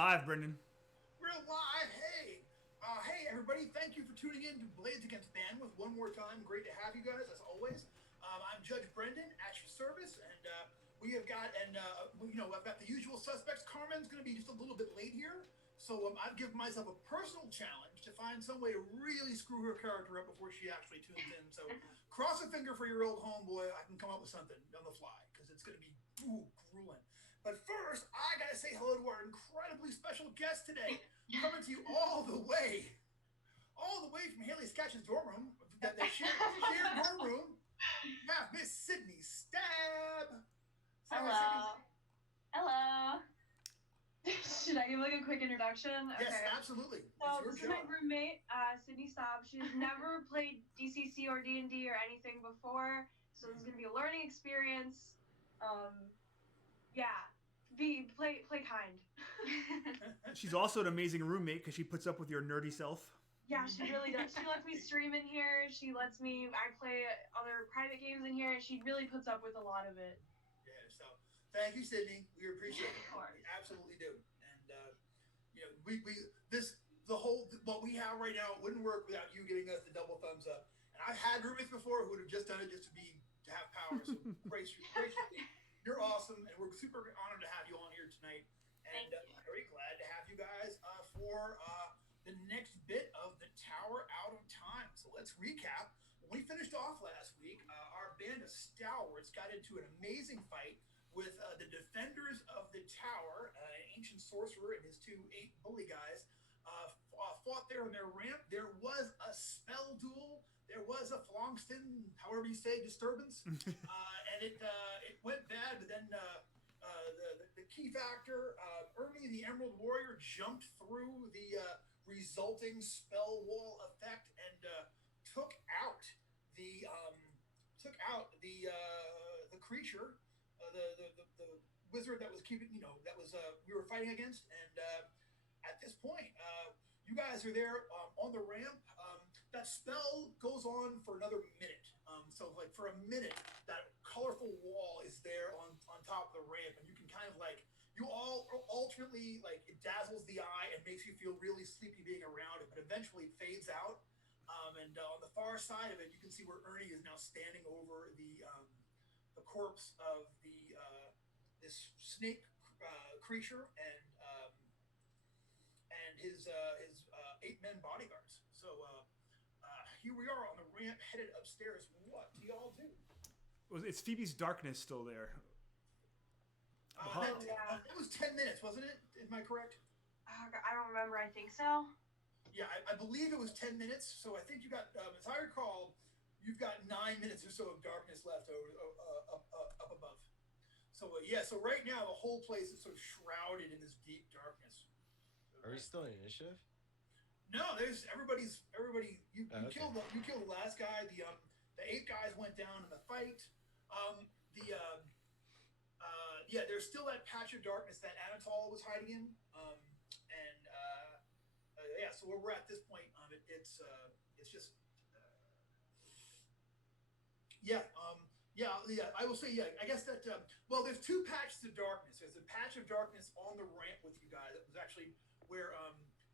live, Brendan. We're live. Hey, everybody. Thank you for tuning in to Blades Against Bandwidth one more time. Great to have you guys, as always. I'm Judge Brendan at your service, and we have got, I've got the usual suspects. Carmen's going to be just a little bit late here, so I've given myself a personal challenge to find some way to really screw her character up before she actually tunes in. So cross a finger for your old homeboy. I can come up with something on the fly, because it's going to be grueling. But first, I got to say hello to our incredibly special guest today, coming to you all the way from Haley Skatch's dorm room, that shared dorm room. We have Miss Sydney Stabb. Hello. Hello. Should I give like a quick introduction? Okay. Yes, absolutely. So this is my roommate, Sydney Stabb. She's never played DCC or D&D or anything before, so this is gonna be a learning experience. Play kind. She's also an amazing roommate because she puts up with your nerdy self. Yeah, she really does. She lets me stream in here. I play other private games in here, and she really puts up with a lot of it. Yeah, so thank you, Sydney. We appreciate it. We absolutely do. And what we have right now wouldn't work without you giving us the double thumbs up. And I've had roommates before who would have just done it just to have power. So graciously, you're awesome, and we're super honored to have you on here tonight. And very glad to have you guys for the next bit of the Tower Out of Time. So let's recap. When we finished off last week, our band of stalwarts got into an amazing fight with the defenders of the tower, an ancient sorcerer and his 2 8 bully guys, fought there on their ramp. There was a spell duel. There was a Flongston, however you say, disturbance, and it went bad. But then the key factor, Ernie the Emerald Warrior jumped through the resulting spell wall effect and took out the creature, the wizard that was we were fighting against. And at this point, you guys are there on the ramp. That spell goes on for another minute. So like for a minute, that colorful wall is there on top of the ramp, and you can kind of like, you all alternately, like, it dazzles the eye and makes you feel really sleepy being around it, but eventually it fades out. And on the far side of it, you can see where Ernie is now standing over the corpse of this snake creature and his 8 men bodyguards. So here we are on the ramp, headed upstairs. What do y'all do? It's Phoebe's darkness still there. It was 10 minutes, wasn't it? Am I correct? I don't remember. I think so. Yeah, I believe it was 10 minutes. So I think you got, as I recall, you've got 9 minutes or so of darkness left up above. So so right now the whole place is sort of shrouded in this deep darkness. Are we still in initiative? No, there's everybody. You killed the last guy. The 8 guys went down in the fight. There's still that patch of darkness that Anatol was hiding in. So where we're at this point, it's just I will say, I guess that there's 2 patches of darkness. There's a patch of darkness on the ramp with you guys. That was actually where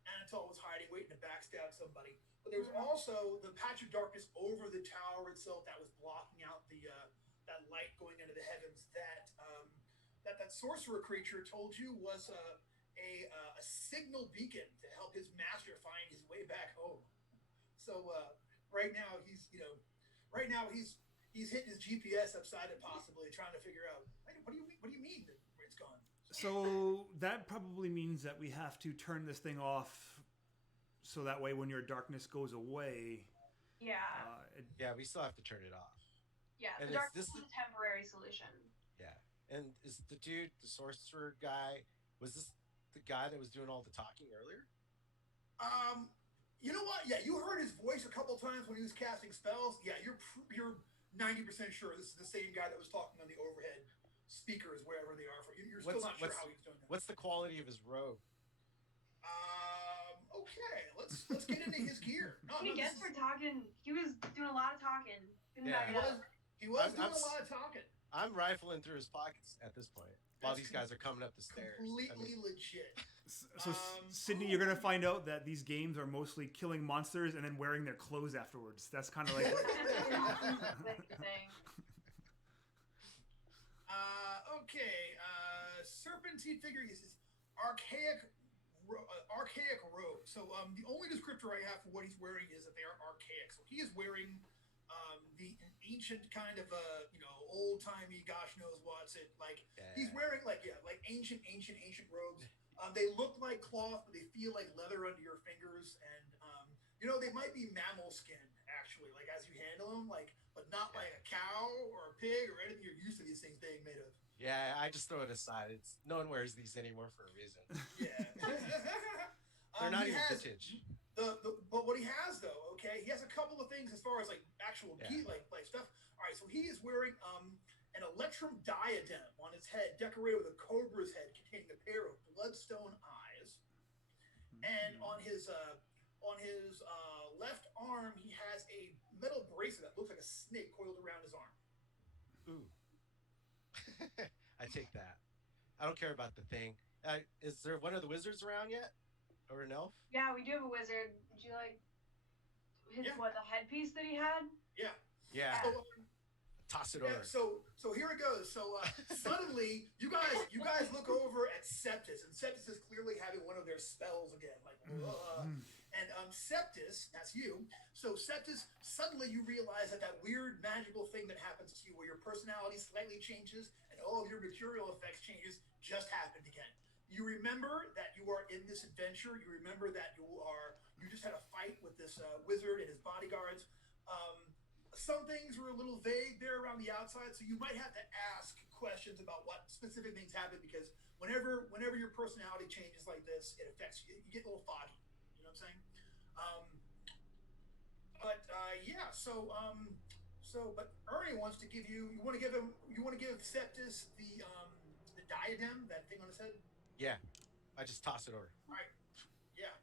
Anatol was hiding, waiting to backstab somebody. But there's also the patch of darkness over the tower itself that was blocking out the that light going into the heavens. That sorcerer creature told you was a signal beacon to help his master find his way back home. So right now he's hitting his GPS upside it, possibly trying to figure out, what do you mean that it's gone? So that probably means that we have to turn this thing off, so that way when your darkness goes away. Yeah. We still have to turn it off. Yeah, and the darkness is a temporary solution. Yeah, and is the sorcerer guy, was this the guy that was doing all the talking earlier? You know what? Yeah, you heard his voice a couple times when he was casting spells. Yeah, you're 90% sure this is the same guy that was talking on the overhead speakers, wherever they are. You're still not sure how he's doing that. What's the quality of his robe? Okay, let's get into his gear. He gets for talking. He was doing a lot of talking. He was doing a lot of talking. I'm rifling through his pockets at this point while these guys are coming up the stairs. Completely legit. So, Sydney, you're going to find out that these games are mostly killing monsters and then wearing their clothes afterwards. That's kind of like... Okay. Serpentine figure uses archaic robe. So the only descriptor I have for what he's wearing is that they are archaic. So he is wearing the ancient kind of old timey, gosh knows what's it like. Yeah. He's wearing like ancient robes. They look like cloth, but they feel like leather under your fingers, and they might be mammal skin actually, like as you handle them, but not like a cow or a pig or anything you're used to these things being made of. Yeah, I just throw it aside. No one wears these anymore for a reason. Yeah. They're not even vintage. But what he has though, okay, he has a couple of things as far as like actual gear, like stuff. All right, so he is wearing an electrum diadem on his head, decorated with a cobra's head containing a pair of bloodstone eyes, and on his left arm he has a metal bracelet that looks like a snake coiled around his arm. Ooh. I take that. I don't care about the thing. Is there one of the wizards around yet? Or an elf? Yeah, we do have a wizard. Would you like the headpiece that he had? Yeah. Yeah. So, toss it over. So here it goes. So suddenly you guys look over at Septus, and Septus is clearly having one of their spells again. And Septus, that's you. So Septus, suddenly you realize that weird magical thing that happens to you where your personality slightly changes and all of your mercurial effects changes just happened again. You remember that you are in this adventure. You remember that you just had a fight with this wizard and his bodyguards. Some things were a little vague there around the outside, so you might have to ask questions about what specific things happen, because whenever your personality changes like this, it affects you. You get a little foggy. You know what I'm saying? But Ernie wants to give you. You want to give Septus the diadem, that thing on his head. Yeah, I just toss it over. All right. Yeah,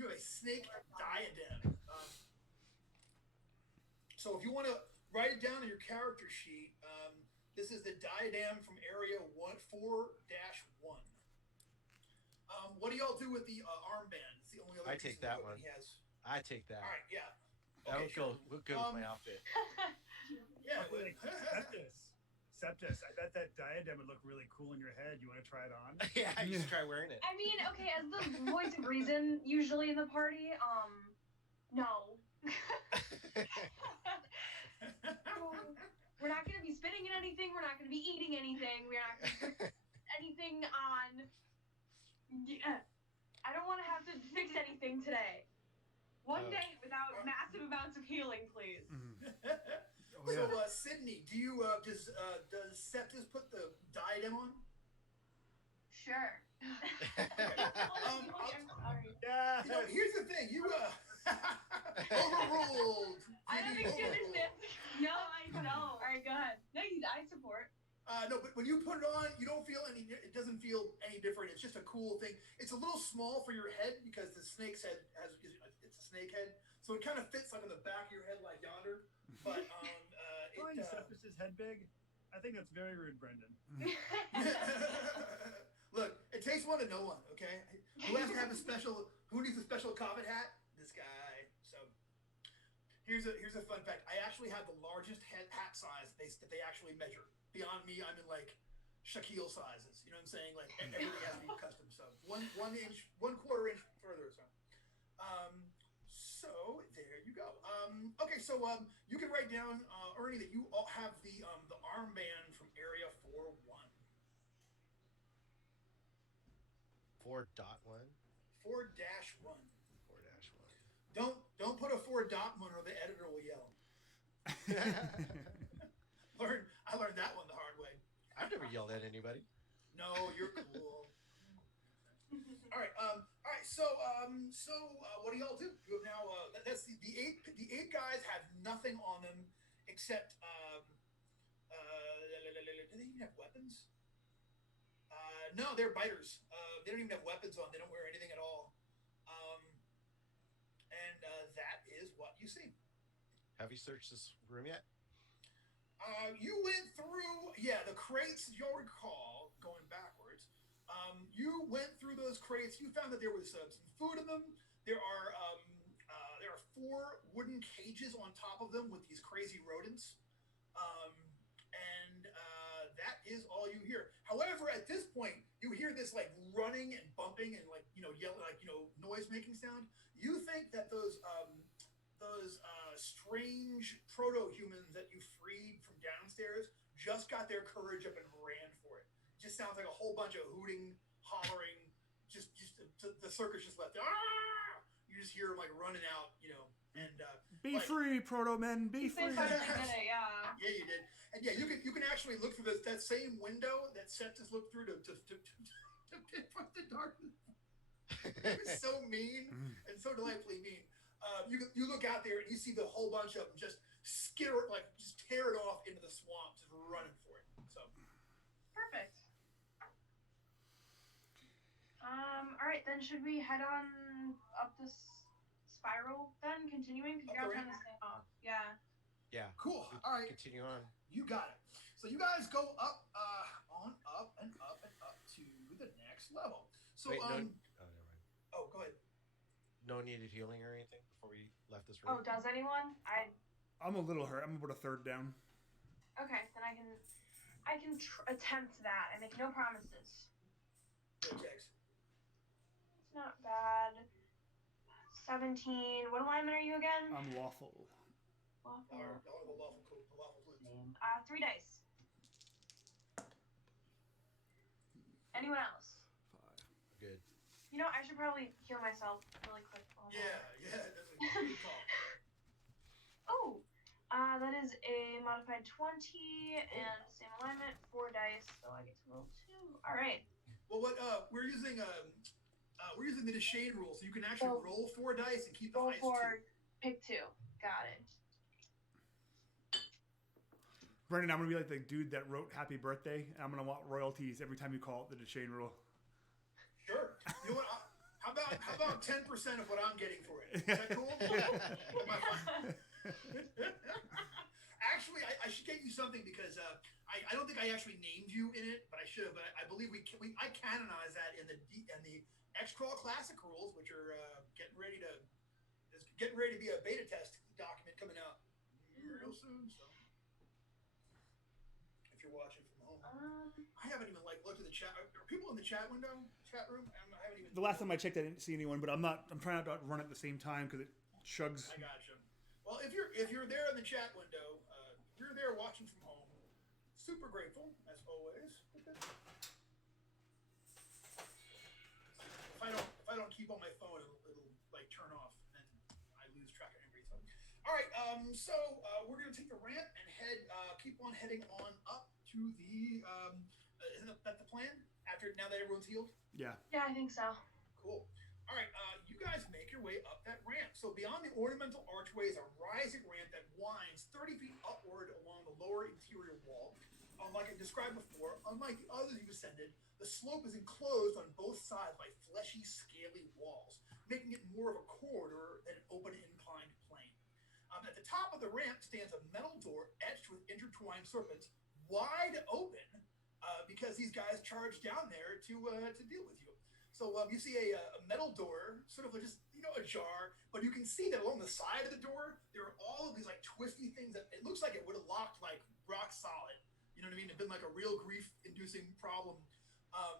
you have a snake diadem. So if you want to write it down on your character sheet, this is the diadem from area 4-1. What do y'all do with the armband? It's the only other. I take that one. He has. I take that. All right. Yeah. That would go good with my outfit. Yeah. Septus, I bet that diadem would look really cool in your head. You want to try it on? Yeah, you should try wearing it. I mean, okay, as the voice of reason usually in the party, no. We're not going to be spitting in anything. We're not going to be eating anything. We're not going to put anything on. I don't want to have to fix anything today. One day without massive amounts of healing, please. So, Sydney, does Septus put the diadem on? Sure. I'm sorry. Yeah. Here's the thing. You overruled. I don't think you understand. No, I know. All right, go ahead. No, I support. No, but when you put it on, you don't feel any. It doesn't feel any different. It's just a cool thing. It's a little small for your head because the snake's head it's a snake head, so it kind of fits like on the back of your head, like yonder. But Calling Septus's head big? I think that's very rude, Brendan. Look, it takes one to know one. Okay, who has to have a special? Who needs a special covet hat? This guy. So here's a fun fact. I actually have the largest hat size that they actually measure. Beyond me, I'm in like Shaquille sizes. You know what I'm saying? Like everything has to be custom. So 1 inch, 1/4 inch further. So there you go. Okay, so you can write down, Ernie, that you all have the armband from area 4-1. 4.1. 4-1. 4-1. Don't put a 4.1 or the editor will yell. I learned that one the hard way. I've never yelled at anybody. No, you're cool. All right. So what do y'all do? You have now. That's the eight guys have nothing on them except. Do they even have weapons? No, they're biters. They don't even have weapons on. They don't wear anything at all. And that is what you see. Have you searched this room yet? You went through, the crates, you'll recall, going backwards. you went through those crates, you found that there was some food in them. There are 4 wooden cages on top of them with these crazy rodents. And that is all you hear. However, at this point, you hear this like running and bumping and like, yelling, like, noise making sound. You think that those strange proto-humans that you freed from downstairs just got their courage up and ran for it. It just sounds like a whole bunch of hooting, hollering, just the circus just left. Ah! You just hear them like running out, and be free, proto men, be free. Yeah. Yeah, you did. And yeah, you can actually look through that same window that Seth just looked through to pinpoint the darkness. It was so mean and so delightfully mean. You look out there and you see the whole bunch of them just just tear it off into the swamp, just running for it. So Perfect. All right, then should we head on up this spiral then, continuing? Because you're trying to stay off. Yeah. Yeah. Cool. All right. Continue on. You got it. So you guys go up, on up and up and up to the next level. So Wait, never mind. Oh, go ahead. No needed healing or anything before we left this room. Oh, does anyone? I'm a little hurt. I'm about a third down. Okay, then I can attempt that. I make no promises. Good text. It's not bad. 17. What alignment are you again? I'm lawful. Lawful. The lawful code, the lawful clues. 3 dice. Anyone else? 5. Good. I should probably heal myself really quick. Yeah, that's a good call. Oh, that is a modified 20 and same alignment, 4 dice, so I get to roll 2. All right. Well, we're using the Deschane rule, so you can actually roll 4 dice and keep the Roll highest 4, 2. pick 2. Got it. Brendan, I'm gonna be like the dude that wrote "Happy Birthday," and I'm gonna want royalties every time you call it the Deschane rule. Sure. You know what? How about 10% of what I'm getting for it? Is that cool? Actually, I should get you something because I don't think I actually named you in it, but I should have. But I believe I canonized that in the X-Crawl Classic rules, which are getting ready to be a beta test document coming out real soon. So if you're watching from home, I haven't even looked at the chat. Are people in the chat room? I haven't even. The last time I checked, I didn't see anyone, but I'm trying not to run at the same time because it chugs. I gotcha. Well, if you're there in the chat window, you're there watching from home. Super grateful as always. If I don't keep on my phone, it'll like turn off and I lose track of everything. All right, so we're gonna take the ramp and keep on heading on up to the. Isn't that the plan? Now that everyone's healed. Yeah. Yeah, I think so. Cool. All right, you guys make your way up that ramp. So beyond the ornamental archway is a rising ramp that winds 30 feet upward along the lower interior wall. Like I described before, unlike the others you've ascended, the slope is enclosed on both sides by fleshy, scaly walls, making it more of a corridor than an open inclined plane. At the top of the ramp stands a metal door etched with intertwined serpents, wide open, because these guys charged down there to deal with you. So you see a metal door, sort of just ajar, but you can see that along the side of the door there are all of these like twisty things that it looks like it would have locked like rock solid. You know what I mean? It's been like a real grief-inducing problem.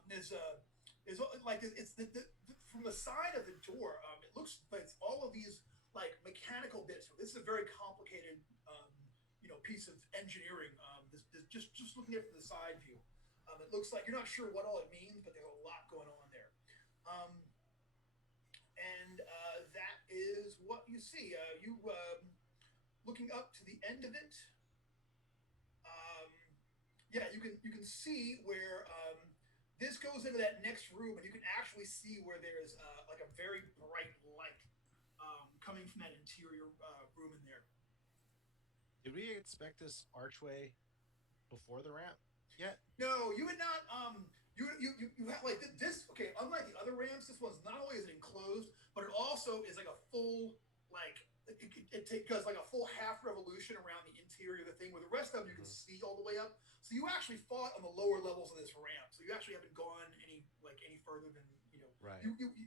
There's from the side of the door. It looks like it's all of these like mechanical bits. So this is a very complicated, piece of engineering. Just looking at it from the side view, it looks like you're not sure what all it means, but there's a lot going on there. And that is what you see. You looking up to the end of it. Yeah, you can see where this goes into that next room, and you can actually see where there's like a very bright light coming from that interior room in there. Did we expect this archway before the ramp yet? No, you had not. You have like this. Okay, unlike the other ramps, this one's not only is it enclosed, but it also is like a full like it does like a full half revolution around the interior of the thing, where the rest of them you can see all the way up. So you actually fought on the lower levels of this ramp. So you actually haven't gone any further than Right.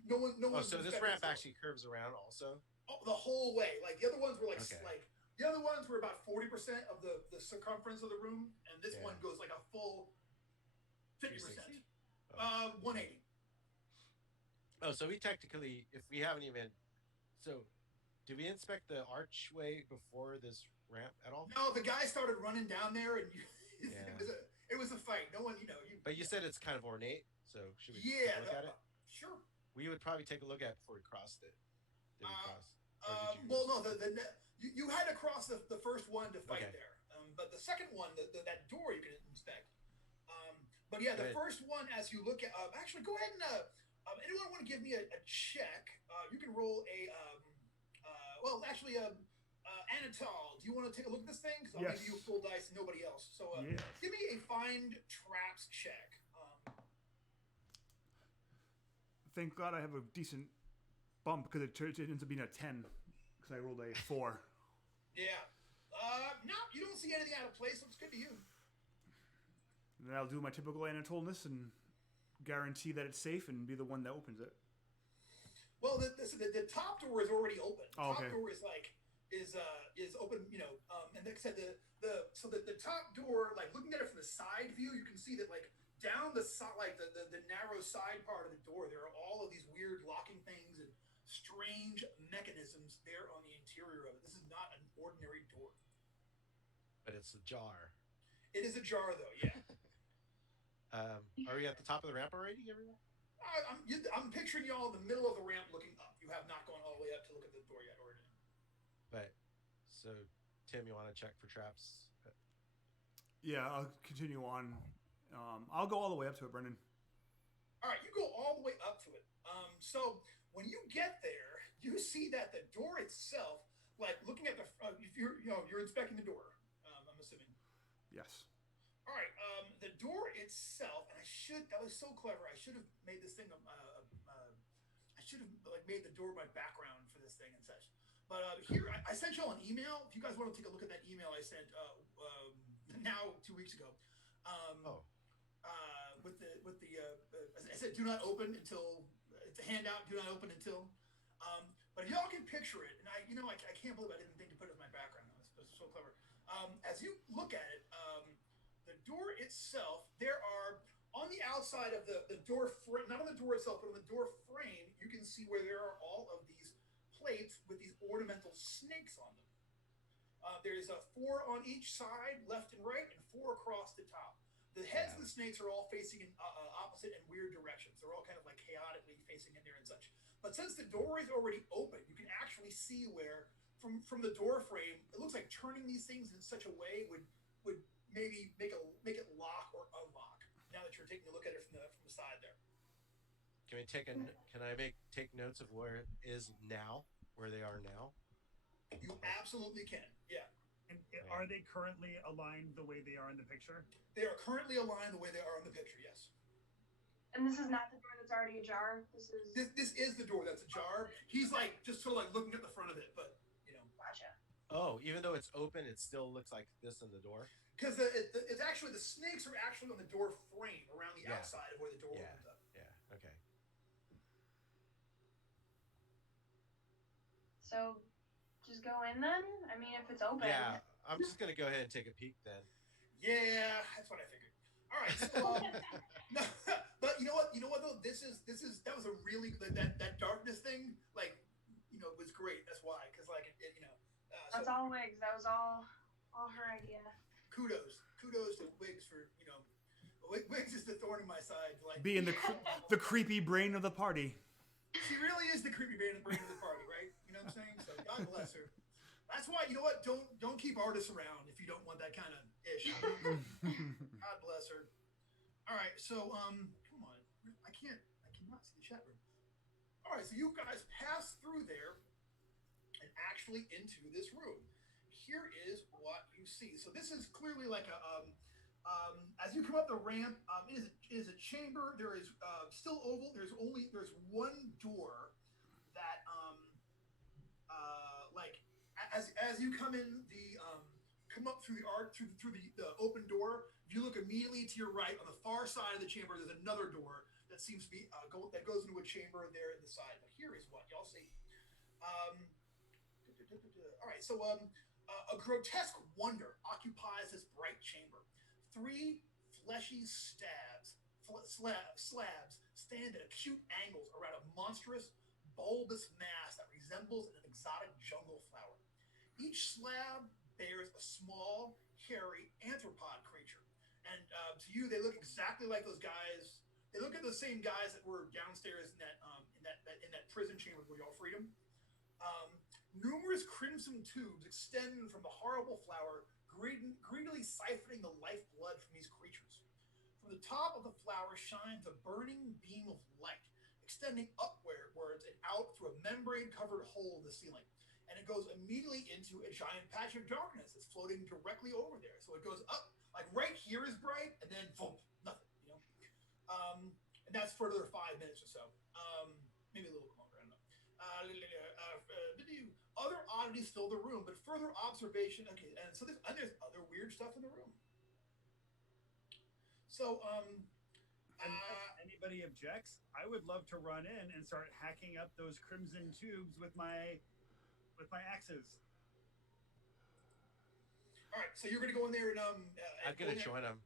no one. Oh, so this ramp actually curves around also. Oh, the whole way. Like the other ones were Okay. the other ones were about 40% of the circumference of the room, and this one goes like a full 50%. 180. Oh, so we technically, if we haven't even, so did we inspect the archway before this ramp at all? No, the guy started running down there, and it was a fight. No one, But you said it's kind of ornate, so should we take a look at it? Sure. We would probably take a look at it before we crossed it. Did we cross? Well, no, you had to cross the first one to fight there, but the second one, that door you can inspect. But yeah, the first one, as you look at, actually, go ahead and anyone want to give me a check? You can roll a Anatol, do you want to take a look at this thing? Because I'll give you full dice and nobody else. So give me a find traps check. Thank God I have a decent bump because it ends up being a 10 because I rolled a 4. Yeah. No, you don't see anything out of place. Looks good to you. And then I'll do my typical Anatolness and guarantee that it's safe and be the one that opens it. Well, the top door is already open. The top door is open, and like I said, the top door, like looking at it from the side view, you can see that like down the side, like the narrow side part of the door, there are all of these weird locking things and strange mechanisms there on the interior of it. This is not an ordinary door. But it's a jar. It is a jar, though. Yeah. Are we at the top of the ramp already, everyone? I'm picturing y'all in the middle of the ramp looking up. You have not gone all the way up to look at the door yet, or But so, Tim, you want to check for traps? Yeah, I'll continue on. I'll go all the way up to it, Brendan. All right, you go all the way up to it. So when you get there, you see that the door itself, like looking at the, if you're inspecting the door, I'm assuming. Yes. All right, the door itself, and that was so clever. I should have made this thing. I should have made the door my background for this thing and such. But here, I sent y'all an email. If you guys want to take a look at that email I sent now 2 weeks ago. With the I said, do not open until it's a handout. Do not open until. But if y'all can picture it, and I can't believe I didn't think to put it as my background. That was so clever. As you look at it, the door itself, there are on the outside of the door frame, not on the door itself, but on the door frame, you can see where there are all of these plates with these ornamental snakes on them. There's 4 on each side, left and right, and 4 across the top. The heads of the snakes are all facing in opposite and weird directions. They're all kind of like chaotically facing in there and such. But since the door is already open, you can actually see where, from the door frame, it looks like turning these things in such a way would maybe make it lock or unlock. Now that you're taking a look at it from the side there. Can I take notes of where it is now, where they are now? You absolutely can. Yeah. And are they currently aligned the way they are in the picture? They are currently aligned the way they are in the picture, yes. And this is not the door that's already ajar? This is the door that's ajar. He's like, just sort of like looking at the front of it, but, Gotcha. Oh, even though it's open, it still looks like this in the door? Because it's actually, the snakes are actually on the door frame around the outside of where the door opens up. Yeah, okay. So, just go in then? I mean, if it's open. Yeah, I'm just going to go ahead and take a peek then. Yeah, that's what I figured. All right, so, no, but you know what though? That was a really, that darkness thing, was great. That's why, because that's all Wiggs. That was all her idea. Kudos to Wiggs for Wiggs is the thorn in my side, being the creepy brain of the party. She really is the creepy brain of the party, right? You know what I'm saying? So God bless her. That's why, you know what? Don't keep artists around if you don't want that kind of ish. God bless her. All right, so come on, I cannot see the chat room. All right, so you guys pass through there and actually into this room. Here is what you see. So this is clearly like a as you come up the ramp, it is a chamber. There is still oval. There's one door that as you come in come up through the arc through the open door. If you look immediately to your right on the far side of the chamber, there's another door that seems to be that goes into a chamber there in the side. But here is what y'all see. All right, so a grotesque wonder occupies this bright chamber. 3 fleshy slabs stand at acute angles around a monstrous, bulbous mass that resembles an exotic jungle flower. Each slab bears a small, hairy anthropod creature, and to you, they look exactly like those guys. They look at the same guys that were downstairs in that prison chamber where y'all freed them. Numerous crimson tubes extend from the horrible flower, greedily siphoning the lifeblood from these creatures. From the top of the flower shines a burning beam of light, extending upwards and out through a membrane-covered hole in the ceiling. And it goes immediately into a giant patch of darkness that's floating directly over there. So it goes up, like right here is bright, and then boom, nothing, you know? And that's for another 5 minutes or so. Maybe a little bit longer, I don't know. Other oddities fill the room, but further observation, okay, and so there's other weird stuff in the room. So, unless anybody objects, I would love to run in and start hacking up those crimson tubes with my axes. All right, so you're gonna go in there and I'm gonna join them.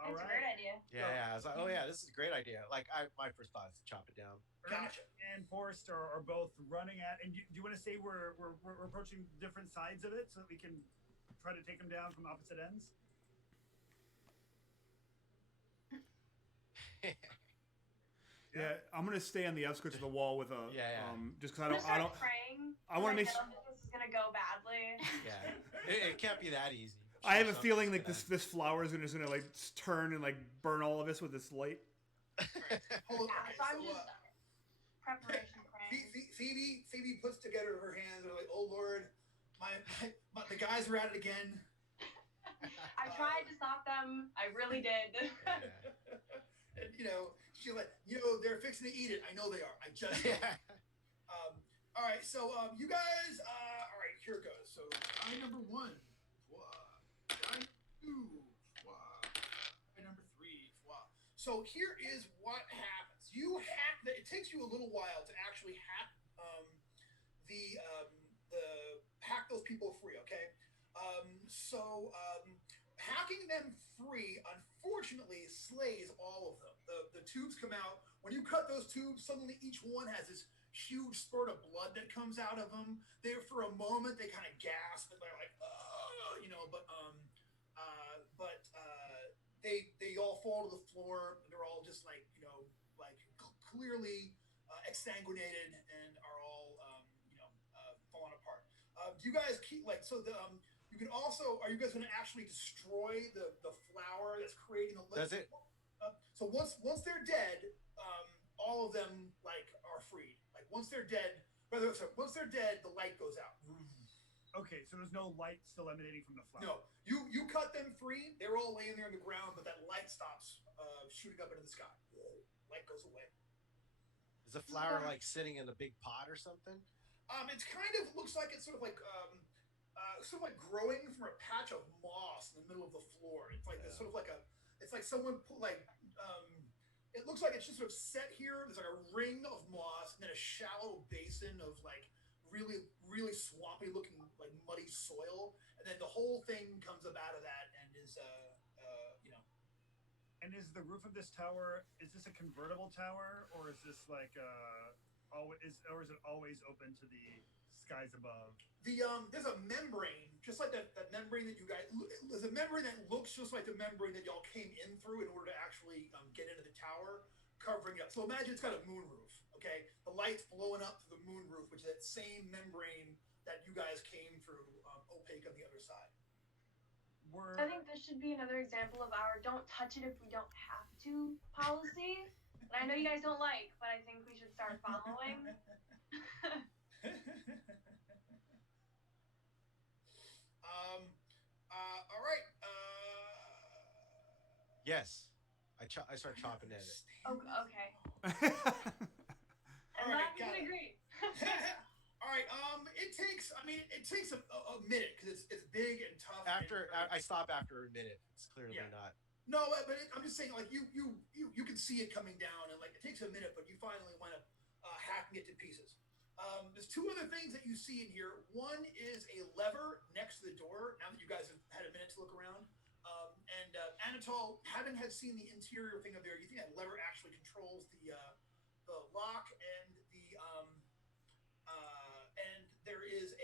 That's a great idea. Yeah, I was like, oh yeah, this is a great idea. Like, my first thought is to chop it down. Gotcha. And Forrest are both running at. And do you want to say we're approaching different sides of it so that we can try to take them down from opposite ends? Yeah, I'm gonna stay on the outskirts of the wall with a just because I don't. Praying, I want to make sure this is gonna go badly. Yeah, it can't be that easy. I have a feeling like this flower is gonna like turn and like burn all of us with this light. Hold on. So I'm just preparation praying. Phoebe puts together her hands and like, oh Lord, the guys are at it again. I tried to stop them. I really did. And she's like, they're fixing to eat it. I know they are. I just. All right, so you guys. All right, here it goes. So guy number 1. Guy 2. Guy number 3. So here is what happens. You hack. It takes you a little while to actually hack hack those people free. Okay. Hacking them free, unfortunately, slays all of them. The tubes come out. When you cut those tubes, suddenly each one has this huge spurt of blood that comes out of them. For a moment, they kind of gasp and they're like, they all fall to the floor. They're all just like clearly exsanguinated and are all falling apart. Do you guys keep you can also, are you guys going to actually destroy the flower that's creating the liquid? Does it? So once they're dead, all of them are freed. Like once they're dead, once they're dead, the light goes out. Okay, so there's no light still emanating from the flower. No, you cut them free. They're all laying there on the ground, but that light stops shooting up into the sky. Light goes away. Is the flower like sitting in a big pot or something? It's kind of looks like it's sort of like growing from a patch of moss in the middle of the floor. It's like this sort of it's like someone put it looks like it's just sort of set here. There's like a ring of moss and then a shallow basin of really, really swampy looking muddy soil. And then the whole thing comes up out of that and is And is the roof of this tower, is this a convertible tower, or is this or is it always open to the skies above? There's a membrane, just like that membrane that you guys. There's a membrane that looks just like the membrane that y'all came in through in order to actually get into the tower, covering it up. So imagine it's got a moon roof. Okay, the light's blowing up through the moon roof, which is that same membrane that you guys came through, opaque on the other side. I think this should be another example of our "don't touch it if we don't have to" policy. That I know you guys don't like, but I think we should start following. All right. Yes, I start chopping at it. Oh, okay. All I'm right, not gonna agree. All right. It takes a minute because it's big and tough. I stop after a minute. It's clearly not. No, but I'm just saying, like you can see it coming down, and like it takes a minute, but you finally wind up hacking it to pieces. There's two other things that you see in here. One is a lever next to the door. Now that you guys have had a minute to look around, and Anatol, having had seen the interior thing of there, you think that lever actually controls the lock and and there is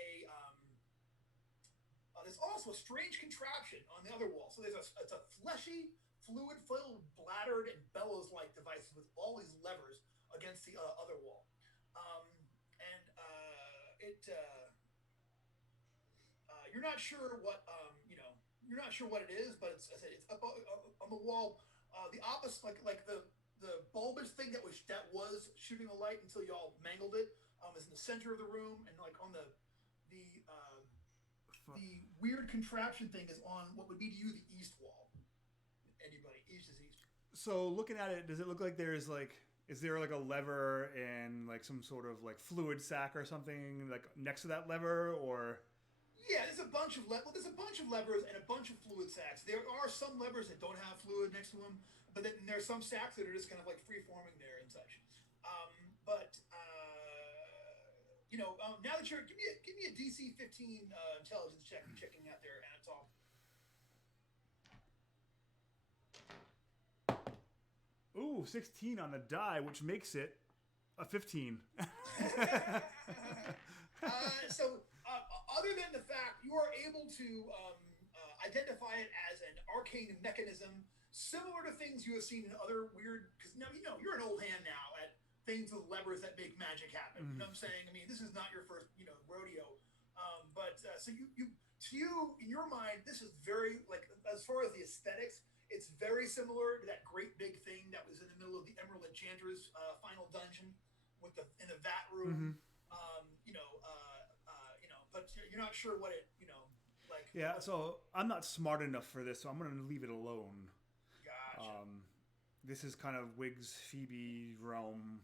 there's also a strange contraption on the other wall. So it's a fleshy, fluid-filled, bladdered, and bellows-like device with all these levers against the other wall. You're not sure what you're not sure what it is, but it's up on the wall. The opposite, like the bulbous thing that was shooting the light until y'all mangled it, is in the center of the room, and like on the weird contraption thing is on what would be to you the east wall. Anybody, east is east. So looking at it, does it look like is there like a lever and like some sort of like fluid sac or something like next to that lever, or? Yeah, there's a bunch of levers and a bunch of fluid sacks. There are some levers that don't have fluid next to them, but then there's some sacks that are just kind of like free forming there and such. Now that you're give me a DC 15 intelligence check. Checking out there, Anatol. Ooh, 16 on the die, which makes it a 15. Other than the fact you are able to identify it as an arcane mechanism similar to things you have seen in other weird, because now you're an old hand now at things with levers that make magic happen. You know what I'm saying? I mean, this is not your first rodeo, so you in your mind, this is very, like, as far as the aesthetics, it's very similar to that great big thing that was in the middle of the Emerald Enchanter's final dungeon in the vat room. But you're not sure what it, like. Yeah, so I'm not smart enough for this, so I'm going to leave it alone. Gotcha. This is kind of Wiggs Phoebe realm.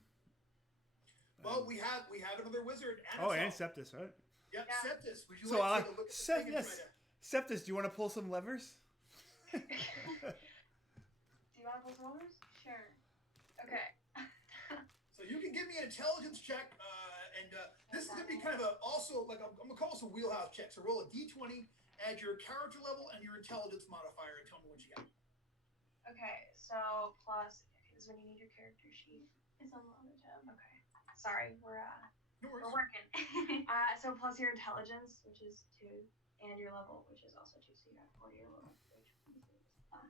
Well, we have another wizard. And Septus, right? Yep, Yeah. Septus. Would you like to take a look at the thing and try to... Septus, do you want to pull some levers? Do you want to pull some levers? Sure. Okay. So you can give me an intelligence check, and this is going to be kind of I'm going to call this a wheelhouse check. So roll a d20, add your character level and your intelligence modifier, and tell me what you got. Okay, so plus is when you need your character sheet. It's on the other tab. Okay. Sorry, we're working. So plus your intelligence, which is 2, and your level, which is also 2. So you got 4 your level, which is 5.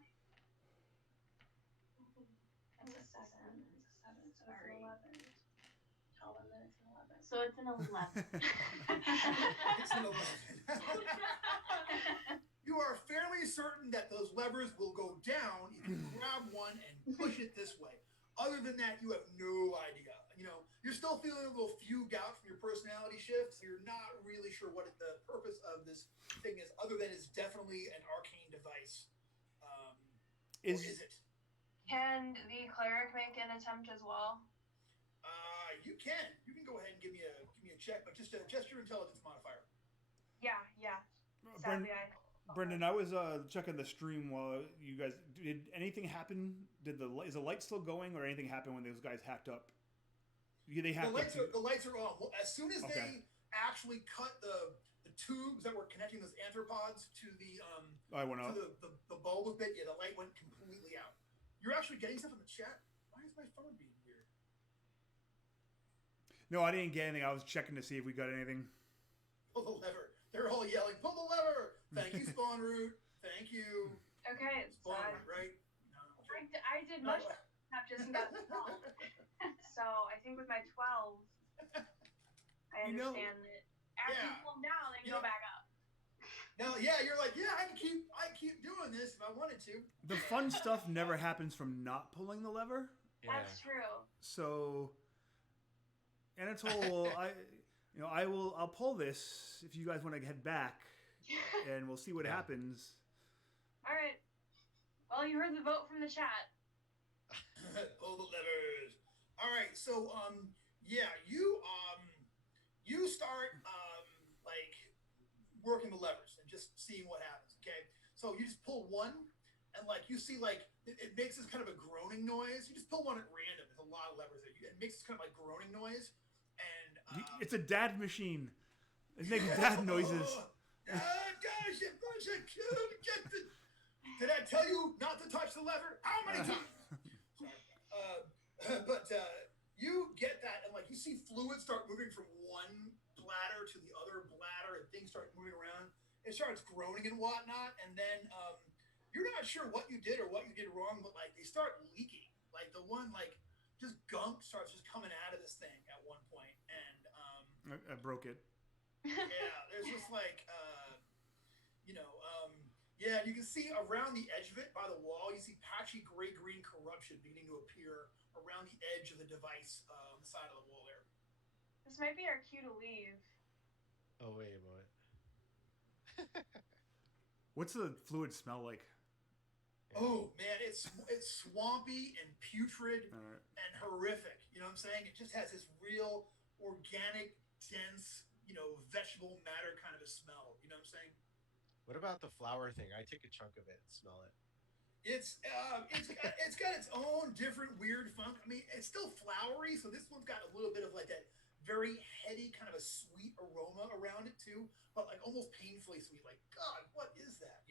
That's a 7. So it's an 11. Tell them that it's an 11. So it's an 11. It's an 11. You are fairly certain that those levers will go down if you grab one and push it this way. Other than that, you have no idea. You're still feeling a little fugued out from your personality shift, so you're not really sure what the purpose of this thing is, other than it's definitely an arcane device. Or is it? Can the cleric make an attempt as well? You can. You can go ahead and give me a check, but just your intelligence modifier. Yeah. Sadly, Brendan, I was checking the stream while you guys. Did anything happen? Is the light still going, or anything happen when those guys hacked up? They hacked the lights are on. Well, as soon as they actually cut the tubes that were connecting those anthropods to the the bulb bit, the light went completely out. You're actually getting stuff in the chat. Why is my phone being weird? No, I didn't get anything. I was checking to see if we got anything. Pull the lever. They're all yelling, "Pull the lever!" Thank you, Spawn Root. Thank you. Okay, Spawn Root, right? No. I did much not just got 12. So I think with my 12, I understand that after you pull them down, they can go back up. Now, you're like, I can keep doing this if I wanted to. The fun stuff never happens from not pulling the lever. Yeah. That's true. So, Anatol, I'll pull this if you guys want to head back, and we'll see what happens. All right. Well, you heard the vote from the chat. Pull the levers. All right. So, you start working the levers and just seeing what happens. Okay. So you just pull one, and and like you see like it makes this kind of a groaning noise. You just pull one at random. There's a lot of levers there. It makes this kind of like groaning noise, and it's a dad machine. It's making dad noises. Gosh, did I tell you not to touch the lever? How many times? Sorry. But you get that, and like you see fluid start moving from one bladder to the other bladder, and things start moving around. It starts groaning and whatnot, and then you're not sure what you did or what you did wrong, but like they start leaking. Like the one like just gunk starts just coming out of this thing at one point, and I broke it. Yeah, there's just like yeah, you can see around the edge of it by the wall, you see patchy gray-green corruption beginning to appear around the edge of the device on the side of the wall there. This might be our cue to leave. Oh, wait a moment. What's the fluid smell like? Oh, man, it's swampy and putrid and horrific. You know what I'm saying? It just has this real organic, dense, vegetable matter kind of a smell. You know what I'm saying? What about the flower thing? I take a chunk of it and smell it. It's got its own different weird funk. I mean, it's still flowery, so this one's got a little bit of like that very heady kind of a sweet aroma around it too, but like almost painfully sweet. Like, God, what is that?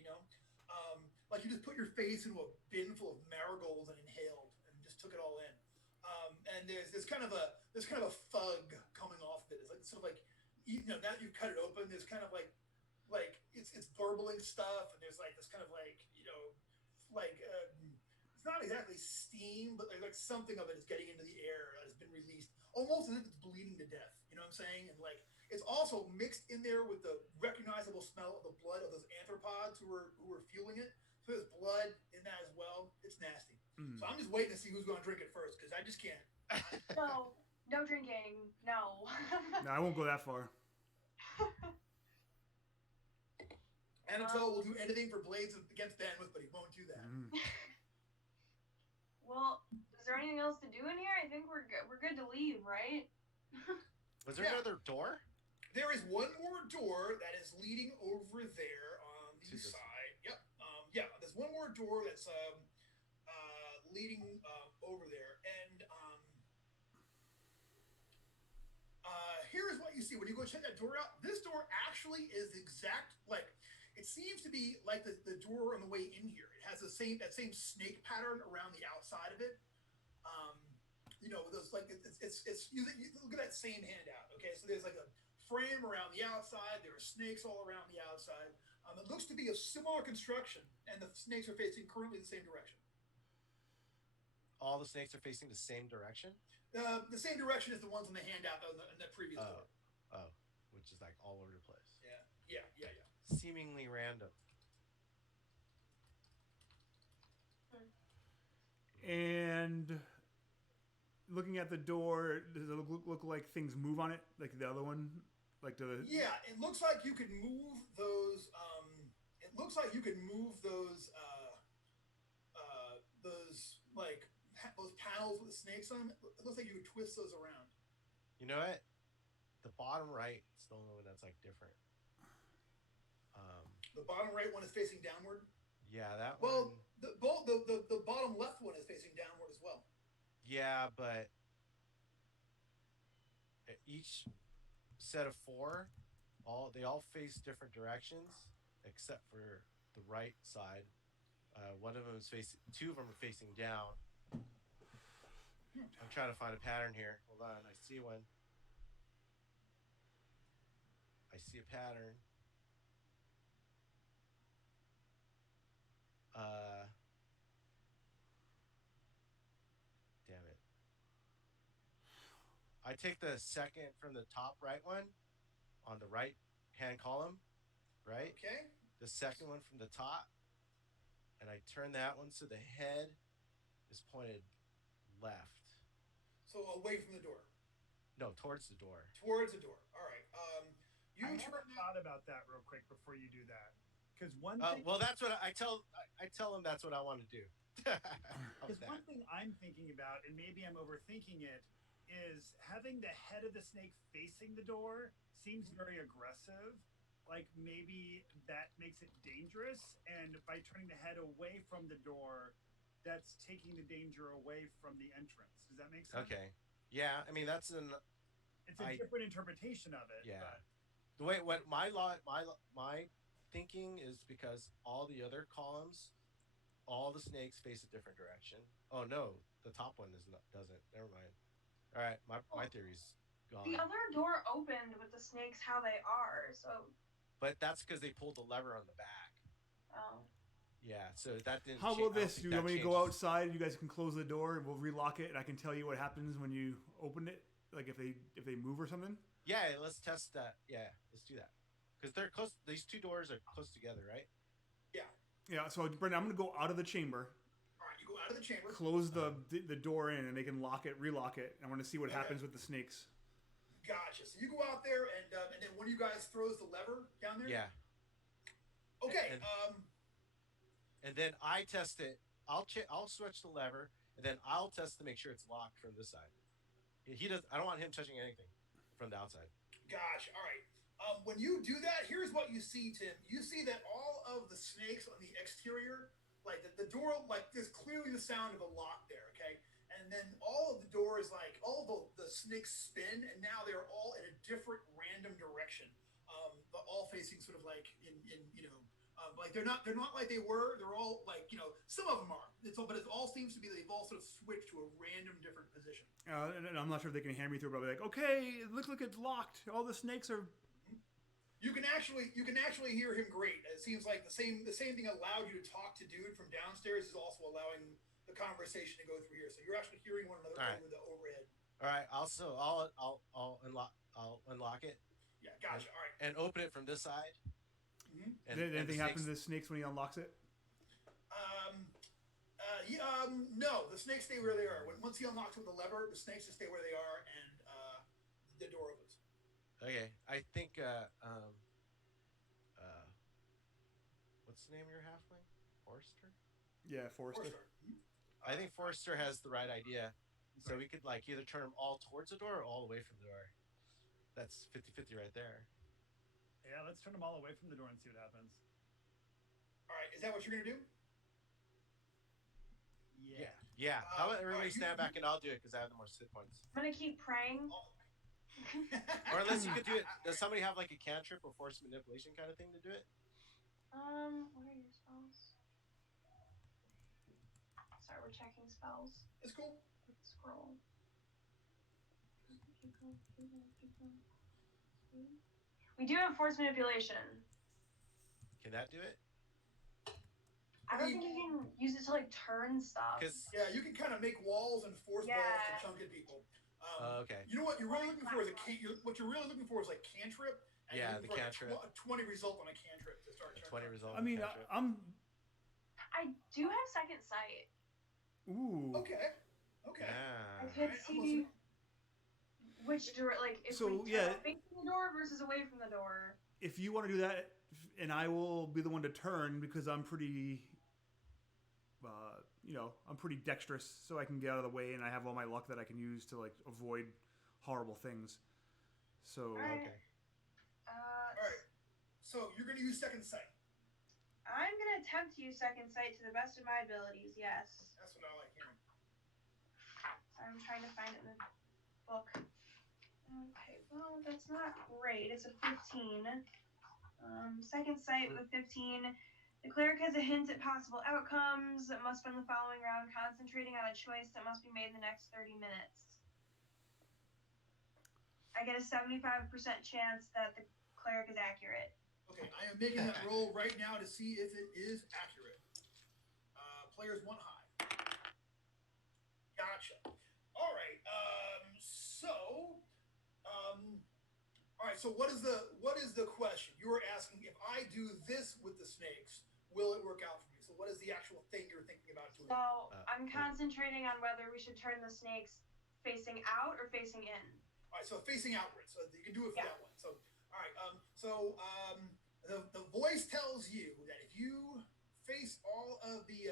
Like you just put your face into a bin full of marigolds and inhaled and just took it all in. And there's kind of a fug coming off of it. It's like sort of like now that you've cut it open, there's kind of like it's burbling stuff, and there's like this kind of like it's not exactly steam, but there's like something of it is getting into the air that has been released, almost as if it's bleeding to death. You know what I'm saying? And like it's also mixed in there with the recognizable smell of the blood of those anthropods who were fueling it. So there's blood in that as well. It's nasty. So I'm just waiting to see who's going to drink it first, because I just can't. No drinking. No. No, I won't go that far. Anatole will do anything for Blades against bandwidth, but he won't do that. Well, is there anything else to do in here? I think we're good. We're good to leave, right? Was there another door? There is one more door that is leading over there on the side. Yep. Yeah, there's one more door that's leading over there, and here's what you see when you go check that door out. This door actually is exact like. It seems to be like the door on the way in here. It has that same snake pattern around the outside of it. Those like it's you look at that same handout. Okay, so there's like a frame around the outside. There are snakes all around the outside. It looks to be a similar construction, and the snakes are facing currently the same direction. All the snakes are facing the same direction? The same direction as the ones on the handout in the previous door. Oh, which is like all over the place. Yeah. Seemingly random. And looking at the door, does it look like things move on it, like the other one, like the? Yeah, it looks like you can move those. It looks like you can move those. Those panels with the snakes on them. It looks like you could twist those around. You know what? The bottom right is the only one that's like different. The bottom right one is facing downward. Yeah, that one. Well, the bottom left one is facing downward as well. Yeah, but each set of four, they all face different directions, except for the right side. One of them is facing. Two of them are facing down. I'm trying to find a pattern here. Hold on, I see one. I see a pattern. Damn it. I take the second from the top right one on the right hand column, right? Okay. The second one from the top, and I turn that one so the head is pointed left. So away from the door. No, towards the door. Towards the door. All right. I never thought about that real quick before you do that. Because one thing. Well, that's what I tell them. That's what I want to do. Because one thing I'm thinking about, and maybe I'm overthinking it, is having the head of the snake facing the door seems very aggressive. like maybe that makes it dangerous, and by turning the head away from the door, that's taking the danger away from the entrance. Does that make sense? Okay. Yeah, I mean that's it's a different interpretation of it. Yeah. But. The way what my thinking is because all the other columns, all the snakes face a different direction. Oh no, the top one doesn't. Never mind. All right, my theory's gone. The other door opened with the snakes how they are, so. But that's because they pulled the lever on the back. Oh. Yeah, so that didn't. How about this? You want me to go outside? You guys can close the door, and we'll relock it, and I can tell you what happens when you open it, like if they move or something. Yeah, let's test that. Yeah, let's do that because they're close. These two doors are close together, right? Yeah. Yeah. So Brendan, I'm gonna go out of the chamber. All right, you go out of the chamber. Close the door in, and they can lock it, relock it. I want to see what happens with the snakes. Gotcha. So you go out there, and then one of you guys throws the lever down there. Yeah. Okay. And then I test it. I'll switch the lever, and then I'll test to make sure it's locked from this side. He does. I don't want him touching anything from the outside. Gosh. All right. When you do that, here's what you see, Tim. You see that all of the snakes on the exterior, like the door, like there's clearly the sound of a lock there. Okay. And then all of the doors, like all the snakes spin, and now they're all in a different random direction. But all facing sort of like in like they're not like they were. They're all like some of them are. But it all seems to be they've all sort of switched to a random different position. And I'm not sure if they can hand me through, but I'll be like, okay, it looks like it's locked. All the snakes are. You can actually hear him great. It seems like the same thing allowed you to talk to dude from downstairs is also allowing the conversation to go through here. So you're actually hearing one another over the overhead. All right. Also, I'll unlock it. Yeah, gotcha. All right. And open it from this side. Mm-hmm. Did anything happen to the snakes when he unlocks it? No, the snakes stay where they are. Once he unlocks with the lever, the snakes just stay where they are, and the door opens. Okay, I think. What's the name of your halfling? Forrester. Yeah, Forrester. I think Forrester has the right idea. So we could like either turn them all towards the door or all away from the door. That's 50-50 right there. Yeah, let's turn them all away from the door and see what happens. All right, is that what you're gonna do? Yeah. How about everybody stand back and I'll do it because I have the more hit points. I'm gonna keep praying. Or unless you could do it. Does somebody have like a cantrip or force manipulation kind of thing to do it? What are your spells? Sorry, we're checking spells. It's cool. Let's scroll. We do have force manipulation. Can that do it? I don't think you can use it to like turn stuff. Yeah, you can kind of make walls and force balls to chunk at people. Okay. You know what you're really looking for is what you're really looking for is like cantrip. And yeah, the cantrip. A 20 result on a cantrip to start. 20 result. I mean, I do have second sight. Ooh. Okay. I Yeah. could see which door, like if we turn facing the door versus away from the door. If you want to do that, and I will be the one to turn because I'm pretty. I'm pretty dexterous, so I can get out of the way, and I have all my luck that I can use to like avoid horrible things. So okay. All right. So you're going to use second sight. I'm going to attempt to use second sight to the best of my abilities. Yes. That's what I like hearing. I'm trying to find it in the book. Okay. Well, that's not great. It's a 15. Second sight with a 15. The cleric has a hint at possible outcomes that must spend the following round concentrating on a choice that must be made in the next 30 minutes. I get a 75% chance that the cleric is accurate. Okay, I am making that roll right now to see if it is accurate. Players one high. Gotcha. All right. All right. So what is the question? You were asking if I do this with the snakes, will it work out for me? So what is the actual thing you're thinking about doing? So I'm concentrating on whether we should turn the snakes facing out or facing in. All right. So facing outward. So you can do it for that one. So all right. The voice tells you that if you face all of the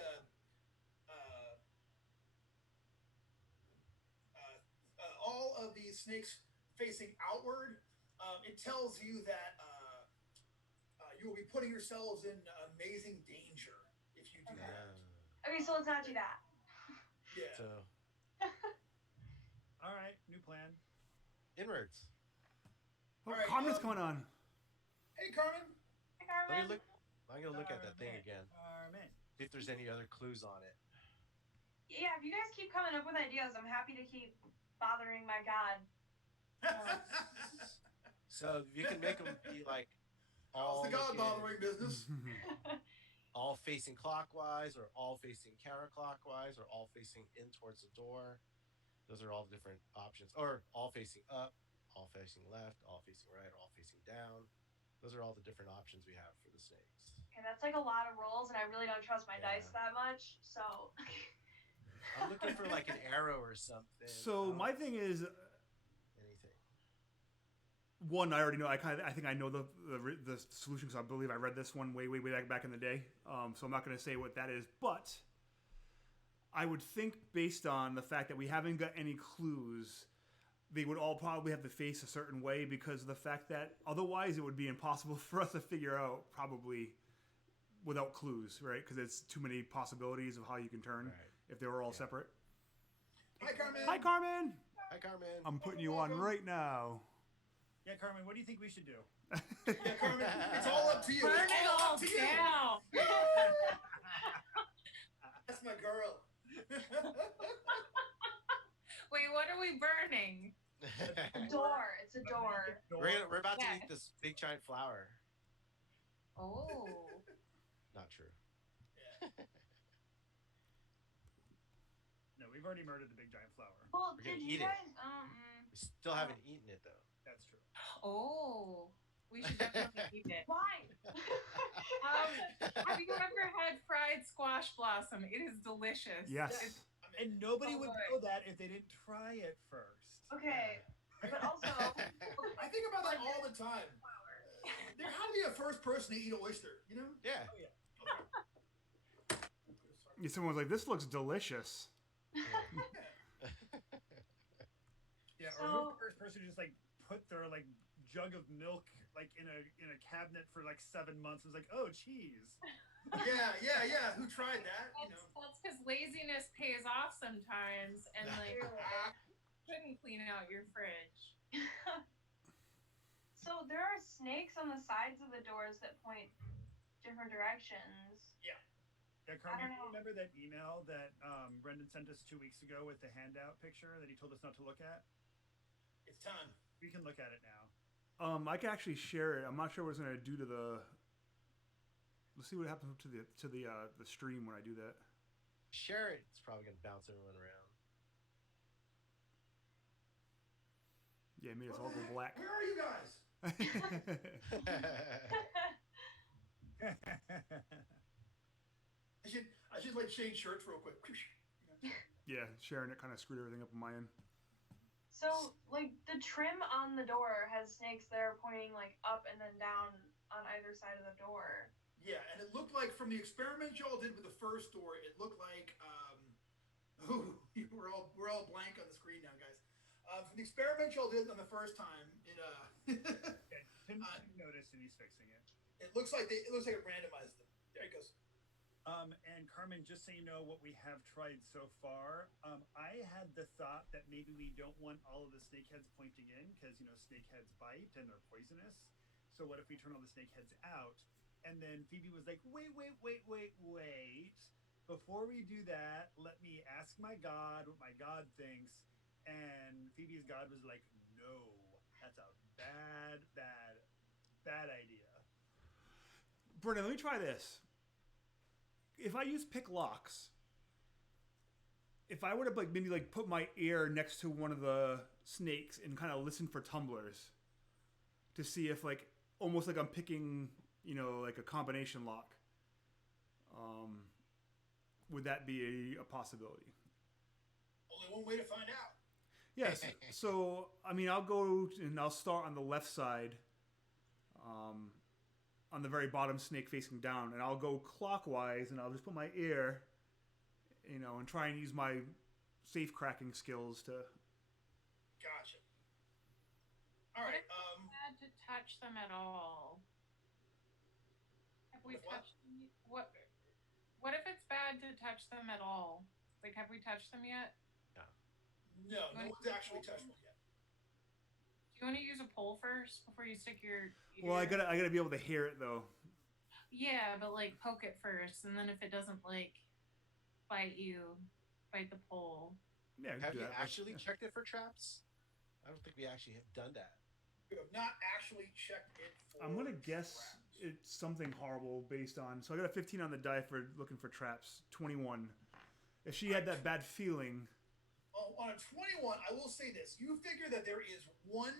snakes facing outward, it tells you that you will be putting yourselves in amazing danger if you do that. Okay, so let's not do that. Yeah. So, All right, new plan. inwards. Oh, All right, Carmen's coming on. Hey, Carmen. Hey, Carmen. I'm gonna look at that thing again. Carmen. See if there's any other clues on it. Yeah, if you guys keep coming up with ideas, I'm happy to keep bothering my god. So you can make them be like How's all the god looking- bothering business? all facing clockwise, or all facing counterclockwise, or all facing in towards the door. Those are all different options. Or all facing up, all facing left, all facing right, or all facing down. Those are all the different options we have for the snakes. Okay, that's like a lot of rolls, and I really don't trust my Yeah. dice that much, so... I'm looking for like an arrow or something. So my thing is, anything. one, I already know. I think I know the solution because I believe I read this one way back in the day. So I'm not going to say what that is, but I would think based on the fact that we haven't got any clues, they would all probably have to face a certain way because of the fact that otherwise it would be impossible for us to figure out probably without clues, right? Because it's too many possibilities of how you can turn if they were all separate. Hi, Carmen. Hi, Carmen. Hi, Carmen. I'm putting you on right now. Yeah, Carmen, what do you think we should do? Yeah, Carmen, it's all up to you. Burn It's it all all up to you. down. That's my girl. Wait, what are we burning? A door. It's a door. We're about to Yeah. eat this big giant flower. Oh. Not true. No, we've already murdered the big giant flower. Well, We're gonna did you eat it. guys... We still haven't eaten it though. That's true. Oh. We should definitely eat it. Why? Have you ever had fried squash blossom? It is delicious. Yes. It's- And nobody Oh, would boy. know that if they didn't try it first. Okay, but also... I think about that all the time. There had to be a first person to eat an oyster, you know? Yeah. Someone's like, this looks delicious. Yeah, So- or who's the first person who just like put their like jug of milk like in a cabinet for like 7 months and was like, oh, cheese. Yeah. Who tried that? You know? That's because laziness pays off sometimes, and like couldn't clean out your fridge. So there are snakes on the sides of the doors that point different directions. Yeah, I Carmen, don't do you know. remember that email that Brendan sent us 2 weeks ago with the handout picture that he told us not to look at? It's time. We can look at it now. I can actually share it. I'm not sure what it's going to do to the. Let's see what happens to the stream when I do that. Share it. It's probably gonna bounce everyone around. Yeah, it made us all go black. Where are you guys? I should like change shirts real quick. Yeah, sharing it kind of screwed everything up on my end. So, like, the trim on the door has snakes that are pointing, like, up and then down on either side of the door. Yeah, and it looked like from the experiment y'all did with the first door, it looked like we're all blank on the screen now, guys. From the experiment y'all did on the first time, Okay, Tim noticed and he's fixing it. it looks like it randomized them. There it goes. And Carmen, just so you know what we have tried so far, I had the thought that maybe we don't want all of the snakeheads pointing in because, you know, snakeheads bite and they're poisonous. So what if we turn all the snakeheads out? And then Phoebe was like, wait. Before we do that, let me ask my god what my god thinks. And Phoebe's god was like, no, that's a bad idea. Brendan, let me try this. If I use pick locks, if I were to like maybe like put my ear next to one of the snakes and kind of listen for tumblers to see if like almost like I'm picking, you know, like a combination lock, would that be a possibility? Only one way to find out. Yes. So I mean, I'll go and I'll start on the left side. On the very bottom snake facing down, and I'll go clockwise, and I'll just put my ear, you know, and try and use my safe cracking skills to. Gotcha. All right. Had to touch them at all. Have we touched them? What if it's bad to touch them at all? Like, have we touched them yet? No one's actually touched them yet. Do you want to use a pole first before you stick your ear? Well, I gotta be able to hear it though. Yeah, but like poke it first, and then if it doesn't like bite the pole. Yeah. Have you actually checked it for traps? I don't think we actually have done that. We have not actually checked it for I'm gonna guess traps. it's something horrible based on. So I got a 15 on the die for looking for traps. 21. If she had that bad feeling. On a 21, I will say this: you figure that there is one.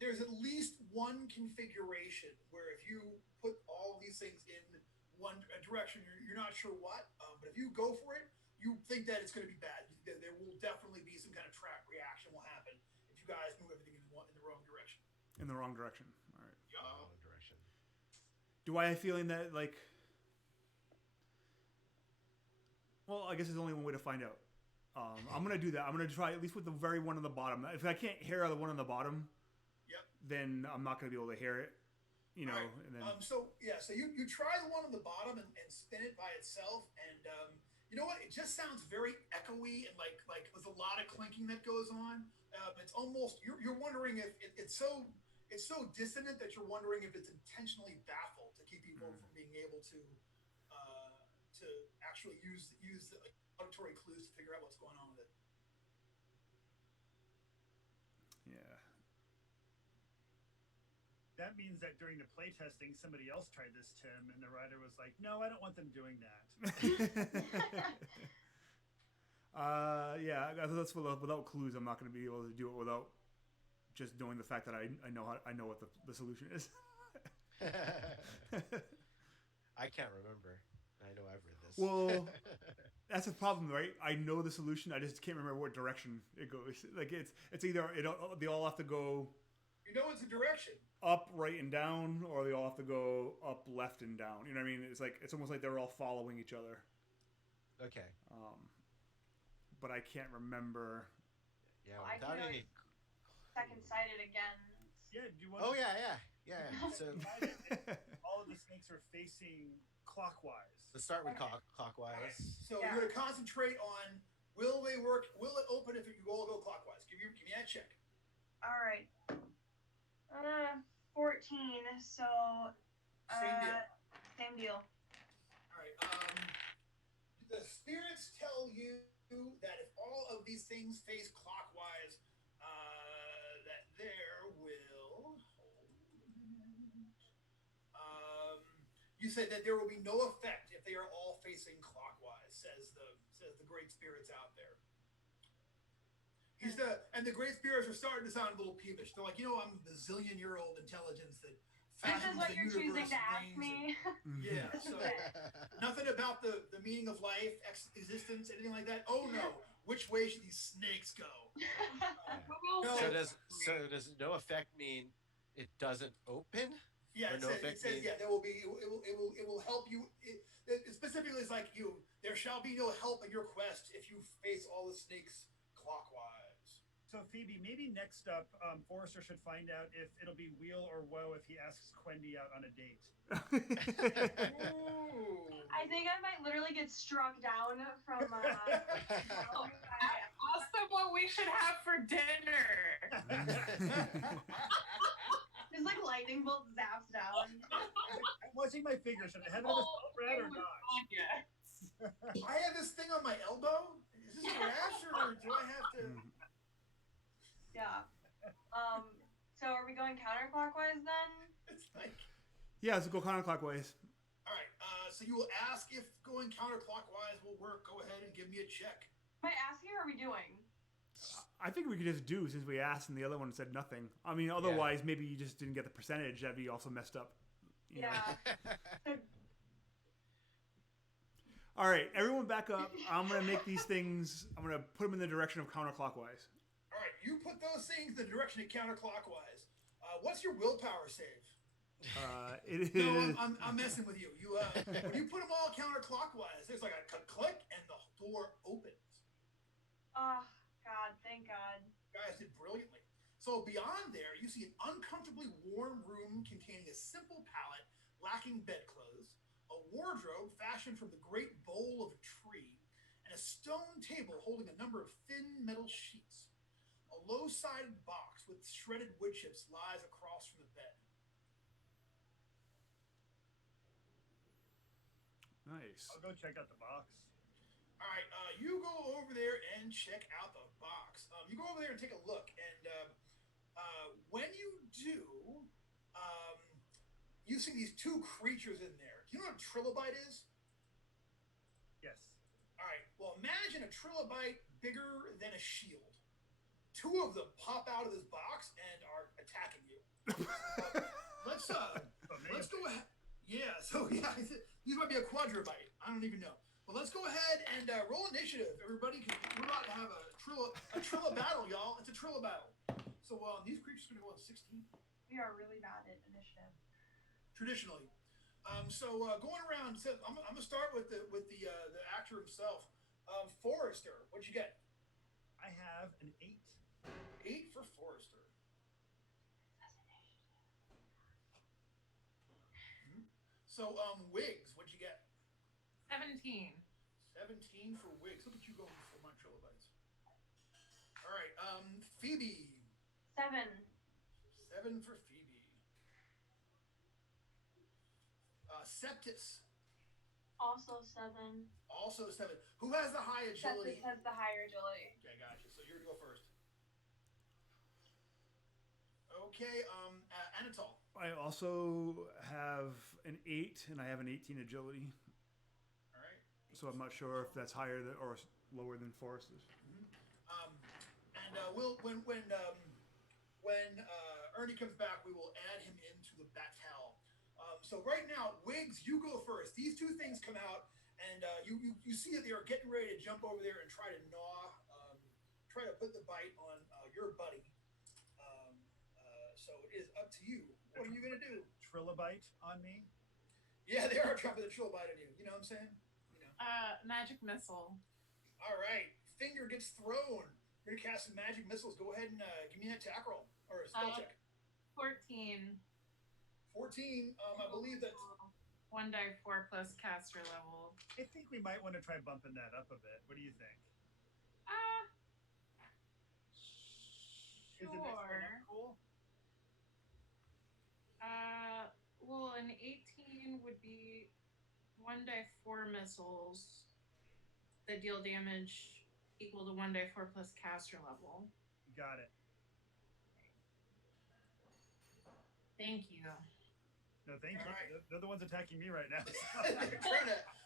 There's at least one configuration where if you put all these things in one direction, you're not sure what, but if you go for it, you think that it's going to be bad. There will definitely be some kind of trap reaction will happen if you guys move everything in the wrong direction. In the wrong direction. All right. Wrong direction. Do I have a feeling that like? Well, I guess there's only one way to find out. I'm gonna do that. I'm gonna try at least with the very one on the bottom. If I can't hear the one on the bottom, then I'm not gonna be able to hear it. You know. Right. And then. So you try the one on the bottom and spin it by itself, and you know what? It just sounds very echoey and like there's a lot of clinking that goes on. It's almost you're wondering if it's so dissonant that you're wondering if it's intentionally baffled to keep people from being able to actually use the auditory clues to figure out what's going on with it. Yeah. That means that during the playtesting, somebody else tried this, Tim, and the writer was like, "No, I don't want them doing that." Yeah, that's without clues. I'm not going to be able to do it without just knowing the fact that I know what the solution is. I can't remember. I know I've read this. Well, that's the problem, right? I know the solution. I just can't remember what direction it goes. Like it's either they all have to go. You know it's a direction. Up, right, and down, or they all have to go up, left, and down. You know what I mean? It's almost like they're all following each other. Okay. But I can't remember. Yeah, well, without any. Second sighted again. Yeah. Do you want? Oh yeah. So all of the snakes are facing clockwise. let's start with clockwise. Right. So you're going to concentrate on will they work? Will it open if you all go clockwise? Give me that check. All right. 14. So. Same deal. Same deal. All right. The spirits tell you that if all of these things face clockwise, that there will. You said that there will be no effect if they are all facing clockwise. Says the great spirits out there. And the great spirits are starting to sound a little peevish. They're like, I'm the zillion-year-old intelligence that. This is what you're choosing to ask me. Yeah, so nothing about the meaning of life, existence, anything like that. Oh no, which way should these snakes go? No. So does no effect mean it doesn't open? Yeah, it says there will be. It will help you. It specifically is like there shall be no help in your quest if you face all the snakes clockwise. So Phoebe, maybe next up, Forrester should find out if it'll be wheel or woe if he asks Quendi out on a date. I think I might literally get struck down from. Ask them what we should have for dinner. Just like lightning bolt zaps down. I'm watching my fingers. Should I have it as a red or not? I have this thing on my elbow. Is this a rash or do I have to? Yeah. So are we going counterclockwise then? It's like. Yeah, let's go counterclockwise. All right. So you will ask if going counterclockwise will work. Go ahead and give me a check. Am I asking or are we doing? I think we could just do since we asked and the other one said nothing. I mean, otherwise maybe you just didn't get the percentage. That'd be also messed up. You know? All right, everyone back up. I'm gonna make these things. I'm gonna put them in the direction of counterclockwise. All right, you put those things in the direction of counterclockwise. What's your willpower save? It is. No, I'm messing with you. When you put them all counterclockwise, there's like a click and the door opens. Oh, God, thank God. You guys did brilliantly. So beyond there, you see an uncomfortably warm room containing a simple pallet lacking bedclothes, a wardrobe fashioned from the great bole of a tree, and a stone table holding a number of thin metal sheets. A low-sided box with shredded wood chips lies across from the bed. Nice. I'll go check out the box. All right, you go over there and check out the box. You go over there and take a look, and when you do, you see these two creatures in there. Do you know what a trilobite is? Yes. All right. Well, imagine a trilobite bigger than a shield. Two of them pop out of this box and are attacking you. Let's go ahead. Yeah. So yeah, these might be a quadrobite. I don't even know. But let's go ahead and roll initiative, everybody, because we're about to have a trilla battle, y'all. It's a trilla battle. So these creatures are going to go on 16. We are really bad at initiative. Traditionally. So going around, so I'm going to start with the actor himself. Forrester, what'd you get? I have an 8. 8 for Forrester. Mm-hmm. So Wiggs, what'd you get? 17. 17 for Wiggs. Look at you going for my trilobites. All right, Phoebe. 7. 7 for Phoebe. Septis. Also 7. Also 7. Who has the high agility? Septis has the higher agility. Okay, gotcha. So you're gonna go first. Okay, Anatol. I also have an 8, and I have an 18 agility. All right. So I'm not sure if that's higher than, or lower than Forrester's. Mm-hmm. When Ernie comes back, we will add him into the battle. So right now, Wiggs, you go first. These two things come out, and you see that they are getting ready to jump over there and try to gnaw, try to put the bite on your buddy. So it is up to you. What are you gonna do? Trilobite on me? Yeah, they are trying to trilobite on you. You know what I'm saying? You know. Magic missile. All right, finger gets thrown. You're gonna cast some magic missiles. Go ahead and give me an attack roll or a spell check. 14. 14. I believe that's 1d4 plus caster level. I think we might want to try bumping that up a bit. What do you think? Sure. Is the next one up cool? Well, an 18 would be 1d4 missiles that deal damage equal to 1d4 plus caster level. Got it. Thank you. No, thank you. Right. They're the ones attacking me right now.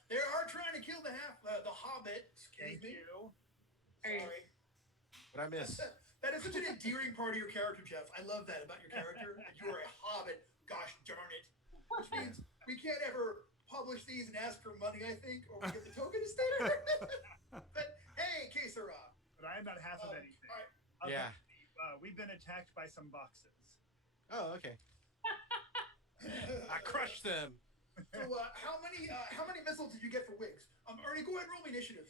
they are trying to kill the Hobbit. Excuse me. Thank you. Sorry. What I miss? That is such an endearing part of your character, Jeff. I love that about your character. That you are a Hobbit. Gosh darn it. Which means we can't ever publish these and ask for money, I think, or we get the token to stay there. But hey, que sera. But I am not half of anything. All right. Yeah. We've been attacked by some boxes. Oh, okay. I crushed them. So how many missiles did you get for Wiggs? Ernie, go ahead and roll me initiative.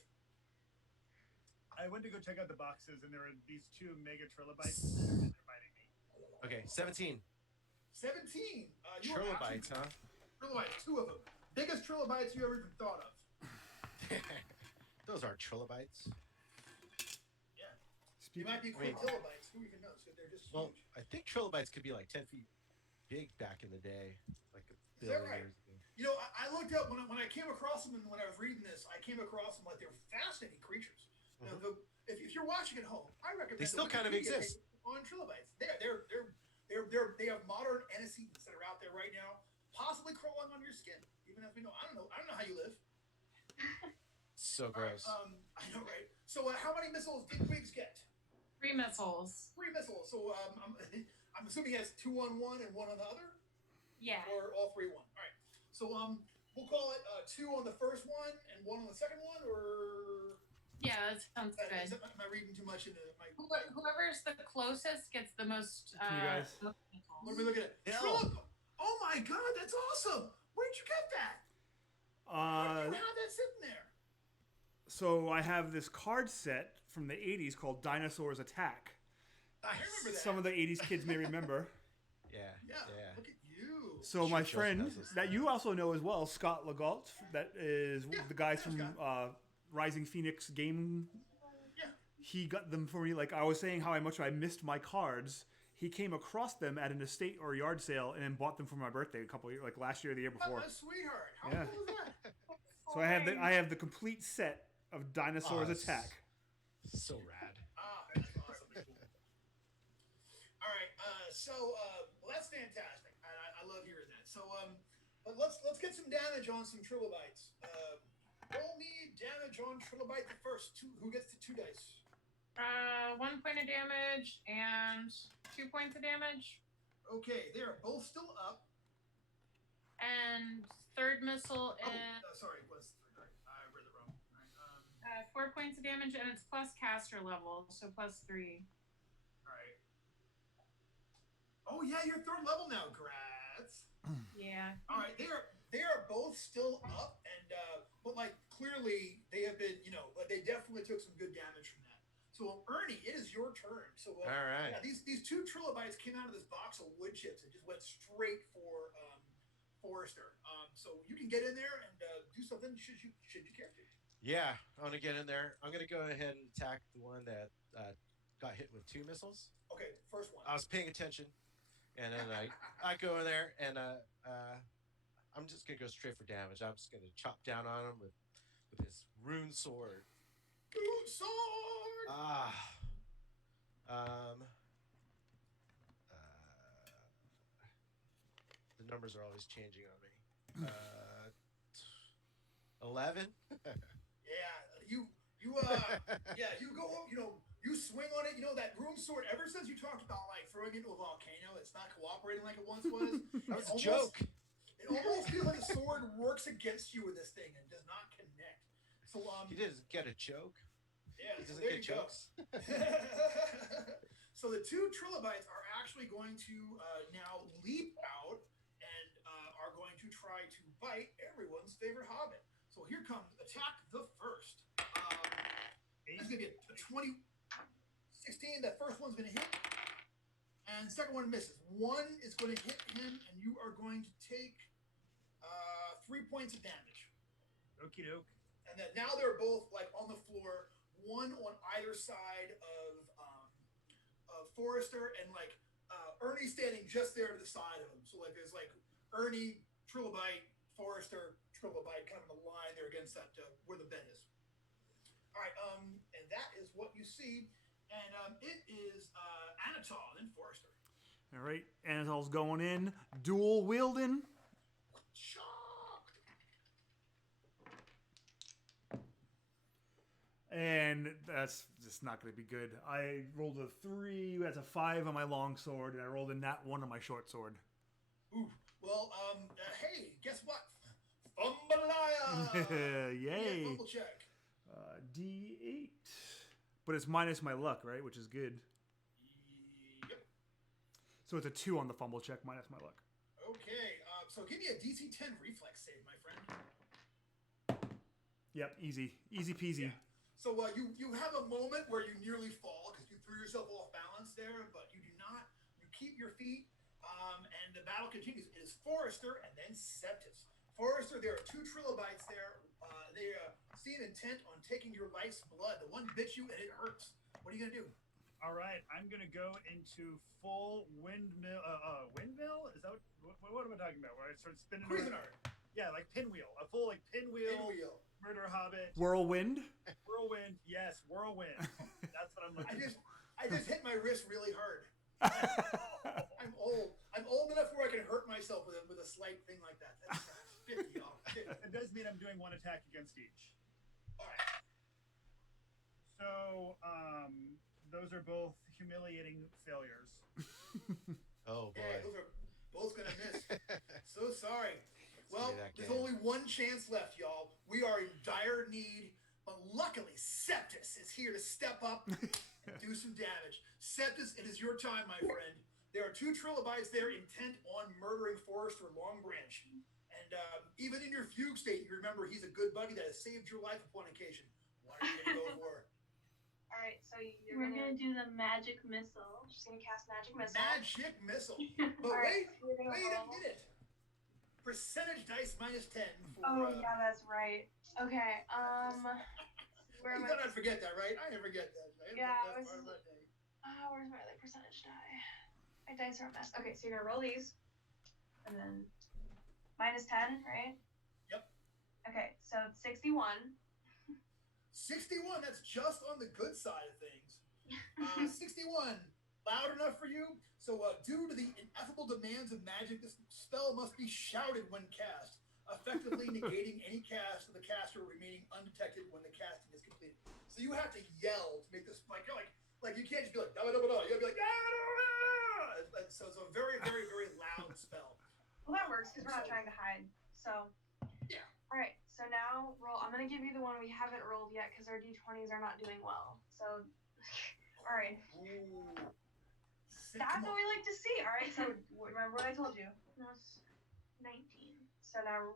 I went to go check out the boxes, and there are these two mega trilobites, and they're biting me. Okay, 17. 17. Trilobites, huh? Trilobites, 2 of them. Biggest trilobites you ever even thought of. Those are trilobites. Yeah. You might be quintilobites. Who even knows? They're just Well, huge. I think trilobites could be like 10 feet big back in the day, like a Is that billion right? years ago. You know, I looked up when I came across them, and when I was reading this, I came across them like they're fascinating creatures. Mm-hmm. Now, if you're watching at home, I recommend They still kind of exist on trilobites. They have modern antecedents that are out there right now, possibly crawling on your skin. Even as we know, I don't know how you live. So gross. Right, I know, right? So, how many missiles did Wiggs get? 3 missiles. 3 missiles. So, I'm assuming he has 2 on one and 1 on the other, Yeah. or all 3 1. All right. So, we'll call it 2 on the first one and 1 on the second one, or. Yeah, that sounds good. Am I reading too much into my? Whoever's the closest gets the most. You guys. What are we looking at? Oh my God, that's awesome! Where'd you get that? How did that sitting there? So I have this card set from the 80s called Dinosaurs Attack. I remember that. Some of the 80s kids may remember. Yeah. Yeah. Look at you. So my friend that you also know as well, Scott Legault, that is the guys from Rising Phoenix game. Yeah. He got them for me. Like I was saying, how much I missed my cards. He came across them at an estate or yard sale and then bought them for my birthday a couple of years, like last year or the year before. What a sweetheart! How cool is that? So I have the complete set of Dinosaurs Attack. So rad. That's awesome. All right, well, that's fantastic. I love hearing that. So, but let's get some damage on some trilobites. Roll me damage on trilobite the first. Who gets the 2 dice? 1 point of damage and 2 points of damage. Okay, they are both still up. And third missile is. Sorry, I read it wrong. All right, 4 points of damage, and it's plus caster level, so plus 3. All right. Oh yeah, you're 3rd level now, Grats. Yeah. All right, they are both still up, and but like clearly they have been, they definitely took some good damage from that. So Ernie, it is your turn. So all right, yeah, these 2 trilobites came out of this box of wood chips and just went straight for Forrester. So you can get in there and do something should you care to. Yeah, I want to get in there. I'm going to go ahead and attack the one that got hit with 2 missiles. Okay, first one. I was paying attention, and then I go in there, and I'm just going to go straight for damage. I'm just going to chop down on him with his rune sword. Rune sword! The numbers are always changing on me. 11. You go, you swing on it. That rune sword. Ever since you talked about like throwing it into a volcano, it's not cooperating like it once was. That was a joke. It almost feels like the sword works against you with this thing and does not connect. So he doesn't get a joke. Yeah, he doesn't there get you jokes. So the 2 trilobites are actually going to now leap out and are going to try to bite everyone's favorite hobbit. So here comes attack the first. It's going to be a 20, 16. That first one's going to hit. And the second one misses. 1 is going to hit him, and you are going to take 3 points of damage. Okie doke. And then now they're both like on the floor, one on either side of Forrester, and like Ernie standing just there to the side of him. So like there's like Ernie, trilobite, Forrester, trilobite, kind of in the line there against that where the bed is. All right, and that is what you see, and it is Anatol and Forrester. All right, Anatol's going in, dual wielding. And that's just not going to be good. I rolled a 3, that's a 5 on my long sword, and I rolled a nat 1 on my short sword. Ooh, well, hey, guess what? Fumbalaya! Yay! Yeah, fumble check. D8. But it's minus my luck, right? Which is good. Yep. So it's a 2 on the fumble check, minus my luck. Okay, so give me a DC 10 reflex save, my friend. Yep, easy. Easy peasy. Yeah. So you have a moment where you nearly fall because you threw yourself off balance there, but you do not. You keep your feet, and the battle continues. It is Forrester and then Septus. Forrester, there are 2 trilobites there. They seem intent on taking your life's blood. The one bit you and it hurts. What are you going to do? All right, I'm going to go into full windmill. Windmill? Is that what am I talking about? Where I start spinning Cuisinart. Yeah, like pinwheel. A full like pinwheel. Murder Hobbit. Whirlwind? Whirlwind, yes, whirlwind. That's what I'm looking for. I just hit my wrist really hard. I'm old. I'm old enough where I can hurt myself with a slight thing like that. That's 50, y'all. It does mean I'm doing 1 attack against each. All right. So, those are both humiliating failures. Oh, boy. Yeah, those are both going to miss. So sorry. Well, there's only 1 chance left, y'all. We are in dire need, but luckily Septus is here to step up and do some damage. Septus, it is your time, my friend. There are 2 trilobites there intent on murdering Forrester Long Branch. And even in your fugue state, you remember he's a good buddy that has saved your life upon occasion. What are you going to go for? All right, so we're going to do the magic missile. She's going to cast magic missile. Magic missile. But right, wait a minute. percentage dice -10 for. Oh yeah, that's right. Okay. Where You am thought I? I'd forget that, right? I didn't forget that. Yeah, That's part of my day. Where's my other percentage die? My dice are a mess. Okay, so you're gonna roll these, and then -10, right? Yep. Okay, so it's 61. 61. That's just on the good side of things. 61. Loud enough for you? So, due to the ineffable demands of magic, this spell must be shouted when cast, effectively negating any cast of the caster remaining undetected when the casting is completed. So you have to yell to make this like you can't just be like da da da da. You gotta be like da da da. So it's a very very very loud spell. Well, that works because we're not trying to hide. So yeah. All right. So now roll. I'm gonna give you the one we haven't rolled yet because our d20s are not doing well. So, all right. Ooh. That's what we like to see. All right. So remember what I told you? No, it's 19. So now,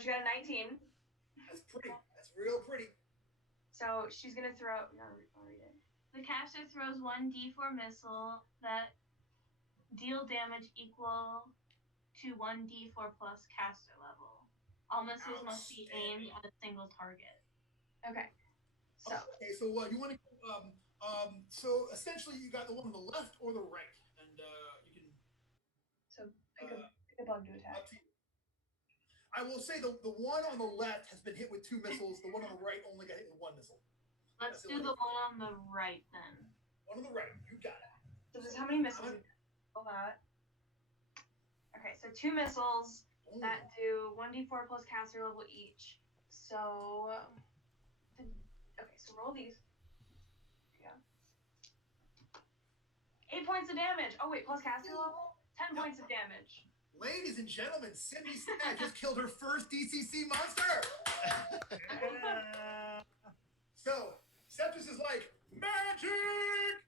she got a 19. That's pretty. That's real pretty. So she's gonna throw. No, I'll read it. The caster throws 1d4 missile that deal damage equal to 1d4 plus caster level. All missiles must be aimed at a single target. Okay. So. Okay. So what you want to? So essentially, you got the one on the left or the right, and you can. So pick a bug to attack. Up to you. I will say the one on the left has been hit with 2 missiles. The one on the right only got hit with 1 missile. Let's do the one on the right then. One on the right. You got it. So this is how many missiles? Roll that. Okay, so 2 missiles that do 1d4 plus caster level each. So, okay, so roll these. Yeah. 8 points of damage. Oh wait, plus caster level? 10 points of damage. Ladies and gentlemen, Sydney Stabb just killed her first DCC monster. So, Septus is like, magic!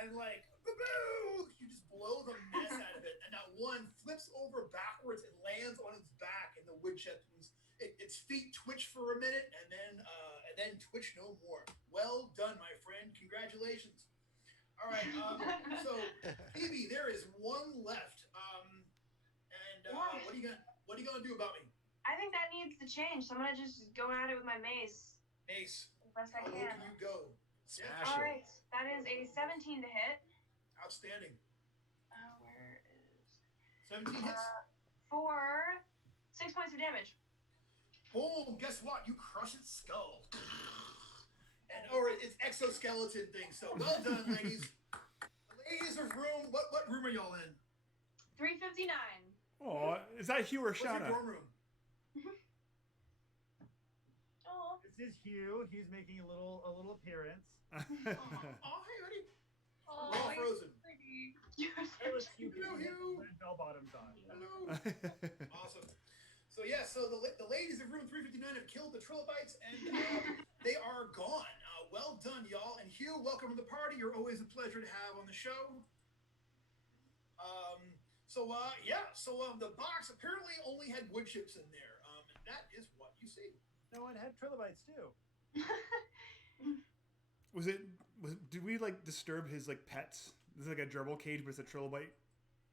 And like, boo-boo! You just blow the mess out of it. And that one flips over backwards and lands on its back, and the wood chips. Its feet twitch for a minute, and then twitch no more. Well done, my friend. Congratulations. All right. So, Phoebe, there is one left. What are you gonna do about me? I think that needs to change. So I'm gonna just go at it with my mace. Mace. As best I How low can. can you go? Smash All it. right. That is a 17 to hit. Outstanding. Where is 17 hits. for 6 points of damage. Boom! Guess what? You crush its skull. And its exoskeleton thing. So well done, ladies. Ladies of room. What room are y'all in? 359. Oh, is that Hugh or What's your Shauna? dorm room? Oh. This is Hugh. He's making a little appearance. Oh, hey, buddy. Oh, We're all frozen. Hey, let's Hugh. Hugh. Red bell bottoms on. Hello. Awesome. So yeah, so the ladies of room 359 have killed the trilobites, and they are gone. Well done, y'all. And Hugh, welcome to the party. You're always a pleasure to have on the show. So the box apparently only had wood chips in there, and that is what you see. No, it had trilobites too. Did we like disturb his like pets? This is like a gerbil cage, but it's a trilobite.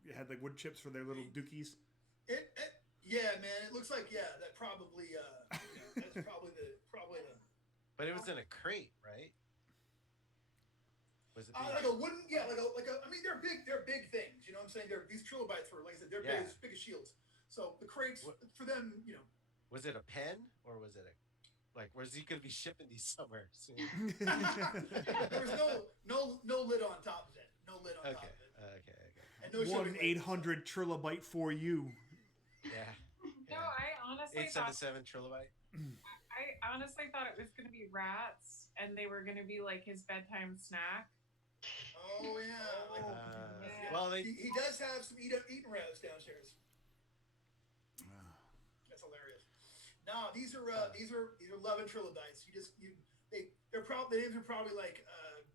It had like wood chips for their little dookies. Yeah, man. It looks like that probably that's probably the. But it was in a crate, right? Was it like a wooden? Yeah, like a. I mean, they're big things. You know what I'm saying? These trilobites were, like I said, they're big as shields. So the crates for them, you know. Was it a pen or was it was he going to be shipping these somewhere soon? There was no lid on top of it. No lid on top of it. Okay. And no 1-800 trilobite for you. Yeah. No, I honestly thought 877 trilobite. I honestly thought it was going to be rats, and they were going to be like his bedtime snack. Oh yeah. Yeah. Well, he does have some eating rats downstairs. That's hilarious. No, these are loving trilobites. Their names are probably like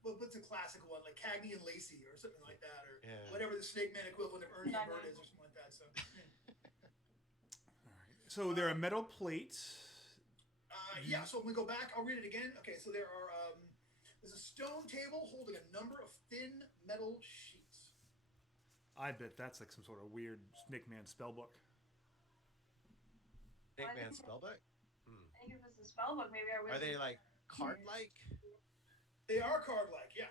what's a classic one, like Cagney and Lacey or something like that, or whatever the Snake Man equivalent of Ernie and Bert is or something like that. So. So they're a metal plate. Yeah, so when we go back, I'll read it again. Okay, so there's a stone table holding a number of thin metal sheets. I bet that's like some sort of weird Snake Man spellbook. Snake Man spellbook? I think if it's a spellbook, maybe our Are they like card-like? They are card-like, yeah.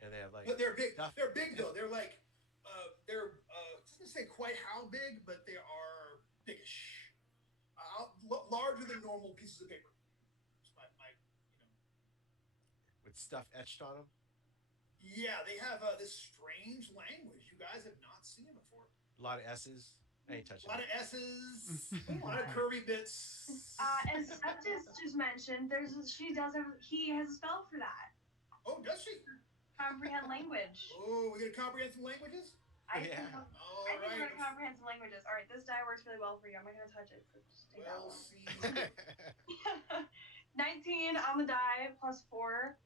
And they have like. But they're big. Stuff. They're big though. They're like, doesn't say quite how big, but they are biggish. Larger than normal pieces of paper. With stuff etched on them? Yeah, they have this strange language you guys have not seen before. A lot of S's. I ain't touching A lot of S's, a lot of curvy bits. As Septis just mentioned, he has a spell for that. Oh, does she? Comprehend language. Oh, we gonna comprehend some languages? I think we're gonna comprehend some languages. All right, this die works really well for you. I'm not gonna touch it. So just take that one. See. 19 on the die plus 4.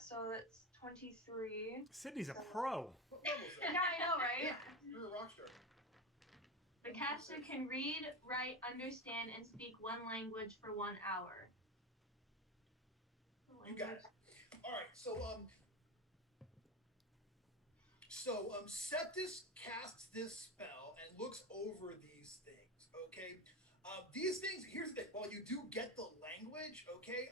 So that's 23. Sydney's a pro. What level is that? Yeah, I know, right? You're a rock star. The caster can read, write, understand, and speak one language for 1 hour. You got it. All right, so Septis casts this spell and looks over these things. Okay, these things. Here's the thing. While you do get the language, okay,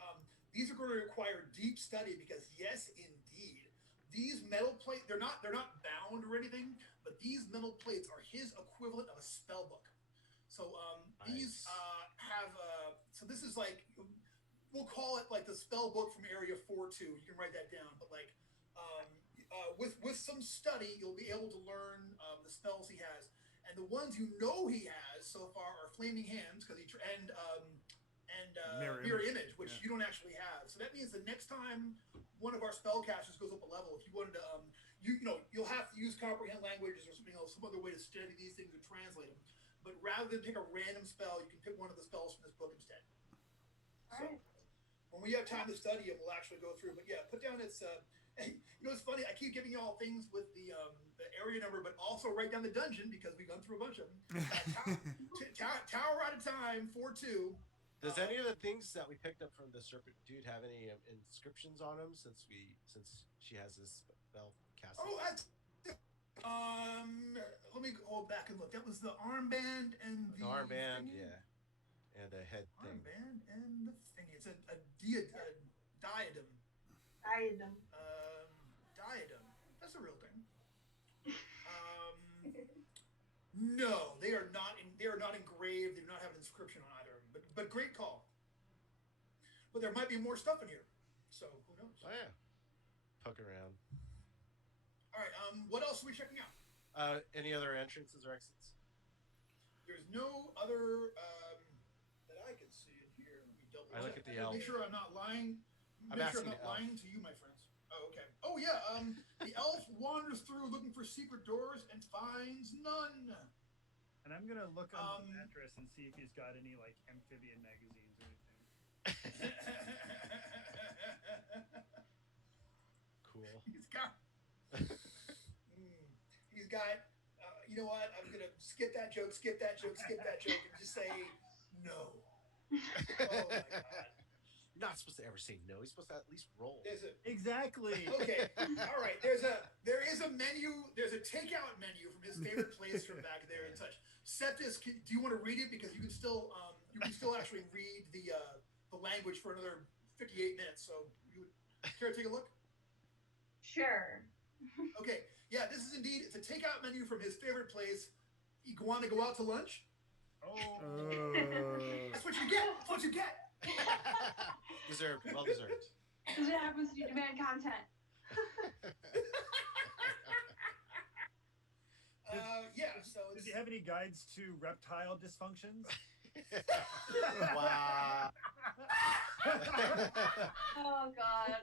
these are going to require deep study because yes, indeed, these metal plates. They're not bound or anything. But these metal plates are his equivalent of a spell book. So these have so this is like, we'll call it like the spell book from Area 4-2. You can write that down. But like with some study, you'll be able to learn the spells he has. And the ones you know he has so far are Flaming Hands and Mirror Image, which you don't actually have. So that means the next time one of our spellcasters goes up a level, if you wanted to you'll have to use comprehend languages or something else, some other way to study these things or translate them. But rather than pick a random spell, you can pick one of the spells from this book instead. All right. When we have time to study it, we'll actually go through. But yeah, put down its. It's funny. I keep giving you all things with the area number, but also write down the dungeon because we've gone through a bunch of them. Tower at a time, 4-2. Does any of the things that we picked up from the serpent dude have any inscriptions on them? Since she has this spell cast. Oh, that's. Let me go back and look. That was the armband and the armband, thingy? yeah, and the head thing. Armband and the thingy. It's a diadem. Diadem. Diadem. That's a real thing. No, they are not. They are not engraved. They do not have an inscription on either of them. But great call. But there might be more stuff in here. So who knows? Oh yeah. Poke around. All right. What else are we checking out? Any other entrances or exits? There's no other that I can see in here. Let me double check. I look at the elf. Make sure I'm not lying. I'm Make sure I'm asking not lying to you, my friends. Oh, okay. Oh yeah. The elf wanders through looking for secret doors and finds none. And I'm gonna look on the mattress and see if he's got any like amphibian magazines or anything. Cool. He's got. He's got. You know what? I'm gonna skip that joke, and just say no. Oh my god. You're not supposed to ever say no. He's supposed to at least roll. Exactly. Okay. All right. There is a menu. There's a takeout menu from his favorite place from back there and such. Septis, do you want to read it because you can still actually read the language for another 58 minutes. So you would care to take a look? Sure. Okay. Yeah. This is indeed. It's a takeout menu from his favorite place. You want to go out to lunch? Oh. That's what you get. That's what you get. Deserved. Well deserved. This is what happens when you demand content. Yeah. So does he have any guides to reptile dysfunctions? Wow. Oh God.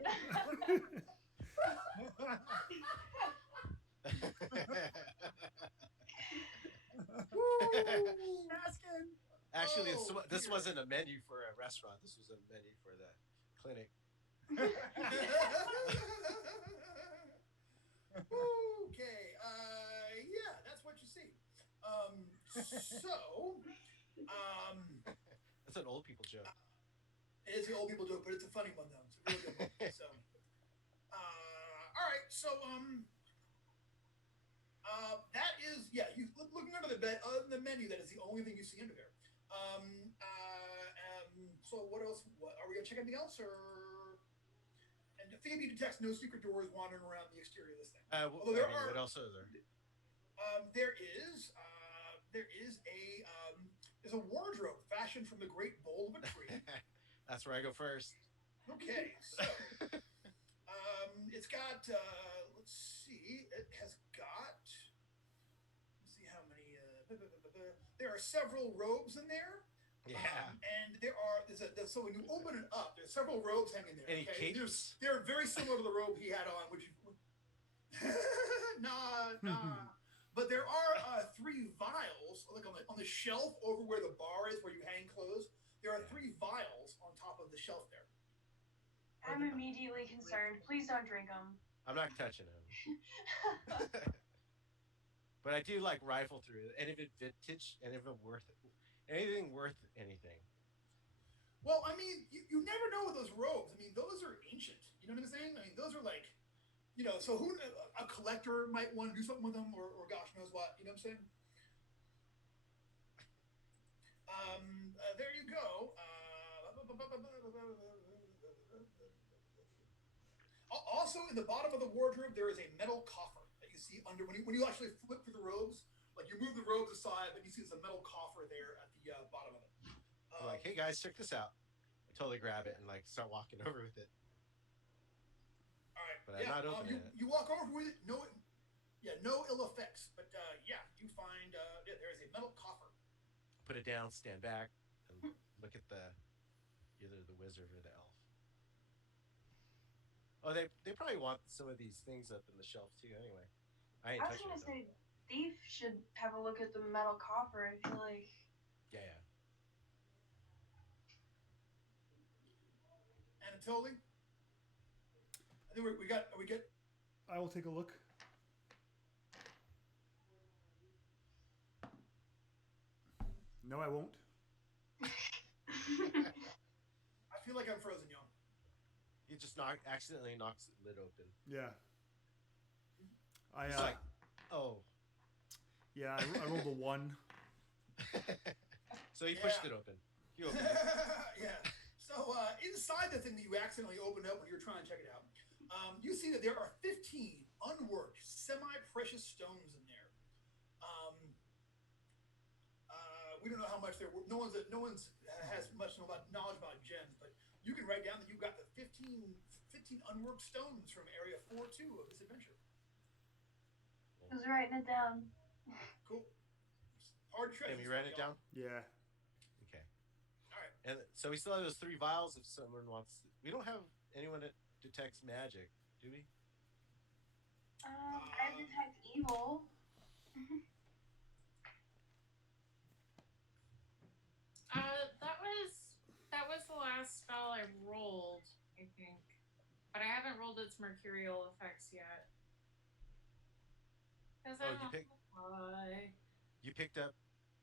Actually, this wasn't a menu for a restaurant. This was a menu for the clinic. Okay. Yeah, that's what you see. That's an old people joke. It is the old people joke, but it's a funny one though. It's a real good one. So, all right. So, That is, you looking under the menu. That is the only thing you see under there. So what else? Are we gonna check anything else, or? And Phoebe detects no secret doors wandering around the exterior of this thing. Although what else are there? There's a wardrobe fashioned from the great bole of a tree. That's where I go first. Okay, so it's got. Let's see. It has got. Let's see how many. There are several robes in there. Yeah. And so when you open it up, there's several robes hanging there. Any capes? They're very similar to the robe he had on, which. Nah. But there are 3 vials, like on the shelf over where the bar is, where you hang clothes. There are 3 vials on top of the shelf there. I'm immediately concerned. Please don't drink them. I'm not touching them. But I do like rifle through it. Any of it vintage, any of it worth it. Anything worth anything. Well, I mean, you never know with those robes. I mean, those are ancient. You know what I'm saying? I mean, those are like, so who a collector might want to do something with them, or gosh knows what. You know what I'm saying? There you go. Also, in the bottom of the wardrobe, there is a metal coffer that you see under when you actually flip through the robes. Like you move the robes aside, but you see there's a metal coffer there at the bottom of it. Like, hey guys, check this out. I totally grab it and like start walking over with it. All right, but I'm not opening it. You walk over with it. No ill effects. But you find there is a metal coffer. Put it down, stand back, and look at either the wizard or the elf. Oh, they probably want some of these things up in the shelf too. Anyway, I was gonna say, Thief should have a look at the metal coffer. I feel like. Yeah. Anatoly? I think we got. Are we good? I will take a look. No, I won't. I feel like I'm frozen young. He just accidentally knocks the lid open. Yeah. It's like, oh. Yeah, I rolled a 1. So he pushed it open. He opened it. Yeah. So inside the thing that you accidentally opened up when you were trying to check it out, you see that there are 15 unworked, semi-precious stones in there. We don't know how much there were. No one's has much knowledge about gems, but you can write down that you've got the 15 unworked stones from Area 4-2 of this adventure. Who's writing it down? Cool. Hard treasure. Have you written it down? Yeah. All right. And so we still have those 3 vials if someone wants. We don't have anyone that detects magic, do we? I detect evil. That was the last spell I rolled, I think, but I haven't rolled its mercurial effects yet. You picked up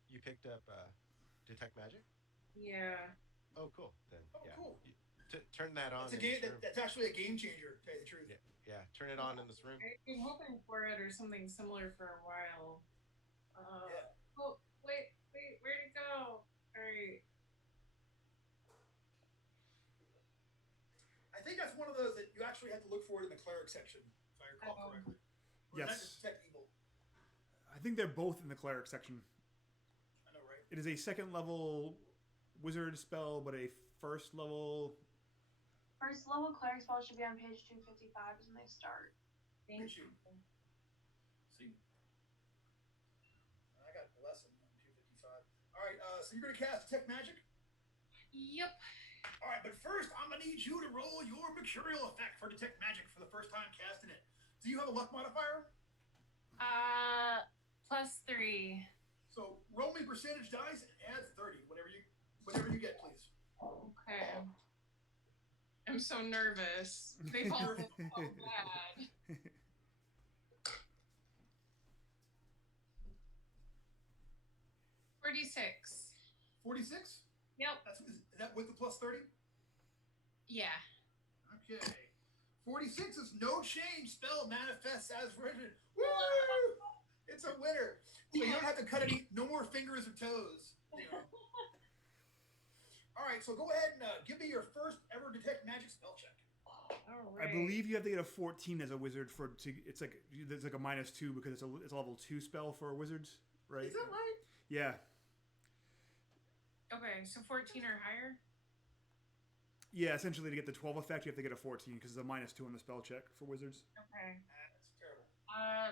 detect magic? Yeah. Oh, cool. Then cool. Turn that on. That's actually a game changer, to tell you the truth. Yeah. Turn it on in this room. I've been hoping for it or something similar for a while. Oh, wait, where'd it go? All right. I think that's one of those that you actually have to look for it in the cleric section, if I recall correctly. Yes. Not just detect evil. I think they're both in the cleric section. I know, right? It is a 2nd level wizard spell, but a 1st level. 1st level cleric spell should be on page 255 is when they start. Thank you. See? I got a lesson on 255. All right, so you're going to cast Detect Magic? Yep. All right, but first, I'm going to need you to roll your mercurial effect for Detect Magic for the first time casting it. Do you have a luck modifier? +3. So roll me percentage dice and add 30, whatever you get, please. Okay. I'm so nervous. They've all been so bad. 46. 46? Yep. Is that with the +30? Yeah. Okay. 46 is no change. Spell manifests as written. Woo! It's a winner. So you don't have to cut any, no more fingers or toes. You know. All right, so go ahead and give me your first ever detect magic spell check. All right. I believe you have to get a 14 as a wizard it's like there's like a -2 because it's a level 2 spell for wizards, right? Is that right? Yeah. Okay, so 14 or higher? Yeah, essentially to get the 12 effect, you have to get a 14 because it's a -2 on the spell check for wizards. Okay. That's terrible.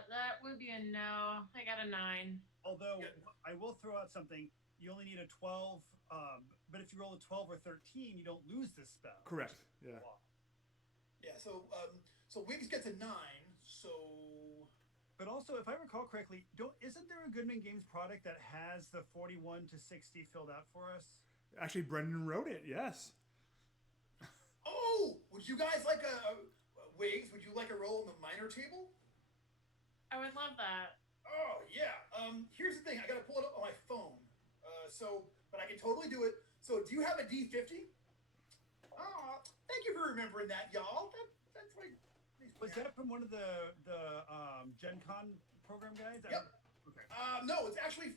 That would be a no. I got a 9. Although I will throw out something. You only need a 12, but if you roll a 12 or 13, you don't lose this spell. Correct. Yeah. Yeah. So Wiggs gets a 9. So. But also, if I recall correctly, isn't there a Goodman Games product that has the 41 to 60 filled out for us? Actually, Brendan wrote it. Yes. Oh, would you guys like a Wiggs? Would you like a roll on the minor table? I would love that. Oh yeah. Here's the thing. I gotta pull it up on my phone. But I can totally do it. So, do you have a D50? Oh, thank you for remembering that, y'all. That's like. Was that from one of the Gen Con program guides? Yep. Okay. No, it's actually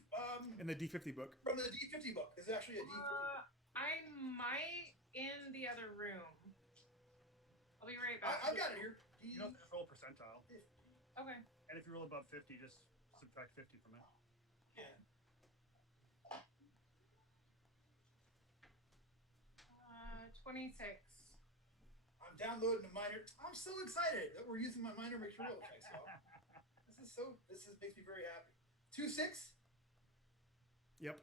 In the D50 book. from the D50 book. It's actually a D50. I might in the other room. I'll be right back. I've got it here. You don't have to roll percentile. Okay. And if you roll above 50, just subtract 50 from it. Yeah. 26. I'm downloading a minor. I'm so excited that we're using my minor makes real checks, y'all. This makes me very happy. 2-6? Yep.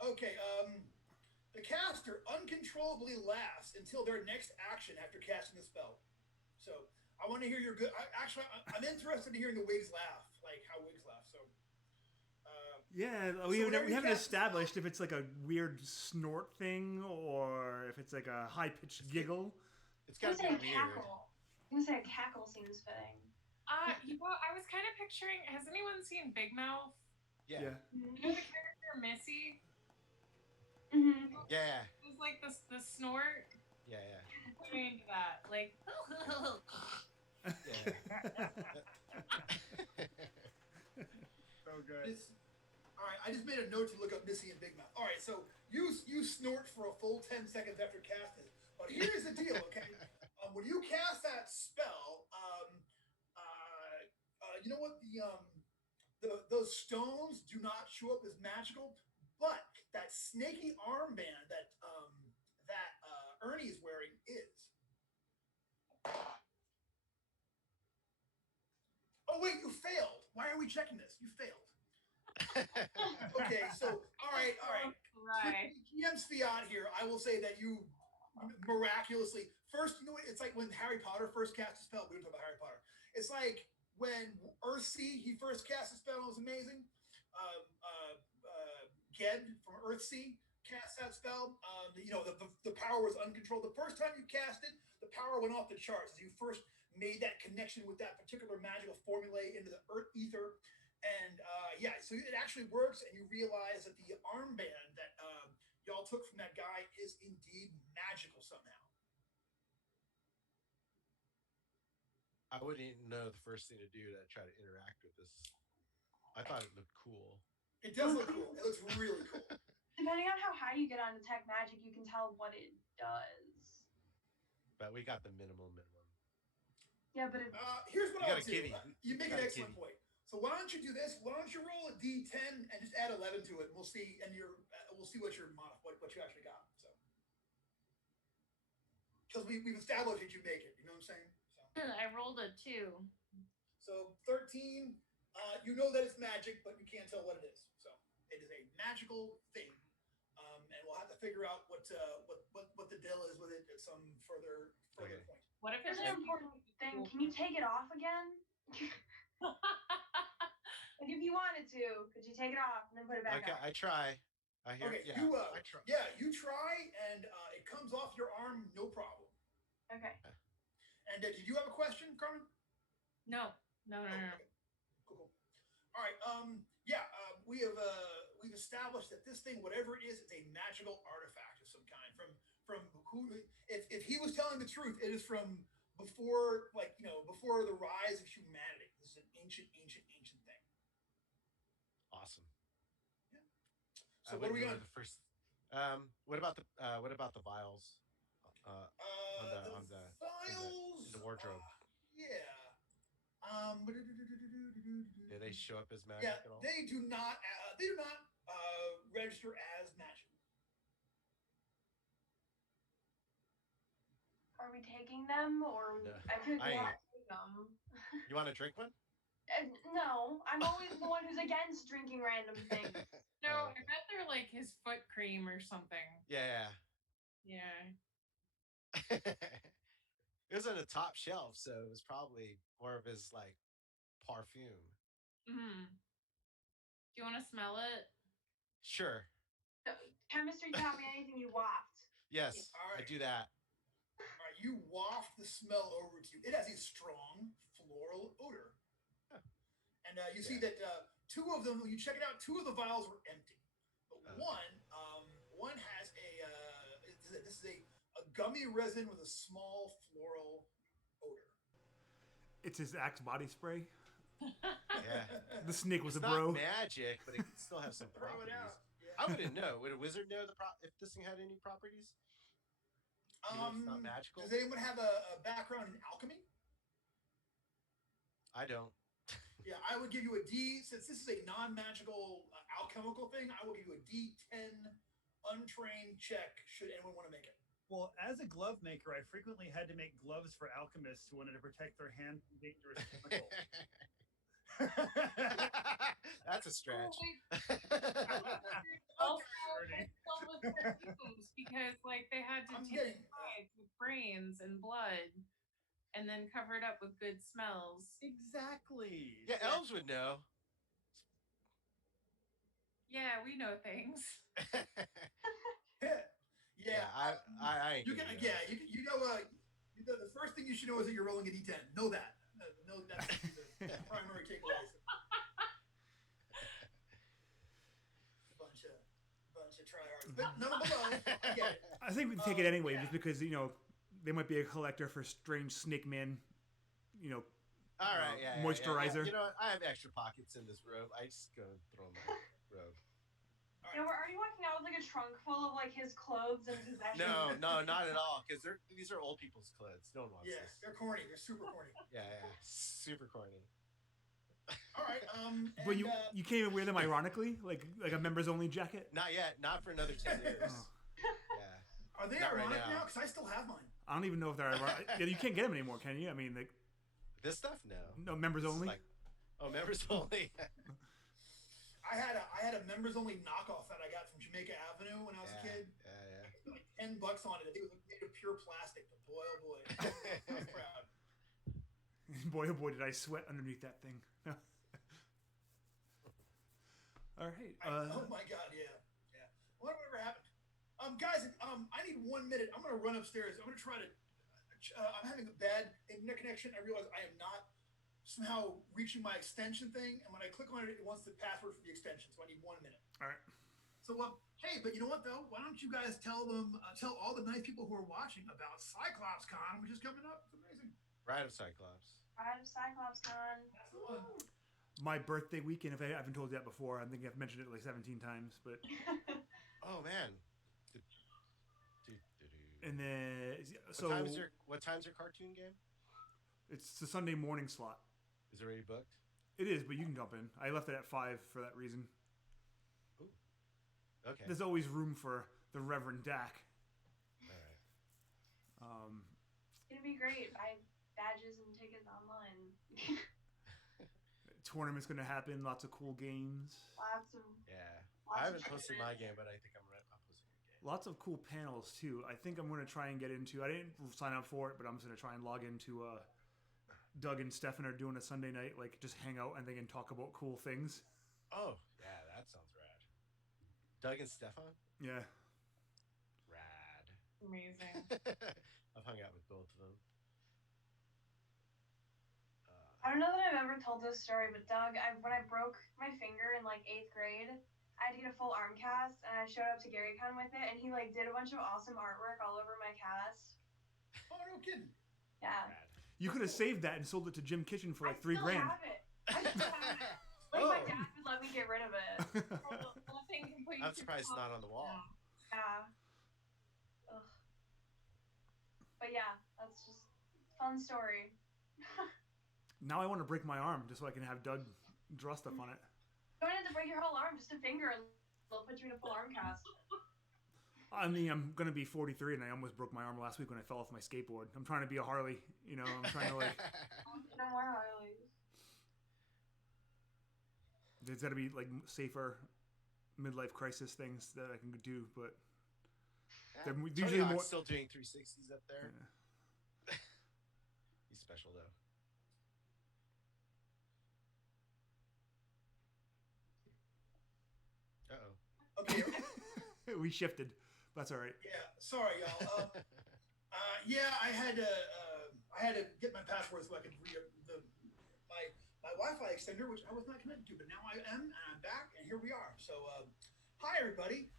Okay, the caster uncontrollably laughs until their next action after casting the spell. So I want to hear your good. I'm interested in hearing the Wiggs laugh, like how Wiggs laugh. So. Yeah, we haven't established if it's like a weird snort thing or if it's like a high-pitched giggle. It's got to be weird. Cackle. I'm gonna say a cackle seems fitting. I was kind of picturing. Has anyone seen Big Mouth? Yeah. You know the character Missy? Mm-hmm. Yeah. It was like the snort. Yeah. Put me into that, like. Yeah. So good. All right, I just made a note to look up Missy and Big Mouth. All right, so you snort for a full 10 seconds after casting. But here's the deal, okay? When you cast that spell, you know what? Those stones do not show up as magical, but that snaky armband that Ernie's wearing is. Oh wait, you failed. Why are we checking this? You failed. Okay, so all right. Right. TM's fiat here. I will say that you miraculously first. You know what? It's like when Harry Potter first cast a spell. We don't talk about Harry Potter. It's like when Earthsea he first cast a spell. It was amazing. Ged from Earthsea cast that spell. The power was uncontrolled. The first time you cast it, the power went off the charts. As you first made that connection with that particular magical formulae into the earth ether. And so it actually works, and you realize that the armband that y'all took from that guy is indeed magical somehow. I wouldn't even know the first thing to do to try to interact with this. I thought it looked cool. It does look cool. It looks really cool. Depending on how high you get on detect magic, you can tell what it does. But we got the minimum. Yeah, but here's what I'll do. You make an got a excellent kitty. point. So why don't you do this? Why don't you roll a D10 and just add 11 to it? And we'll see, we'll see what you actually got. So, because we've established that you make it. You know what I'm saying? So. I rolled a 2. So 13. You know that it's magic, but you can't tell what it is. So it is a magical thing, and we'll have to figure out what the deal is with it at some further point. What if there's it's an important thing? Can you take it off again? Like if you wanted to, could you take it off and then put it back on? I try. I hear. Okay, Yeah, I try. Yeah, you try, and it comes off your arm, no problem. Okay. And did you have a question, Carmen? No. Okay. Cool. All right. We've established that this thing, whatever it is a magical artifact of some kind. From who? If he was telling the truth, it is from before the rise of humanity. This is an ancient thing. So what are we on? The first. What about the vials? On the vials in the wardrobe. Yeah. Do they show up as magic at all? They do not. They do not register as magic. Are we taking them, or No, I feel like we have to take them? You want to drink one? No, I'm always the one who's against drinking random things. No, I bet they're like his foot cream or something. Yeah. It was on the top shelf, so it was probably more of his like perfume. Do you want to smell it? Sure. Chemistry taught me anything you waft. Yes, right. I do that. All right, you waft the smell over to you. It has a strong floral odor. Oh. And you see that two of them, when you check it out, two of the vials were empty. But one has this is a gummy resin with a small floral odor. It's his Axe body spray. Yeah. The snake was it's a bro. Not magic, but it can still have some properties. Yeah. I wouldn't know. Would a wizard know if this thing had any properties? It's not magical. Does anyone have a background in alchemy? I don't. Yeah, I would give you a D. Since this is a non-magical alchemical thing, I will give you a D10 untrained check should anyone want to make it. Well, as a glove maker, I frequently had to make gloves for alchemists who wanted to protect their hands from dangerous chemicals. That's a stretch. Also, with perfumes, because like they had to take bags with brains and blood, and then cover it up with good smells. Exactly. Yeah, elves would know. Yeah, we know things. Yeah, I you can. Yeah, you know. The first thing you should know is that you're rolling a D10. Know that. Know that's the primary takeaway. Bunch of tryhards, but none of them. I get it. I think we can take it anyway, just because they might be a collector for strange snake man. All right, moisturizer. Yeah. You know what? I have extra pockets in this robe. I just go throw my robe. Yeah, are you walking out with like a trunk full of like his clothes and possessions? No, not at all. Because these are old people's clothes. No one wants this. They're corny. They're super corny. Yeah, super corny. All right. But you can't even wear them ironically, like a members only jacket. Not yet. Not for another 10 years. Yeah. Are they not ironic right now? Because I still have mine. I don't even know if they're ironic. Yeah, you can't get them anymore, can you? I mean, like this stuff, no. No, members only. Members only. I had a members only knockoff that I got from Jamaica Avenue when I was a kid. Yeah. Like $10 on it. I think it was made of pure plastic. But boy, oh boy, I was proud. Boy, oh boy, did I sweat underneath that thing. All right. Oh my God, yeah. Whatever happened? Guys, I need 1 minute. I'm gonna run upstairs. I'm gonna try to. I'm having a bad internet connection. I realize I am not somehow reaching my extension thing, and when I click on it, it wants the password for the extension. So I need 1 minute. All right. So, hey, but you know what though? Why don't you guys tell all the nice people who are watching about Cyclops Con, which is coming up? It's amazing. Ride of Cyclops. Ride of Cyclops Con. That's the one. My birthday weekend, if I haven't told you that before, I think I've mentioned it like 17 times, but. Oh man. And then what time's your cartoon game? It's the Sunday morning slot. Is it already booked? It is, but you can jump in. I left it at 5 for that reason. Ooh. Okay. There's always room for the Reverend Dak. All right. It'd be great. Buy badges and tickets online. Tournament's going to happen. Lots of cool games. I haven't posted my game, but I think I'm posting a game. Lots of cool panels too. I think I'm going to try and get into. I didn't sign up for it, but I'm just going to try and log into. Doug and Stefan are doing a Sunday night, like just hang out and they can talk about cool things. Oh yeah, that sounds rad. Doug and Stefan? Yeah. Rad. Amazing. I've hung out with both of them. I don't know that I've ever told this story, but Doug, when I broke my finger in like 8th grade, I had to get a full arm cast, and I showed up to GaryCon with it, and he like did a bunch of awesome artwork all over my cast. Oh, no kidding. Yeah. Rad. You could have saved that and sold it to Jim Kitchen for like $3,000. I still have it. Like my dad would let me get rid of it. Nothing put you I'm through surprised it's not on the wall. Yeah. Ugh. But yeah, that's just fun story. Now I want to break my arm just so I can have Doug draw stuff on it. You don't have to break your whole arm, just a finger, and they'll put you in a full arm cast. I mean, I'm going to be 43, and I almost broke my arm last week when I fell off my skateboard. I'm trying to be a Harley, you know, I'm trying to, like... No more Harleys. There's got to be, like, safer midlife crisis things that I can do, but... They're usually more... still doing 360s up there. Yeah. He's special, though. Uh-oh. Okay. We shifted. That's all right. Yeah. Sorry, y'all. Yeah, I had to get my password so I could read my Wi-Fi extender, which I was not connected to, but now I am, and I'm back, and here we are. So, hi everybody.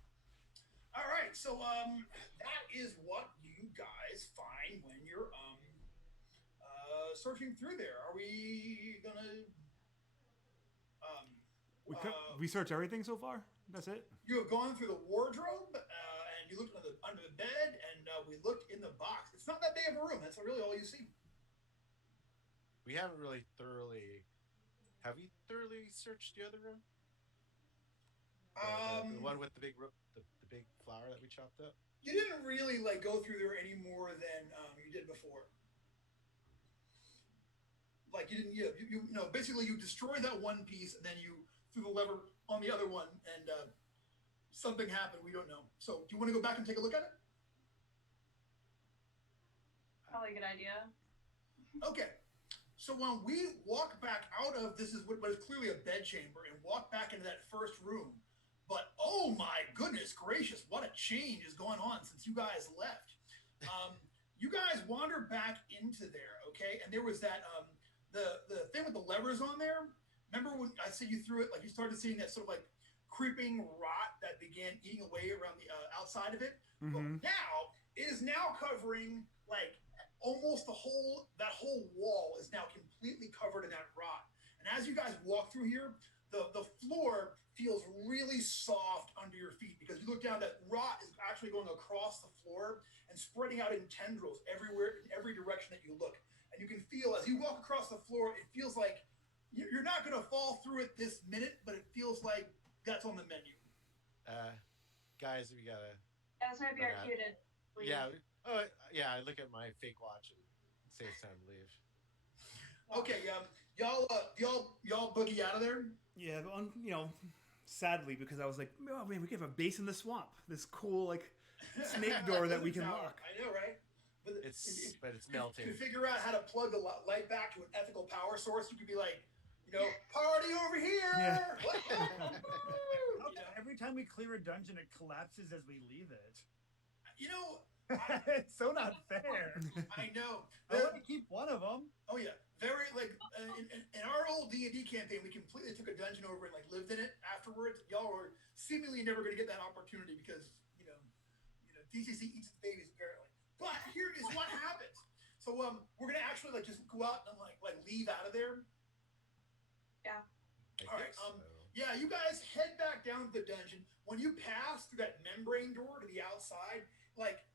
All right. So, that is what you guys find when you're searching through there. Are we gonna? We search everything so far? That's it? You have gone through the wardrobe, and you looked under the bed, and we looked in the box. It's not that big of a room. That's really all you see. We haven't really thoroughly... Have we thoroughly searched the other room? The one with the big flower that we chopped up? You didn't really go through there any more than you did before. Like you didn't, you know, basically you destroyed that one piece, and then you threw the lever on the other one, and something happened. We don't know. So, do you want to go back and take a look at it? Probably a good idea. Okay. So when we walk back out of this is what is clearly a bed chamber and walk back into that first room, but oh my goodness gracious, what a change is going on since you guys left. You guys wander back into there, okay? And there was that the thing with the levers on there. Remember when I said you threw it, like you started seeing that sort of like creeping rot that began eating away around the outside of it? Mm-hmm. But now it is now covering like almost that whole wall is now completely covered in that rot. And as you guys walk through here, the floor feels really soft under your feet because you look down, that rot is actually going across the floor and spreading out in tendrils everywhere, in every direction that you look. And you can feel as you walk across the floor, it feels like you're not going to fall through it this minute, but it feels like that's on the menu. Guys, we gotta... Yeah, this might be our cue to leave. Yeah. Oh, yeah, I look at my fake watch and say it's time to leave. Okay, y'all boogie out of there? Yeah, but, you know, sadly, because I was like, oh man, we could have a base in the swamp. This cool, like, snake door that we can lock. I know, right? But it's melting. To figure out how to plug the light back to an ethical power source, you could be like, you know, party over here! Yeah. Every time we clear a dungeon, it collapses as we leave it. You know... It's so not fair. I know. I want to keep one of them. Oh yeah, very like in our old D&D campaign, we completely took a dungeon over and like lived in it afterwards. Y'all were seemingly never going to get that opportunity because you know DCC eats its babies apparently. But here is what happens. So we're going to actually like just go out and like leave out of there. Yeah. All right. Yeah, you guys head back down to the dungeon. When you pass through that membrane door to the outside, like.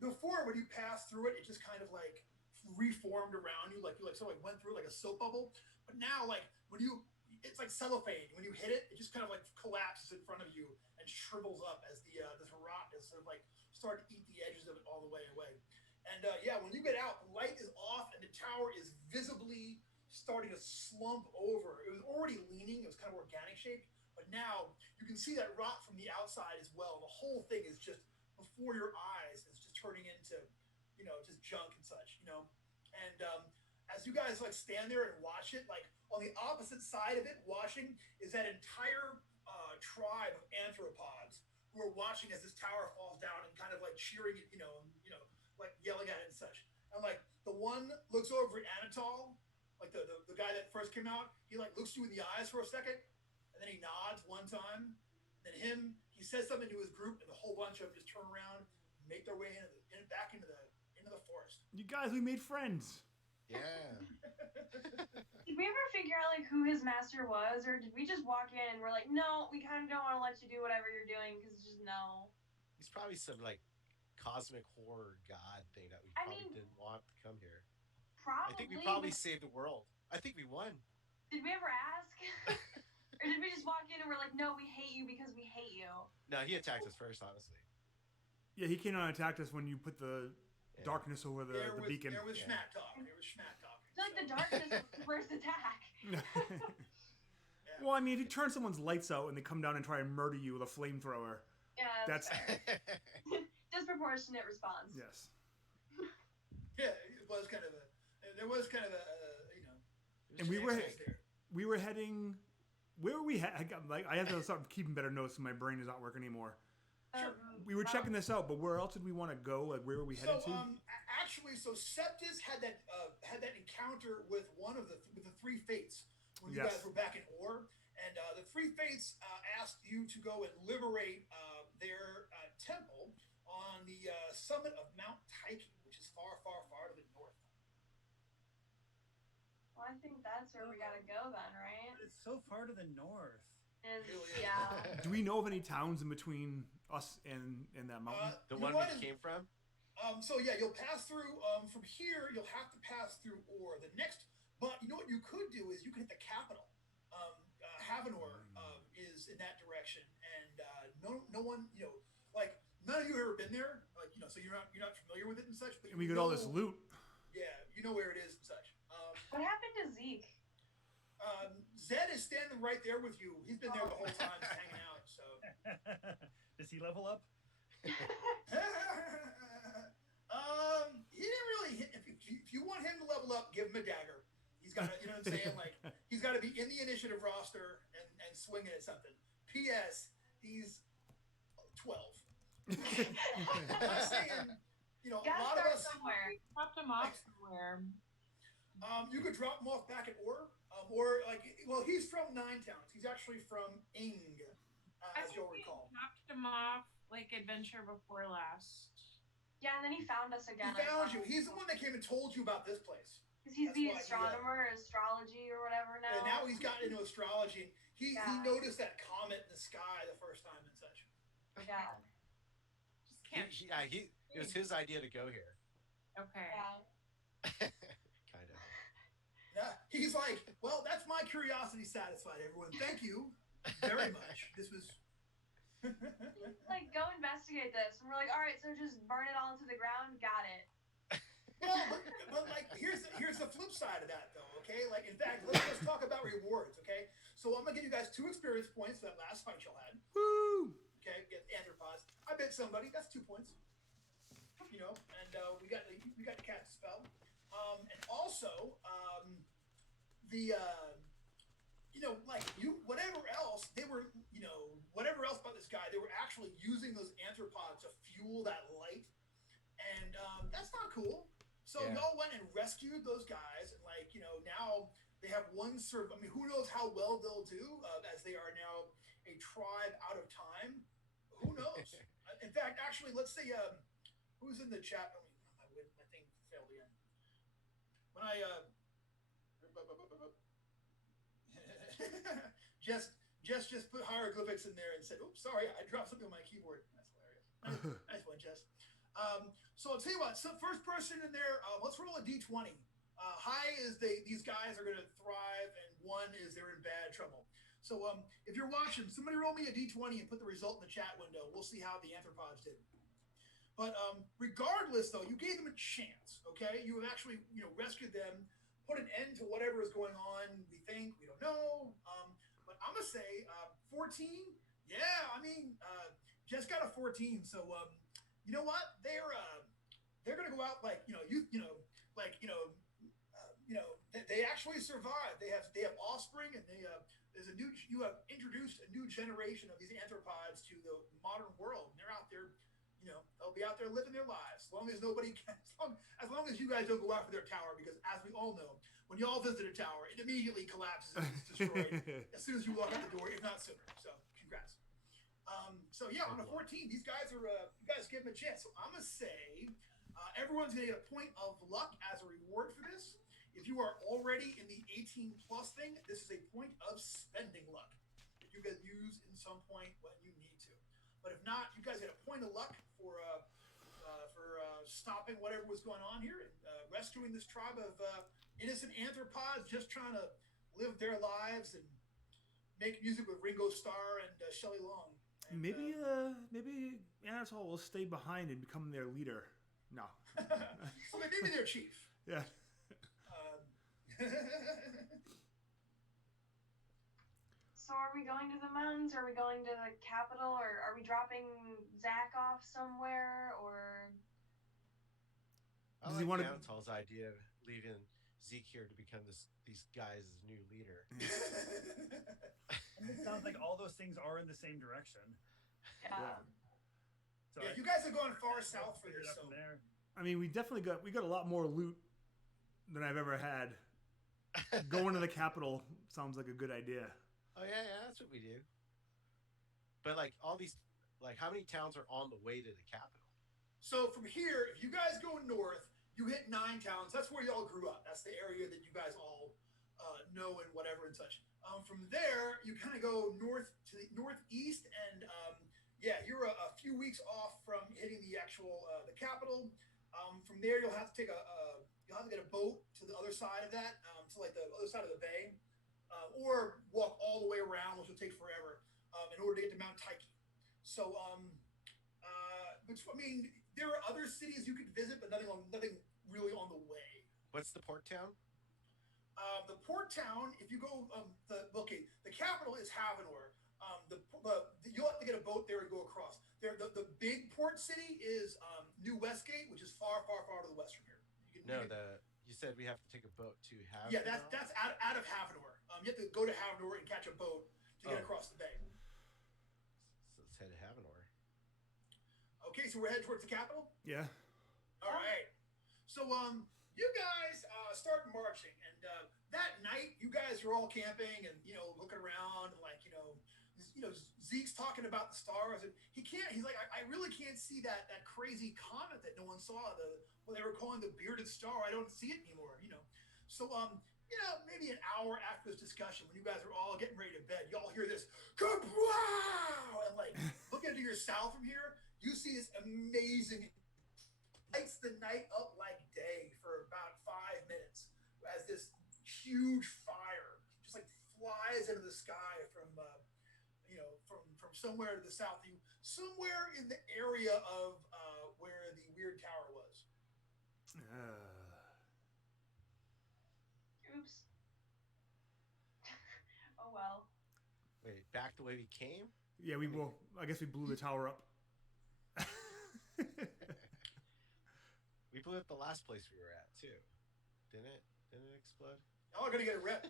Before, when you passed through it, it just kind of like reformed around you, like you sort of went through like a soap bubble. But now, like it's like cellophane. When you hit it, it just kind of like collapses in front of you and shrivels up as the this rot is sort of like starting to eat the edges of it all the way away. And yeah, when you get out, the light is off and the tower is visibly starting to slump over. It was already leaning; it was kind of organic shaped, but now you can see that rot from the outside as well. The whole thing is just before your eyes. It's just turning into, you know, just junk and such, you know. And as you guys like stand there and watch it, like on the opposite side of it, watching is that entire tribe of anthropods who are watching as this tower falls down and kind of like cheering it, you know, like yelling at it and such. And like the one looks over at Anatol, like the guy that first came out. He like looks you in the eyes for a second, and then he nods one time. Then he says something to his group, and the whole bunch of them just turn around, make their way back into the forest. You guys, we made friends. Yeah. Did we ever figure out like who his master was, or did we just walk in and we're like, no, we kind of don't want to let you do whatever you're doing because just no. He's probably some like cosmic horror god thing that we probably didn't want to come here. Probably. I think we probably saved the world. I think we won. Did we ever ask? Or did we just walk in and we're like, no, we hate you because we hate you? No, he attacked us first, honestly. Yeah, he came out and attacked us when you put the darkness over the beacon. There was smack talk. There was smack talk. I feel like the darkness was the first attack. Well, I mean, if you turn someone's lights out and they come down and try and murder you with a flamethrower, that's disproportionate response. Yes. Yeah, it was kind of a. There was kind of a, And we were heading. Where were we? I have to start keeping better notes, and my brain is not working anymore. Sure. We were checking this out, but where else did we want to go? Like, where were we headed to? Actually, Septis had that encounter with one of the three fates when you guys were back in Ore, and the three fates asked you to go and liberate their temple on the summit of Mount Tyche, which is far, far, far to the north. Well, I think that's where we gotta go then, right? It's so far to the north. Do we know of any towns in between us and that mountain? The one we came from? So yeah, you'll pass through from here. You'll have to pass through Ore. The next, but you know what you could do is you could hit the capital. Havenor is in that direction, and no one, like none of you have ever been there, like so you're not familiar with it and such. But and we got all this loot. Yeah, you know where it is and such. What happened to Zeke? Zed is standing right there with you. He's been there the whole time, just hanging out. So, does he level up? He didn't really hit. If you want him to level up, give him a dagger. He's got to, you know what I'm saying? Like he's got to be in the initiative roster and swinging at something. P.S. He's 12. I'm saying, a lot of us somewhere. Dropped him off somewhere. You could drop him off back at Ore, or he's from Nine Towns. He's actually from Ing, as you'll recall. Dropped him off adventure before last. Yeah, and then he found us again. He found you. He's the one that came and told you about this place. Because he's the astronomer, astrology, or whatever now. And now he's gotten into astrology. He noticed that comet in the sky the first time and such. Yeah. Just can't. It was his idea to go here. Okay. Yeah. Kind of. Yeah. He's like, well, that's my curiosity satisfied, everyone. Thank you very much. This was. Like, go investigate this. And we're like, all right, so just burn it all to the ground. Got it. Well, but here's the flip side of that, though, okay? Like, in fact, let's talk about rewards, okay? So I'm going to give you guys 2 experience points for that last fight y'all had. Woo! Okay, get anthropods. I bet somebody. That's 2 points. And we got the cat spell. And also, whatever else, they were, whatever else about this guy, they were actually using those anthropods to fuel that light. And that's not cool. So y'all went and rescued those guys, and now they have one I mean, who knows how well they'll do as they are now a tribe out of time. Who knows? In fact, actually, let's see who's in the chat. My thing failed again. When I just put hieroglyphics in there and said, "Oops, sorry, I dropped something on my keyboard." That's hilarious. Nice one, Jess. So I'll tell you what. So first person in there, let's roll a d20. High is these guys are going to thrive, and 1 is they're in bad trouble. So if you're watching, somebody roll me a d20 and put the result in the chat window. We'll see how the anthropods did. But regardless, though, you gave them a chance. Okay, you have actually rescued them, put an end to whatever is going on. We don't know. But I'm gonna say 14. Yeah, I mean, Jess got a 14. So you know what? They're gonna go out they actually survived. They have offspring, and you have introduced a new generation of these anthropods to the modern world. And they're out there, they'll be out there living their lives as long as you guys don't go after their tower, because as we all know, when y'all visit a tower, it immediately collapses and is destroyed as soon as you walk out the door, if not sooner. So congrats. So yeah, on a 14, these guys are you guys give them a chance. So I'm gonna say everyone's gonna get a point of luck as a reward for this. If you are already in the 18 plus thing, this is a point of spending luck that you can use in some point when you need to. But if not, you guys get a point of luck for stopping whatever was going on here and rescuing this tribe of innocent anthropods just trying to live their lives and make music with Ringo Starr and Shelley Long. And, maybe Anatole will stay behind and become their leader. No. So maybe their chief. Yeah. So are we going to the mountains? Are we going to the capital? Or are we dropping Zach off somewhere? Or I like Anatole's idea of leaving Zeke here to become these guys' new leader. And it sounds like all those things are in the same direction. yeah. So Yeah, you guys have gone far south for this. So. There. I mean, we got a lot more loot than I've ever had. Going to the capital sounds like a good idea. Oh yeah, that's what we do. But like all these, like how many towns are on the way to the capital? So from here, if you guys go north, you hit 9 towns. That's where y'all grew up. That's the area that you guys all know and whatever and such. From there, you kind of go north to the northeast, and you're a few weeks off from hitting the actual the capital. From there, you'll have to get a boat to the other side of that, to like the other side of the bay. Or walk all the way around, which will take forever, in order to get to Mount Tyche. So, I mean, there are other cities you could visit, but nothing really on the way. What's the port town? The port town, if you go, the capital is Havanor. You'll have to get a boat there and go across. The big port city is New Westgate, which is far, far, far to the west from here. You said we have to take a boat to Havanor? Yeah, that's out of Havanor. You have to go to Havanor and catch a boat to get across the bay. So let's head to Havanor. Okay, so we're headed towards the capital? Yeah. All right. So you guys start marching, and that night you guys are all camping and looking around and Zeke's talking about the stars, and he's like, I really can't see that crazy comet that no one saw, what they were calling the bearded star. I don't see it anymore, So maybe an hour after this discussion, when you guys are all getting ready to bed, y'all hear this kablow, and like looking to your south from here, you see this amazing lights the night up like day for about 5 minutes as this huge fire just like flies into the sky from somewhere to the south of you, somewhere in the area of where the weird tower was. Oops. Oh well. Wait, back the way we came? Yeah, I guess we blew the tower up. We blew up the last place we were at too. Didn't it? Didn't it explode? Y'all are gonna get a rip.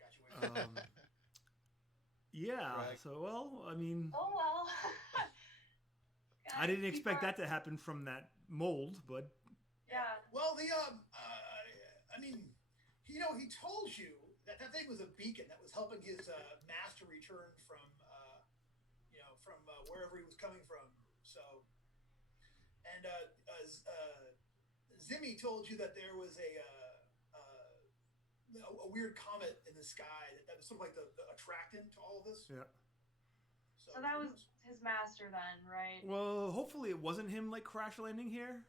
Got you. Yeah. Right. So, well, I mean, Oh well. I didn't expect that to happen from that mold, but Yeah. Well, I mean, he told you that thing was a beacon that was helping his master return from wherever he was coming from. So, and Zimmy told you that there was a weird comet in the sky that was sort of like the attractant to all of this. yeah. So that was his master then, right? Well, hopefully it wasn't him like crash landing here,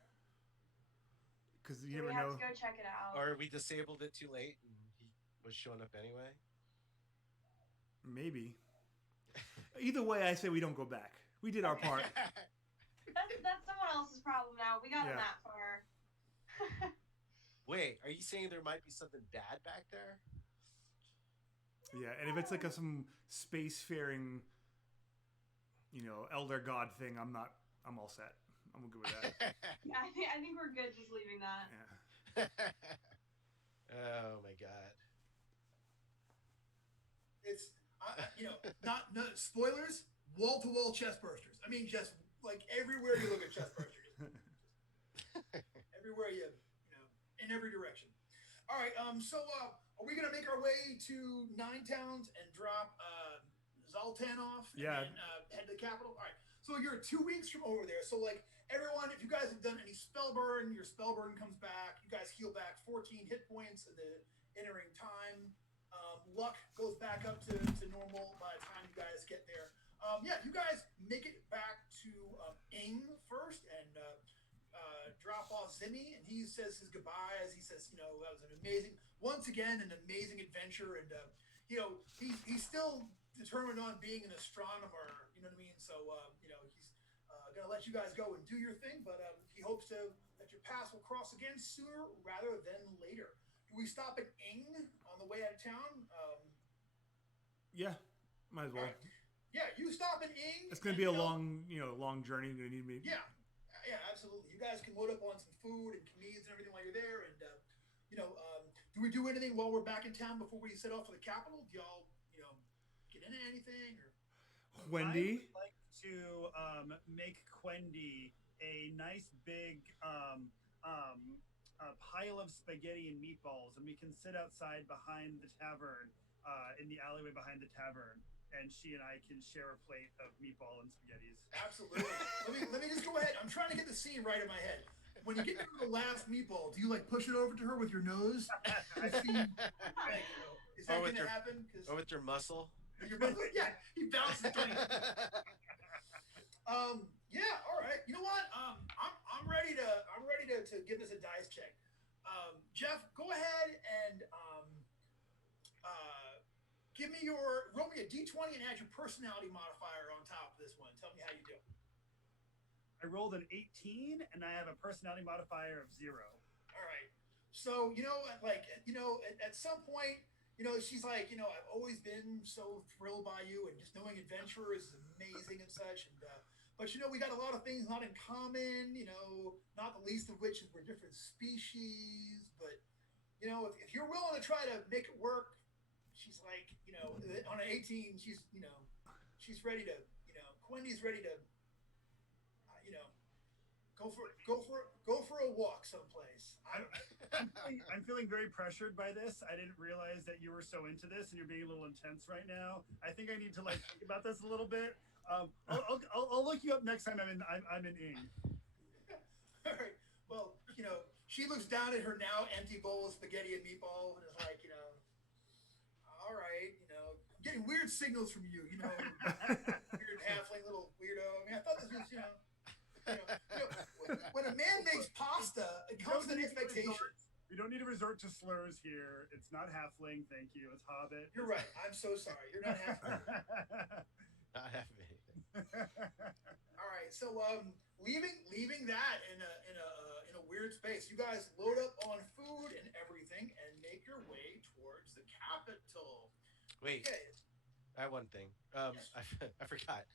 because you never We have know. to go check it out. Or we disabled it too late and he was showing up anyway? Maybe. Either way, I say we don't go back. We did our part. That's someone else's problem now. We got him Yeah. that far. Wait, are you saying there might be something bad back there? Yeah, and if it's like some spacefaring, elder god thing, I'm all set. I'm good with that. Yeah, I think we're good just leaving that. Yeah. Oh my god. It's no spoilers. Wall to wall chest bursters. I mean, just like everywhere you look at chest bursters, everywhere in every direction. All right. So are we gonna make our way to 9 towns and drop Zoltan off? Yeah. And head to the capital. All right. So you're 2 weeks from over there. So like everyone, if you guys have done any spell burn, your spell burn comes back. You guys heal back 14 hit points in the entering time. Luck goes back up to normal by the time you guys get there. You guys make it back to Ing first and drop off Zimmy, and he says his goodbyes. He says, that was once again, an amazing adventure, and he's still determined on being an astronomer. You know what I mean? So he's gonna let you guys go and do your thing, but he hopes that your paths will cross again sooner rather than later. Do we stop at Ing on the way out of town? Yeah, might as well. Right. Yeah, you stop in Ing. It's going to be a long journey. You're going to need me. Yeah, absolutely. You guys can load up on some food and comedians and everything while you're there. And do we do anything while we're back in town before we set off for the capital? Do y'all, get into anything? Or Wendy? I would like to make Quendy a nice big pile of spaghetti and meatballs, and we can sit outside behind the tavern, in the alleyway behind the tavern, and she and I can share a plate of meatball and spaghettis. Absolutely. let me just go ahead. I'm trying to get the scene right in my head. When you get to the last meatball, do you push it over to her with your nose? Is that going to happen? Or with your muscle? Yeah, he bounces. Yeah, all right. You know what? I'm ready to give this a dice check. Jeff, go ahead and roll me a d20 and add your personality modifier on top of this one. Tell me how you do. I rolled an 18 and I have a personality modifier of 0. All right. So, at some point, she's like, I've always been so thrilled by you, and just knowing adventurers is amazing and such. And but we got a lot of things not in common, not the least of which is we're different species. But if you're willing to try to make it work, she's like, on an 18, she's ready to, Quendy's ready to, go for a walk someplace. I'm feeling very pressured by this. I didn't realize that you were so into this, and you're being a little intense right now. I think I need to think about this a little bit. I'll look you up next time I'm in Ing. All right. Well, she looks down at her now empty bowl of spaghetti and meatball and is like, all right, I'm getting weird signals from you, weird halfling little weirdo. I mean, I thought this was, when a man makes pasta, it comes with an expectation. We don't need to resort to slurs here. It's not halfling, thank you. It's hobbit. You're right. I'm so sorry. You're not halfling. Not having anything. All right. So, leaving that in a weird space, you guys load up on food and everything and make your way towards the capital. Wait. Okay. I have one thing. Yes. I forgot.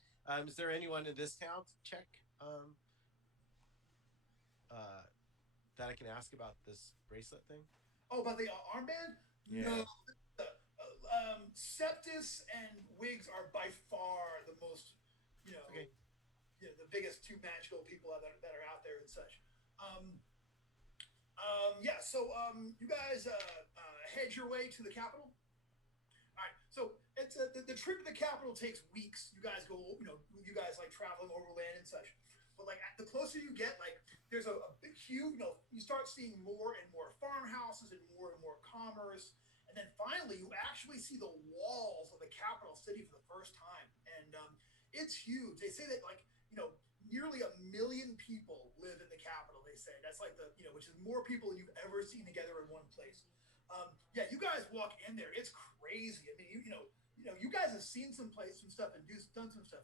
Is there anyone in this town to check? That I can ask about this bracelet thing? Oh, about the armband? Yeah. No. Septus and Wiggs are by far the most, okay. The biggest two magical people that are out there and such. You guys head your way to the capital. All right. So it's the trip to the capital takes weeks. You guys go, you guys traveling overland and such. But the closer you get, there's a big, huge, you start seeing more and more farmhouses and more commerce. And then finally, you actually see the walls of the capital city for the first time. And it's huge. They say that, nearly 1 million people live in the capital, they say. That's which is more people than you've ever seen together in one place. You guys walk in there. It's crazy. I mean, you guys have seen some stuff and done some stuff.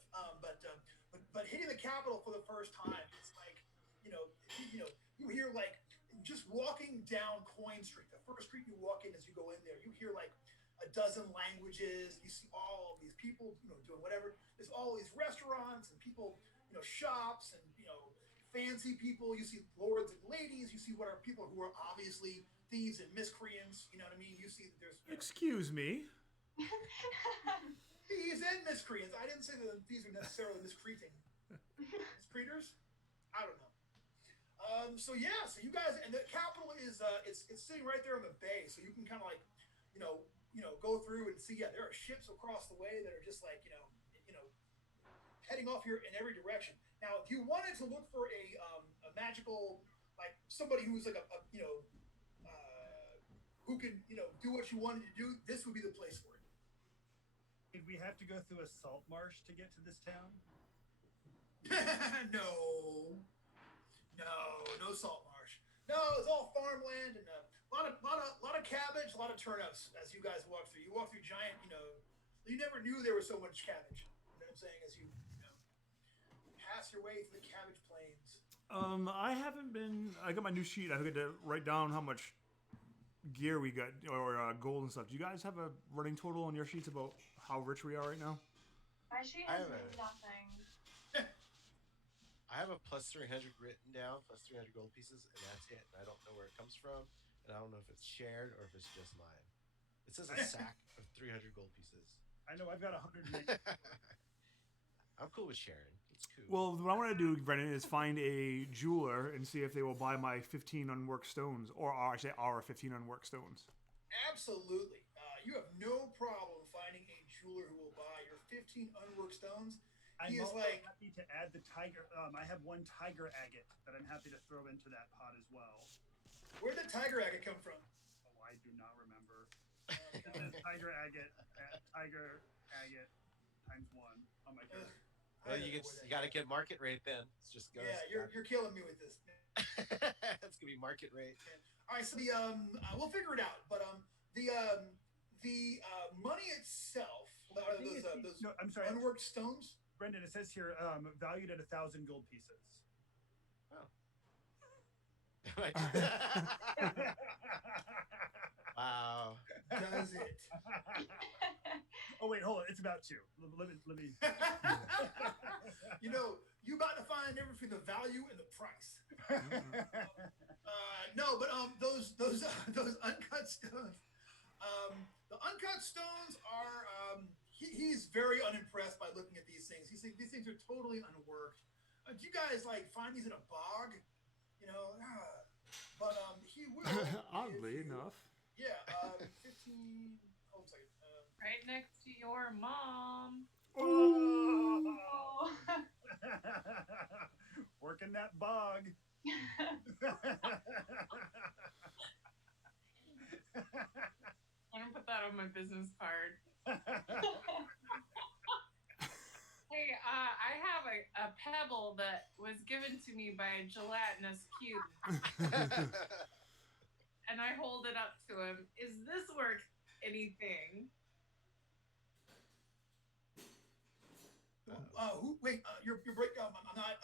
But hitting the capital for the first time, it's you hear just walking down Coin Street, the first street you walk in as you go in there, you hear a dozen languages. You see all of these people, doing whatever. There's all these restaurants and people, shops and fancy people. You see lords and ladies. You see what are people who are obviously thieves and miscreants. You know what I mean? You see that there's. Excuse me. Thieves and miscreants. I didn't say that these are necessarily miscreating. Miscreaters? I don't know. So you guys, and the capital is it's sitting right there in the bay, so you can kind of go through and see. Yeah, there are ships across the way that are just heading heading off here in every direction. Now, if you wanted to look for a magical, like somebody who's like who can do what you wanted to do, this would be the place for it. Did we have to go through a salt marsh to get to this town? No salt marsh. No, it's all farmland and a lot of cabbage, a lot of turnips. As you guys walk through, you walk through giant. You never knew there was so much cabbage. You know what I'm saying? As you pass your way through the cabbage plains. I haven't been. I got my new sheet. I forgot to write down how much gear we got or gold and stuff. Do you guys have a running total on your sheets about how rich we are right now? My sheet has nothing. I have a plus 300 written down, plus 300 gold pieces, and that's it. And I don't know where it comes from, and I don't know if it's shared or if it's just mine. It says a sack of 300 gold pieces. I know I've got 100. I'm cool with sharing. It's cool. Well, what I want to do, Brennan, is find a jeweler and see if they will buy my 15 unworked stones, or our 15 unworked stones. Absolutely. You have no problem finding a jeweler who will buy your 15 unworked stones. I'm happy to add the tiger. I have one tiger agate that I'm happy to throw into that pot as well. Where did tiger agate come from? Oh, I do not remember. It says tiger agate times 1 on my character. Well, you got to get market rate then. It's just goes. Yeah, you're killing me with this. That's gonna be market rate. All right, so the we'll figure it out. But the money itself, those no, I'm sorry, unworked stones. Brendan, it says here valued at 1,000 gold pieces. Oh. Wow. Does it? Oh wait, hold on. It's about 2. Let me. You about to find everything, the value and the price. No, but those uncut stones. The uncut stones are. He's very unimpressed by looking at these things. These things are totally unworked. Do you guys find these in a bog? But he will. Oddly enough. Yeah, 15. Hold on a second. Right next to your mom. Oh. Working that bog. I'm gonna put that on my business card. Hey, I have a pebble that was given to me by a gelatinous cube. And I hold it up to him. Is this worth anything? Wait, you're breaking up. I'm not.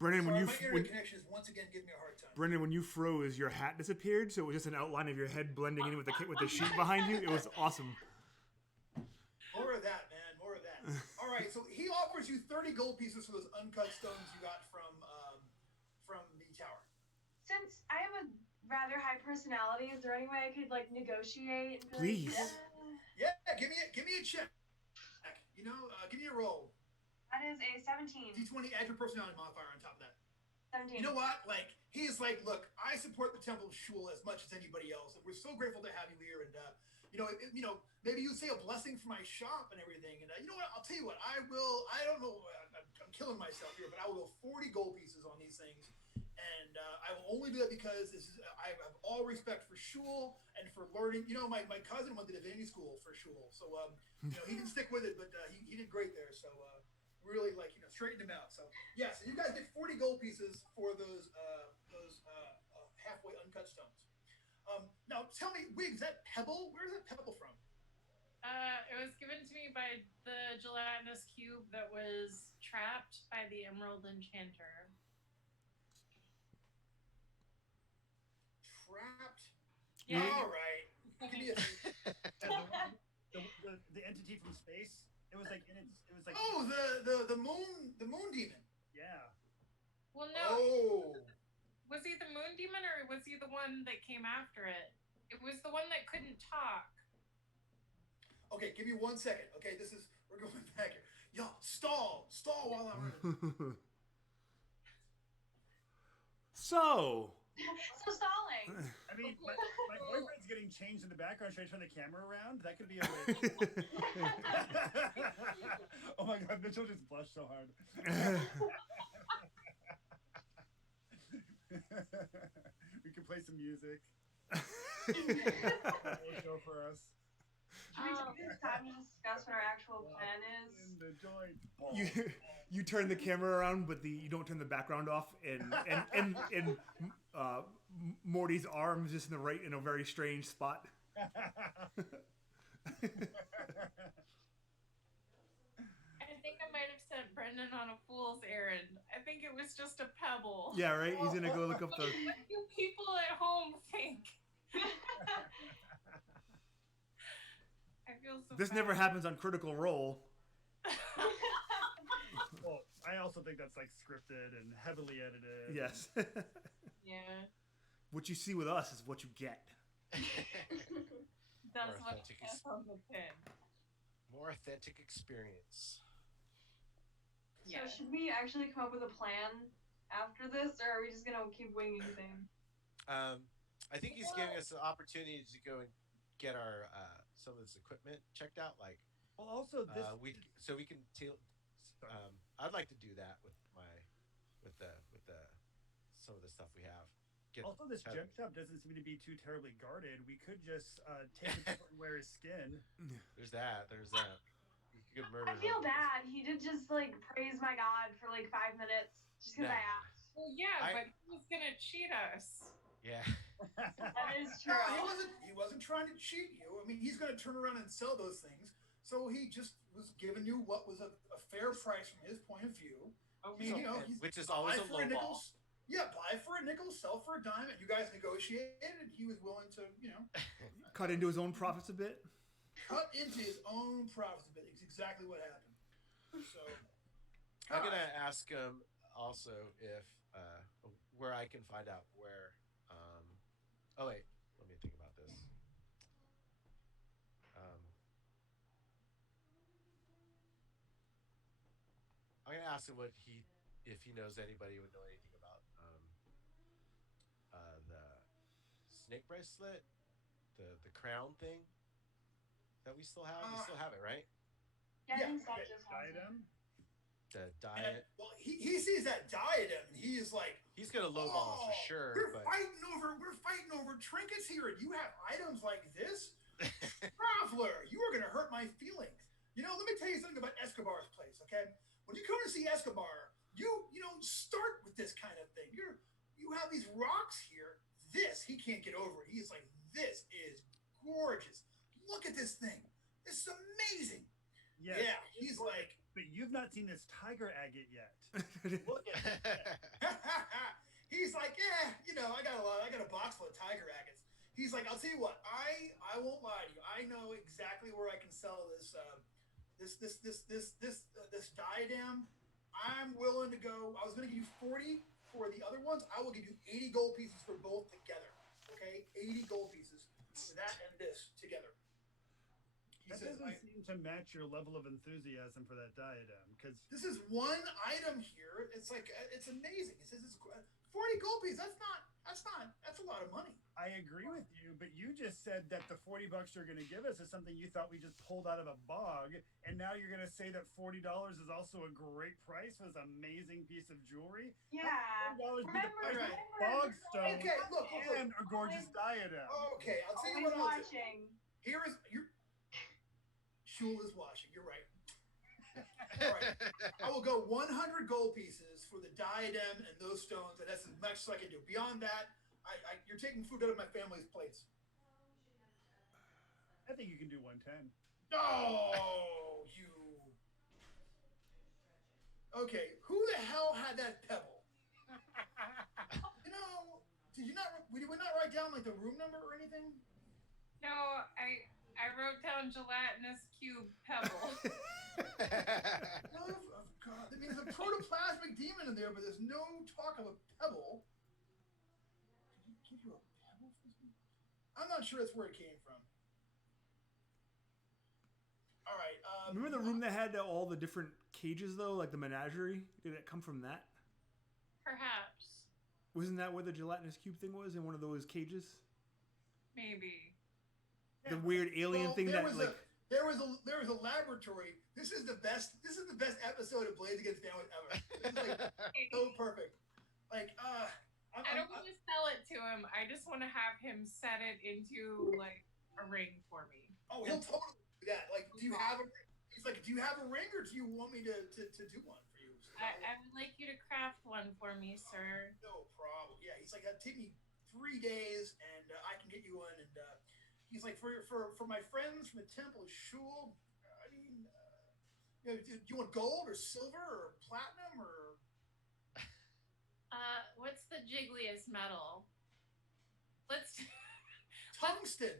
Brendan, sorry, my internet connection is once again giving me a hard time. Brendan, when you froze, your hat disappeared, so it was just an outline of your head blending in with the sheet behind you. It was awesome. More of that, man. More of that. All right, so he offers you 30 gold pieces for those uncut stones you got from the tower. Since I have a rather high personality, is there any way I could negotiate? And Please. Yeah, give me a check. Give me a roll. That is a 17. D20, add your personality modifier on top of that. 17. You know what? He's look, I support the Temple of Shul as much as anybody else, and we're so grateful to have you here. And maybe you say a blessing for my shop and everything. And you know what? I'll tell you what. I don't know. I'm killing myself here, but I will go 40 gold pieces on these things. And I will only do that because I have all respect for Shul and for learning. My cousin went to divinity school for Shul, so he can stick with it. But he did great there. So really straightened him out. So yeah, so you guys get 40 gold pieces for those halfway uncut stones. Now tell me, Wiggs, that pebble? Where is that pebble from? It was given to me by the gelatinous cube that was trapped by the Emerald Enchanter. Trapped? Yeah. All right. Give me the entity from space. It was like oh, the moon demon. Yeah. Well, no. Oh. Was he the moon demon or was he the one that came after it? It was the one that couldn't talk. Okay, give me 1 second. Okay, we're going back here. Y'all, stall while I'm running. So stalling. I mean, my boyfriend's getting changed in the background. Should I turn the camera around? That could be a way. Oh my God, Mitchell just blushed so hard. We can play some music. Show for us. Should we take this time to discuss what our actual plan is? In the joint. You turn the camera around, but you don't turn the background off, and Morty's arm is just in a very strange spot. I think I might have sent Brendan on a fool's errand. I think it was just a pebble. Yeah, right. He's gonna go look up the. What do people at home think? I feel so. This bad. never happens on Critical Role. Well, I also think that's like scripted and heavily edited. Yes. Yeah. What you see with us is what you get. That's More what authentic it says on the pin. More authentic experience. So should we actually come up with a plan after this, or are we just gonna keep winging things? I think he's giving us an opportunity to go and get our some of this equipment checked out. Like, Well, also this. we can. I'd like to do that with the some of the stuff we have. Also, this gem shop doesn't seem to be too terribly guarded. We could just take it and wear his skin. There's that. You could murder. I feel bad. He did just like praise my God for like 5 minutes just because I asked. Well, yeah, but he was gonna cheat us. Yeah. That is true. No, he wasn't trying to cheat you. I mean, he's going to turn around and sell those things. So he just was giving you what was a fair price from his point of view. I mean, which is always a low ball. Yeah, buy for a nickel, sell for a dime, and you guys negotiated, and he was willing to, Cut into his own profits a bit. cut into his own profits a bit. It's exactly what happened. So I'm gonna ask him also if where I can find out where. Oh wait, let me think about this. I'm gonna ask him if he knows anybody would know anything about the snake bracelet, the crown thing that we still have. We still have it, right? Yeah, I think Skatch just has it. Diadem. The diet. well, he sees that diadem, and he is like, He's gonna lowball us for sure. We're But fighting over trinkets here, and you have items like this? Traveler, you are going to hurt my feelings. Let me tell you something about Escobar's place, okay? When you come to see Escobar, you start with this kind of thing. You have these rocks here. This, he can't get over it. He's like, this is gorgeous. Look at this thing. This is amazing. Yes. Yeah, he's like, But you've not seen this tiger agate yet. look at it. He's like, I got a box full of tiger agates. He's like, I'll tell you what, I won't lie to you. I know exactly where I can sell this diadem. I'm willing to go. I was going to give you 40 for the other ones. I will give you 80 gold pieces for both together. Okay, 80 gold pieces for that and this together. That doesn't seem to match your level of enthusiasm for that diadem, because this is one item here. It's like it's amazing. It says it's 40 gold pieces. That's a lot of money. I agree with you, but you just said that the $40 you're going to give us is something you thought we just pulled out of a bog, and now you're going to say that $40 is also a great price for this amazing piece of jewelry? Yeah. $40 be the price of a bog stone and a gorgeous diadem. Okay, I'll tell you what I'll do. Here is your Shul is watching. You're right. All right. I will go 100 gold pieces for the diadem and those stones, and that's as much as I can do. Beyond that, you're taking food out of my family's plates. I think you can do 110. No, you. Okay, who the hell had that pebble? Did we not write down like the room number or anything? No, I wrote down gelatinous cube pebble. Love of God. I mean, there's a protoplasmic demon in there, but there's no talk of a pebble. Did he give you a pebble for something? I'm not sure that's where it came from. All right. Remember the room that had all the different cages, though? Like the menagerie? Did it come from that? Perhaps. Wasn't that where the gelatinous cube thing was, in one of those cages? Maybe. the weird alien thing there that was a laboratory. This is the best episode of Blades Against Bandwidth ever. This is like so perfect. Like I don't want to sell it to him. I just want to have him set it into like a ring for me. Oh, he'll totally do that. Like, do you have a? He's like, do you have a ring, or do you want me to do one for you? I would like you to craft one for me, sir. No problem. Yeah, he's like, take me 3 days, and I can get you one. And he's like, for my friends from the Temple of Shul, I mean, do you want gold or silver or platinum or? What's the jiggliest metal? Let's tungsten.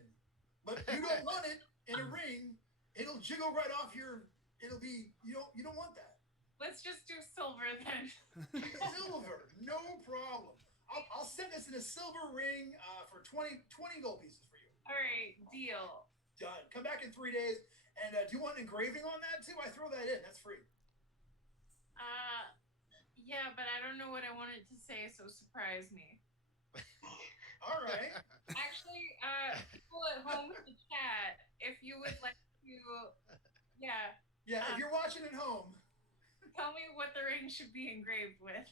But you don't want it in a ring. It'll jiggle right off your. It'll be you don't want that. Let's just do silver then. Silver, no problem. I'll send this in a silver ring for 20 gold pieces for you. All right, deal. Done. Come back in 3 days. And do you want engraving on that too? I throw that in. That's free. Yeah, but I don't know what I wanted to say, so surprise me. All right. Actually, people at home in the chat, if you would like to, yeah, if you're watching at home, tell me what the ring should be engraved with.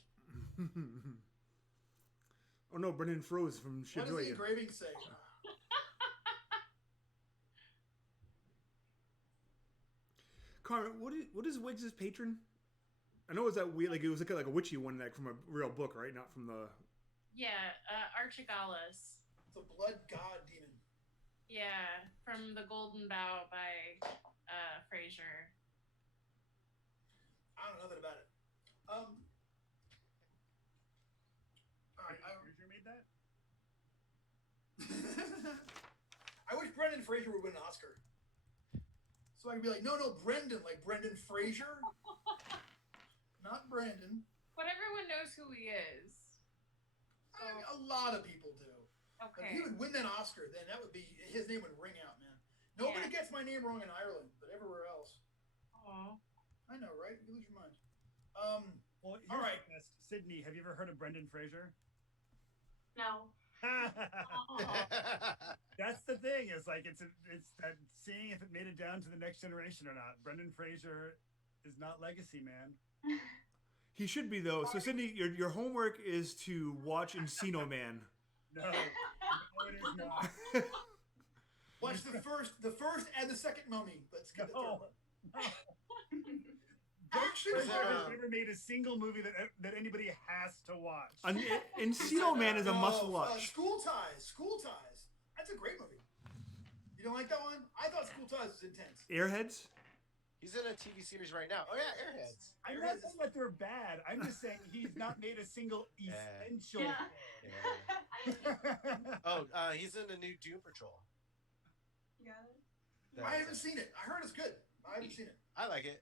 Oh no, Brendan froze from shit. What does the engraving say? Carmen, what is Wiggs' patron? I know it was that weird, like it was like a witchy one, like from a real book, right? Not from the. Yeah, Archigallus. It's a blood god demon. Yeah, from the Golden Bough by Fraser. I don't know nothing about it. All right, Fraser made that. I wish Brendan Fraser would win an Oscar, so I could be like, no, Brendan, like Brendan Fraser. Not Brandon. But everyone knows who he is. So. A lot of people do. Okay. If he would win that Oscar, then that would be his name would ring out, man. Nobody gets my name wrong in Ireland, but everywhere else. Oh. I know, right? You lose your mind. Well, all right. Sydney, have you ever heard of Brendan Fraser? No. That's the thing. It's like it's that seeing if it made it down to the next generation or not. Brendan Fraser is not legacy, man. He should be though. So Sydney, your homework is to watch Encino Man. No, it is not. Watch the first and the second Mummy. Let's get the third one. Actually, has never made a single movie that anybody has to watch. Encino Man is a must-watch. School Ties. That's a great movie. You don't like that one? I thought School Ties was intense. Airheads? He's in a TV series right now. Oh yeah, Airheads. I'm not saying that they're bad. I'm just saying he's not made a single essential. He's in the new Doom Patrol. You got it? I haven't seen it. I heard it's good. I haven't seen it. I like it.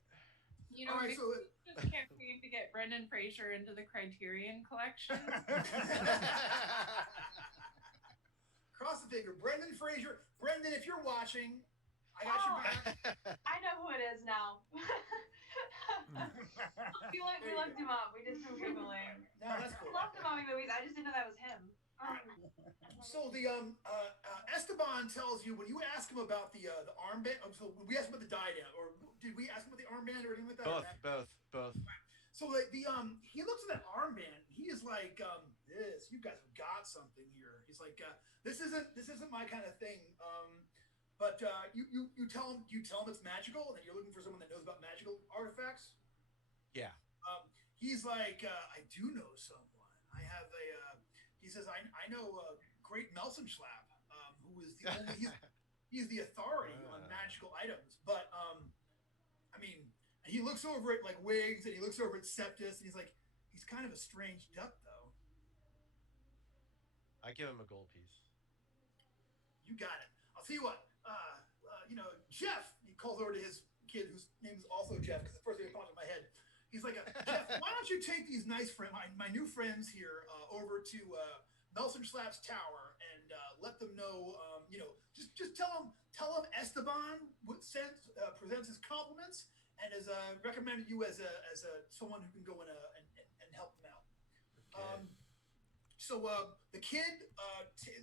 You know, right, so just campaign to get Brendan Fraser into the Criterion Collection. Cross the finger. Brendan Fraser. Brendan, if you're watching, I got your back. I know who it is now. we looked him up. We did some Googling. No, that's cool. I love the mummy movies. I just didn't know that was him. So the Esteban tells you when you ask him about the armband. So we asked him about the diadem, or did we ask him about the armband or anything like that? Both. So he looks at that armband. He is like, this. You guys have got something here. He's like, this isn't my kind of thing. But you tell him it's magical, and then you're looking for someone that knows about magical artifacts. Yeah. He's like, I do know someone. I have a. He says, I know Great Melsenschlap, who is the only. He's the authority on magical items. But I mean, and he looks over at like Wiggs, and he looks over at Septus, and he's like, he's kind of a strange duck, though. I give him a gold piece. You got it. I'll tell you what. Jeff, he calls over to his kid, whose name is also Jeff, because the first thing that popped in my head. He's like, Jeff, why don't you take these nice friends, my new friends here, over to Melsenschlap's tower and let them know, just tell them Esteban presents his compliments and has recommended you as someone who can go and help them out. Okay. So the kid,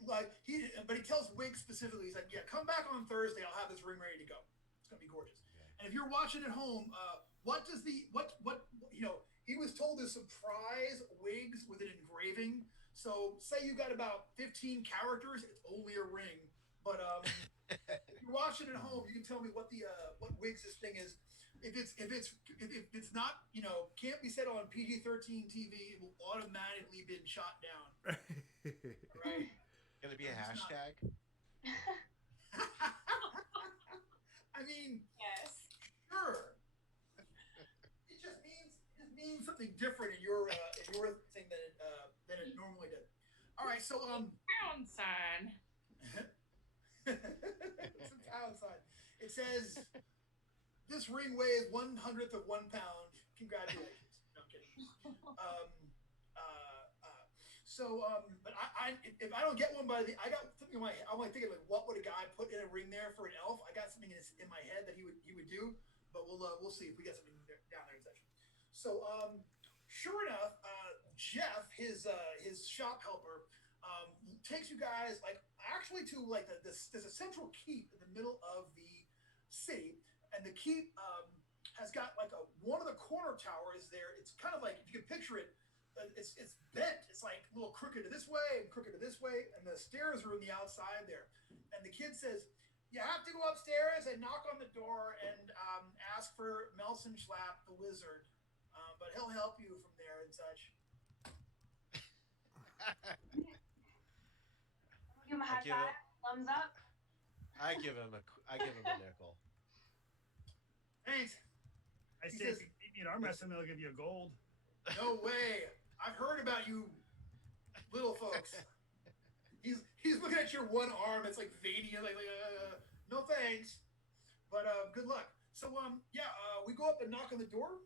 but he tells Wig specifically, he's like, yeah, come back on Thursday. I'll have this ring ready to go. It's gonna be gorgeous. Okay. And if you're watching at home, he was told to surprise Wigs with an engraving. So say you got about 15 characters, it's only a ring. But if you're watching at home, you can tell me what Wigs' thing is. If it's not, can't be said on PG-13 TV, it will automatically been shot down. All right. Gonna be a hashtag. I mean, yes, sure. It just means something different in your thing than it normally did. All right, so pound sign. It's a pound sign. It says this ring weighs 1/100 of 1 pound. Congratulations. No, I'm kidding. But if I don't get one I got something in my head. I'm like thinking like, what would a guy put in a ring there for an elf? I got something in my head that he would do, but we'll see if we get something down there in session. So sure enough, Jeff, his shop helper, takes you guys actually to there's a central keep in the middle of the city, and the keep has got one of the corner towers there. It's kind of like, if you can picture it, it's bent. It's like a little crooked this way and crooked this way, and the stairs are on the outside there. And the kid says, you have to go upstairs and knock on the door and ask for Melson Schlapp, the wizard, but he'll help you from there and such. Give him a high five, thumbs up. I give him a nickel. Thanks. I say if you beat me in arm wrestling, they'll give you a gold. No way. I've heard about you little folks. He's looking at your one arm. It's like veiny. No thanks. But good luck. So we go up and knock on the door.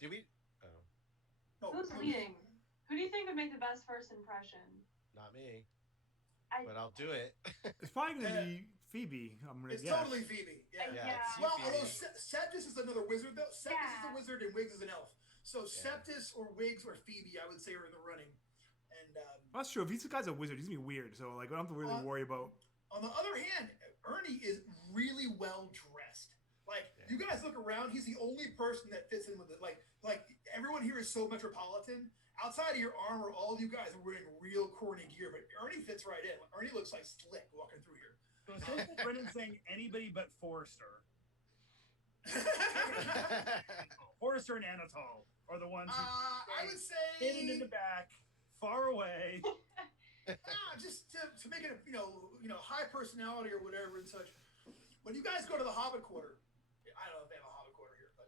Did we? Oh. No. Who's leading? Who do you think would make the best first impression? Not me. But I'll do it. It's probably going to be Phoebe. It's totally Phoebe. Yeah. Well, although Septis is another wizard, though. Septis is a wizard and Wiggs is an elf. So Septis or Wiggs or Phoebe, I would say, are in the running. And that's true. If this guy's a wizard, he's going to be weird. So I don't have to really worry about. On the other hand, Ernie is really well dressed. You guys look around, he's the only person that fits in with it. Like everyone here is so metropolitan. Outside of your armor, all of you guys are wearing real corny gear, but Ernie fits right in. Ernie looks like slick walking through here. So it's Brennan saying anybody but Forrester. Forrester and Anatole are the ones who I would say hidden in the back, far away. Just to make it a high personality or whatever and such. When you guys go to the Hobbit Quarter, I don't know if they have a Hobbit Quarter here, but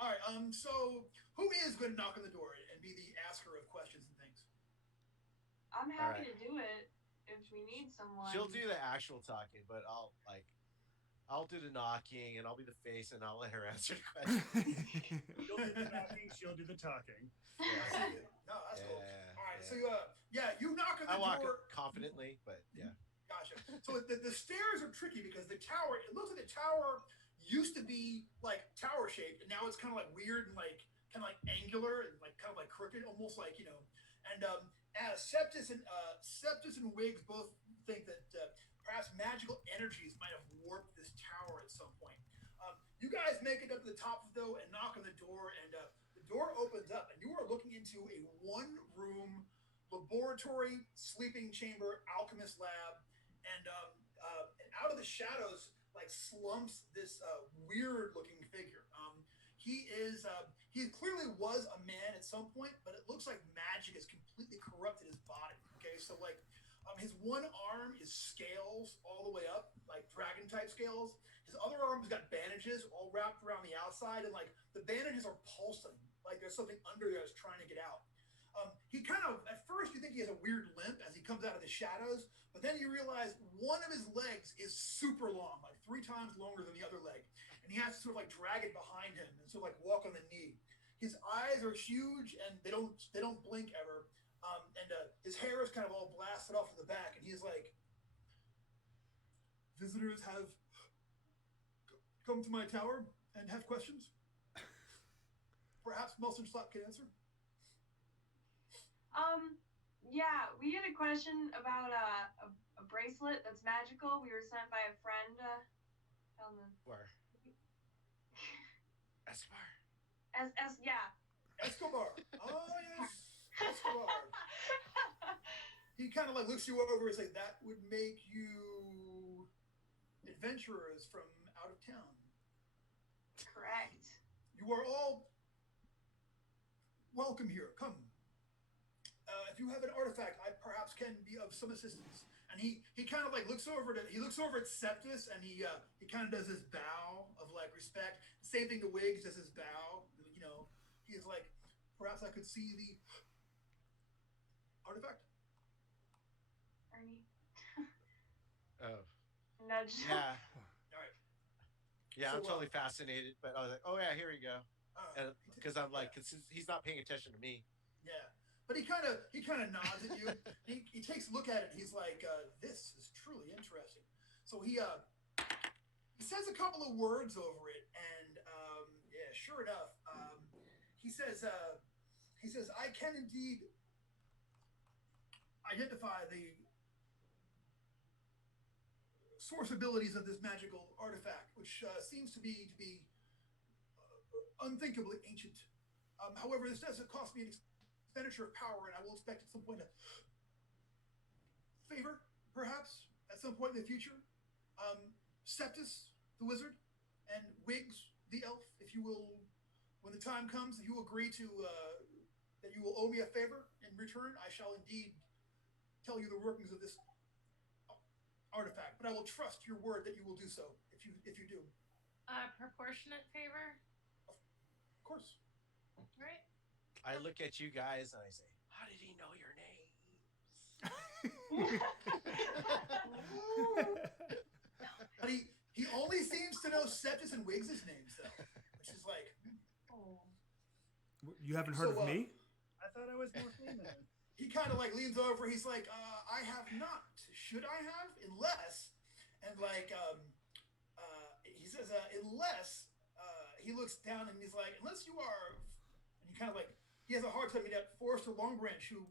all right. So who is going to knock on the door and be the asker of questions and things? I'm happy to do it if we need someone. She'll do the actual talking, but I'll do the knocking and I'll be the face and I'll let her answer the questions. You'll do the knocking, she'll do the talking. Yeah. No, that's cool. All right, so you knock on the door. I walk confidently, but yeah. Gotcha. So the stairs are tricky because the tower. It looks like the tower used to be tower shaped, and now it's kind of weird and kind of angular and kind of crooked, almost And Septis and Wiggs both think that perhaps magical energies might have warped this tower at some point. You guys make it up to the top though and knock on the door, and the door opens up, and you are looking into a one-room laboratory, sleeping chamber, alchemist lab, and out of the shadows slumps this weird-looking figure. He clearly was a man at some point, but it looks like magic has completely corrupted his body. Okay, so his one arm is scales all the way up, like dragon-type scales. His other arm's got bandages all wrapped around the outside, and the bandages are pulsing, like there's something under there that's trying to get out. He kind of, at first you think he has a weird limp as he comes out of the shadows, but then you realize one of his legs is super long, 3 times longer than the other leg. And he has to sort of drag it behind him and sort of walk on the knee. His eyes are huge and they don't blink ever. His hair is kind of all blasted off to the back, and he's like, visitors have come to my tower and have questions. Perhaps Melson Schlapp can answer. Yeah, we had a question about a bracelet that's magical. We were sent by a friend. Where? Escobar. Yeah. Escobar. Oh yes, Escobar. He kind of like looks you over and says, "That would make you adventurers from out of town." Correct. You are all welcome here. Come. If you have an artifact, I perhaps can be of some assistance. And he kind of like looks over at Septus, and he kind of does his bow of like respect. Same thing to Wiggs, does his bow. You know, he is like, perhaps I could see the artifact. Ernie. Oh. Nudge. Yeah. All right. Yeah, So, I'm totally fascinated, but I was like, oh yeah, here we go. Because I'm like, yeah. cause he's not paying attention to me. Yeah. But he kind of nods at you. he takes a look at it. And he's like, "This is truly interesting." So he says a couple of words over it, and yeah, sure enough, he says, "I can indeed identify the source abilities of this magical artifact, which seems to be unthinkably ancient. However, this doesn't cost me an expenditure of power, and I will expect at some point a favor, perhaps, at some point in the future. Septus, the wizard, and Wiggs, the elf, if you will, when the time comes, if you agree to that you will owe me a favor in return, I shall indeed tell you the workings of this artifact. But I will trust your word that you will do so if you do. Proportionate favor? Of course. Right? I look at you guys and I say, how did he know your names? But he only seems to know Septus and Wiggs' names, though, which is like... Oh. You haven't heard of me? I thought I was more famous. He kind of like leans over. He's like, I have not. Should I have? Unless, and like, he says, unless, he looks down and he's like, unless you are, and he kind of like, he has a hard time. That Forrester Longbranch, who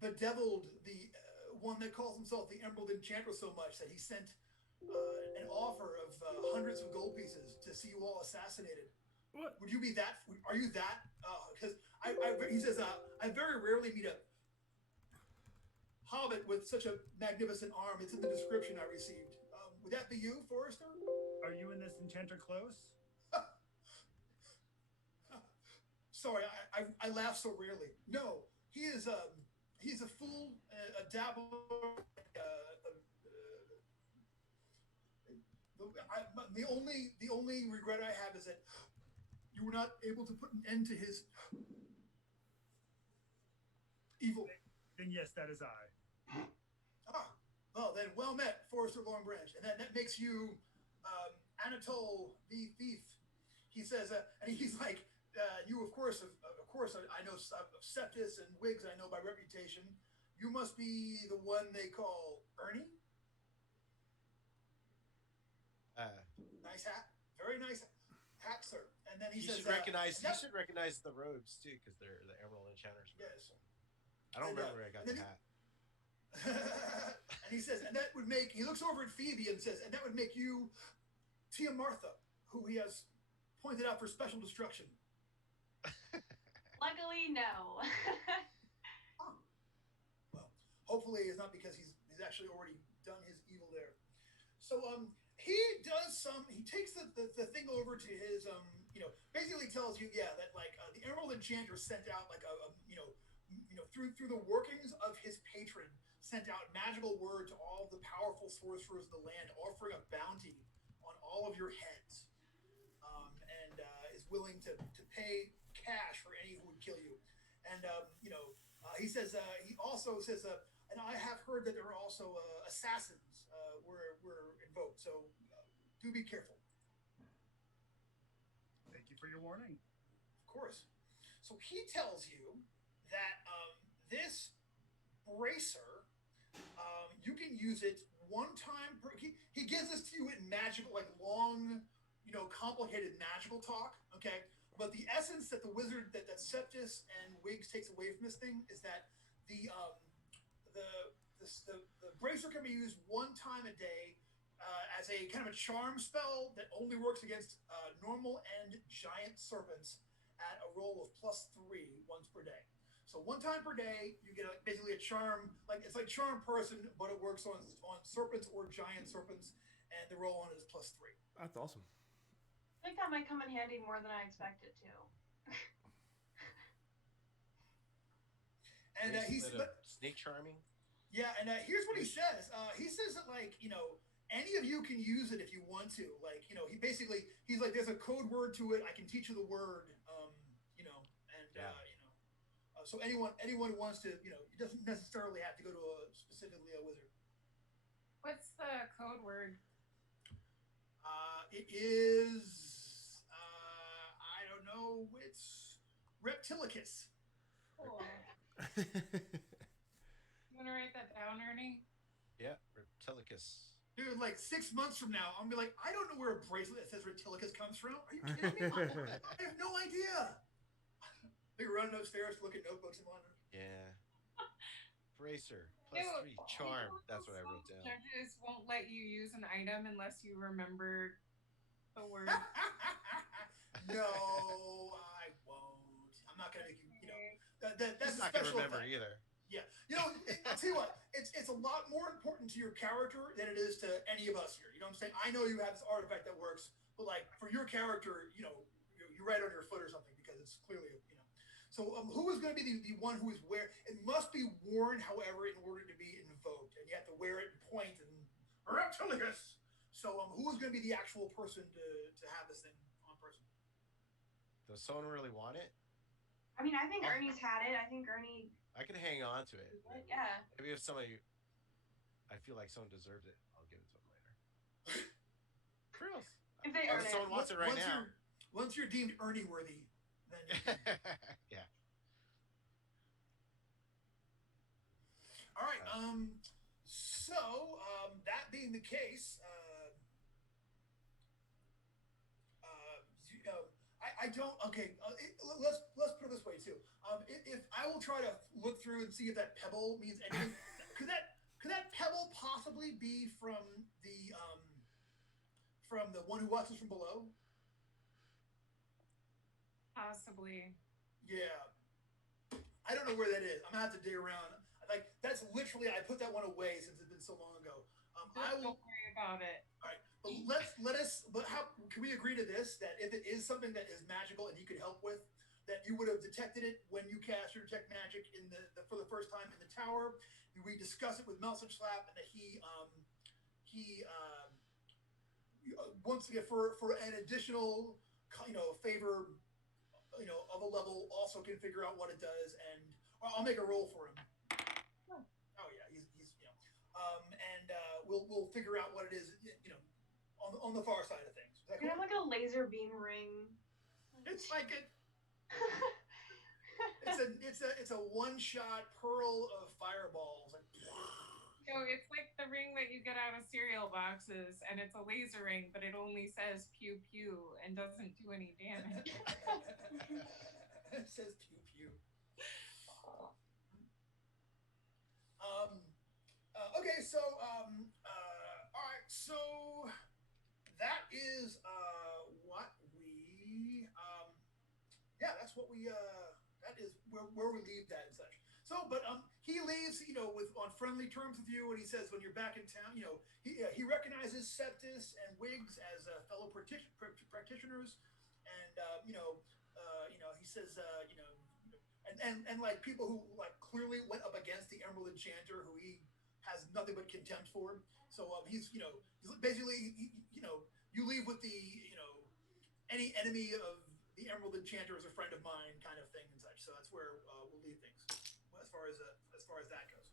bedeviled the one that calls himself the Emerald Enchanter so much that he sent an offer of hundreds of gold pieces to see you all assassinated. What? Would you be that? Are you that? Because he says, I very rarely meet a hobbit with such a magnificent arm. It's in the description I received. Would that be you, Forrester? Are you in this enchanter close? Sorry, I laugh so rarely. No, he's a fool, a dabbler. The only regret I have is that you were not able to put an end to his evil. Then yes, that is I. Well then, well met, Forrester Longbranch, and that makes you Anatole the Thief. He says, and he's like, you of course, I know Septus and Wiggs. I know by reputation. You must be the one they call Ernie. Nice hat, very nice hat, sir. And then he says, should recognize the robes too, because they're the Emerald Enchanters. Yes. I don't remember where I got the hat. And he says, and that would make. He looks over at Phoebe and says, and that would make you Tia Martha, who he has pointed out for special destruction. Luckily, no. Well, hopefully it's not because he's actually already done his evil there. So he takes the thing over to his basically tells you that like the Emerald Enchanter sent out like through the workings of his patron, sent out magical word to all the powerful sorcerers of the land, offering a bounty on all of your heads, and is willing to pay cash for any who would kill you. And he says he also says and I have heard that there are also assassins were invoked, so do be careful. Thank you for your warning. Of course. So he tells you that this bracer, you can use it one time per. He gives this to you in magical, like long, complicated magical talk. Okay, but the essence that the wizard that Septis and Wiggs takes away from this thing is that the bracer can be used one time a day as a kind of a charm spell that only works against normal and giant serpents at a roll of +3 once per day. So one time per day, you get basically a charm, like it's like charm person, but it works on serpents or giant serpents, and the roll on it is +3. That's awesome. I think that might come in handy more than I expected to. And he's snake charming. Yeah, and here's what he says. He says that any of you can use it if you want to. He's like, there's a code word to it. I can teach you the word. So anyone who wants to, it doesn't necessarily have to go to specifically a wizard. What's the code word? It is, I don't know, it's Reptilicus. Cool. You want to write that down, Ernie? Yeah, Reptilicus. Dude, 6 months from now, I'm gonna be like, I don't know where a bracelet that says Reptilicus comes from. Are you kidding me? I have no idea. They were running upstairs to look at notebooks and whatnot. Yeah. Bracer +3 charm. That's what I wrote down. Judges won't let you use an item unless you remember the word. No, I won't. I'm not gonna make you. That's not a special gonna remember effect. either. Yeah, I'll tell you what. It's a lot more important to your character than it is to any of us here. You know what I'm saying? I know you have this artifact that works, but for your character, you write on your foot or something because it's clearly So who is going to be the one who is it must be worn, however, in order to be invoked, and you have to wear it and point and Reptilicus. So who is going to be the actual person to have this thing on person? Does someone really want it? I mean, I think Ernie's had it. I think Ernie. I can hang on to it. Yeah. Maybe if somebody, I feel like someone deserves it, I'll give it to them later. For real. If they earn it. Someone wants it right now. Once you're deemed Ernie worthy, then. Yeah. All right. So that being the case, I don't. Okay. Let's put it this way too. If I will try to look through and see if that pebble means anything, could that pebble possibly be from the one who watches from below? Possibly. Yeah. I don't know where that is. I'm gonna have to dig around. That's literally, I put that one away since it's been so long ago. Don't worry about it. All right, but how can we agree to this? That if it is something that is magical and he could help with, that you would have detected it when you cast your detect magic for the first time in the tower. We discuss it with Melson Slap, and that he once again for an additional favor of a level also can figure out what it does, and I'll make a roll for him. Oh yeah, he's and we'll figure out what it is on the far side of things. Is that You cool? have a laser beam ring. It's like it's a one-shot pearl of fireballs. It's like the ring that you get out of cereal boxes, and it's a laser ring, but it only says pew pew and doesn't do any damage. It says pew pew. Okay, so all right, so that is what we that's what we that is where we leave that and such. So, but he leaves, on friendly terms with you, and he says when you're back in town, he recognizes Septis and Wiggs as fellow practitioners, and he says and people who clearly went up against the Emerald Enchanter, who he has nothing but contempt for. So he's basically you leave with the any enemy of the Emerald Enchanter is a friend of mine kind of thing and such. So that's where we'll leave things as far as that goes.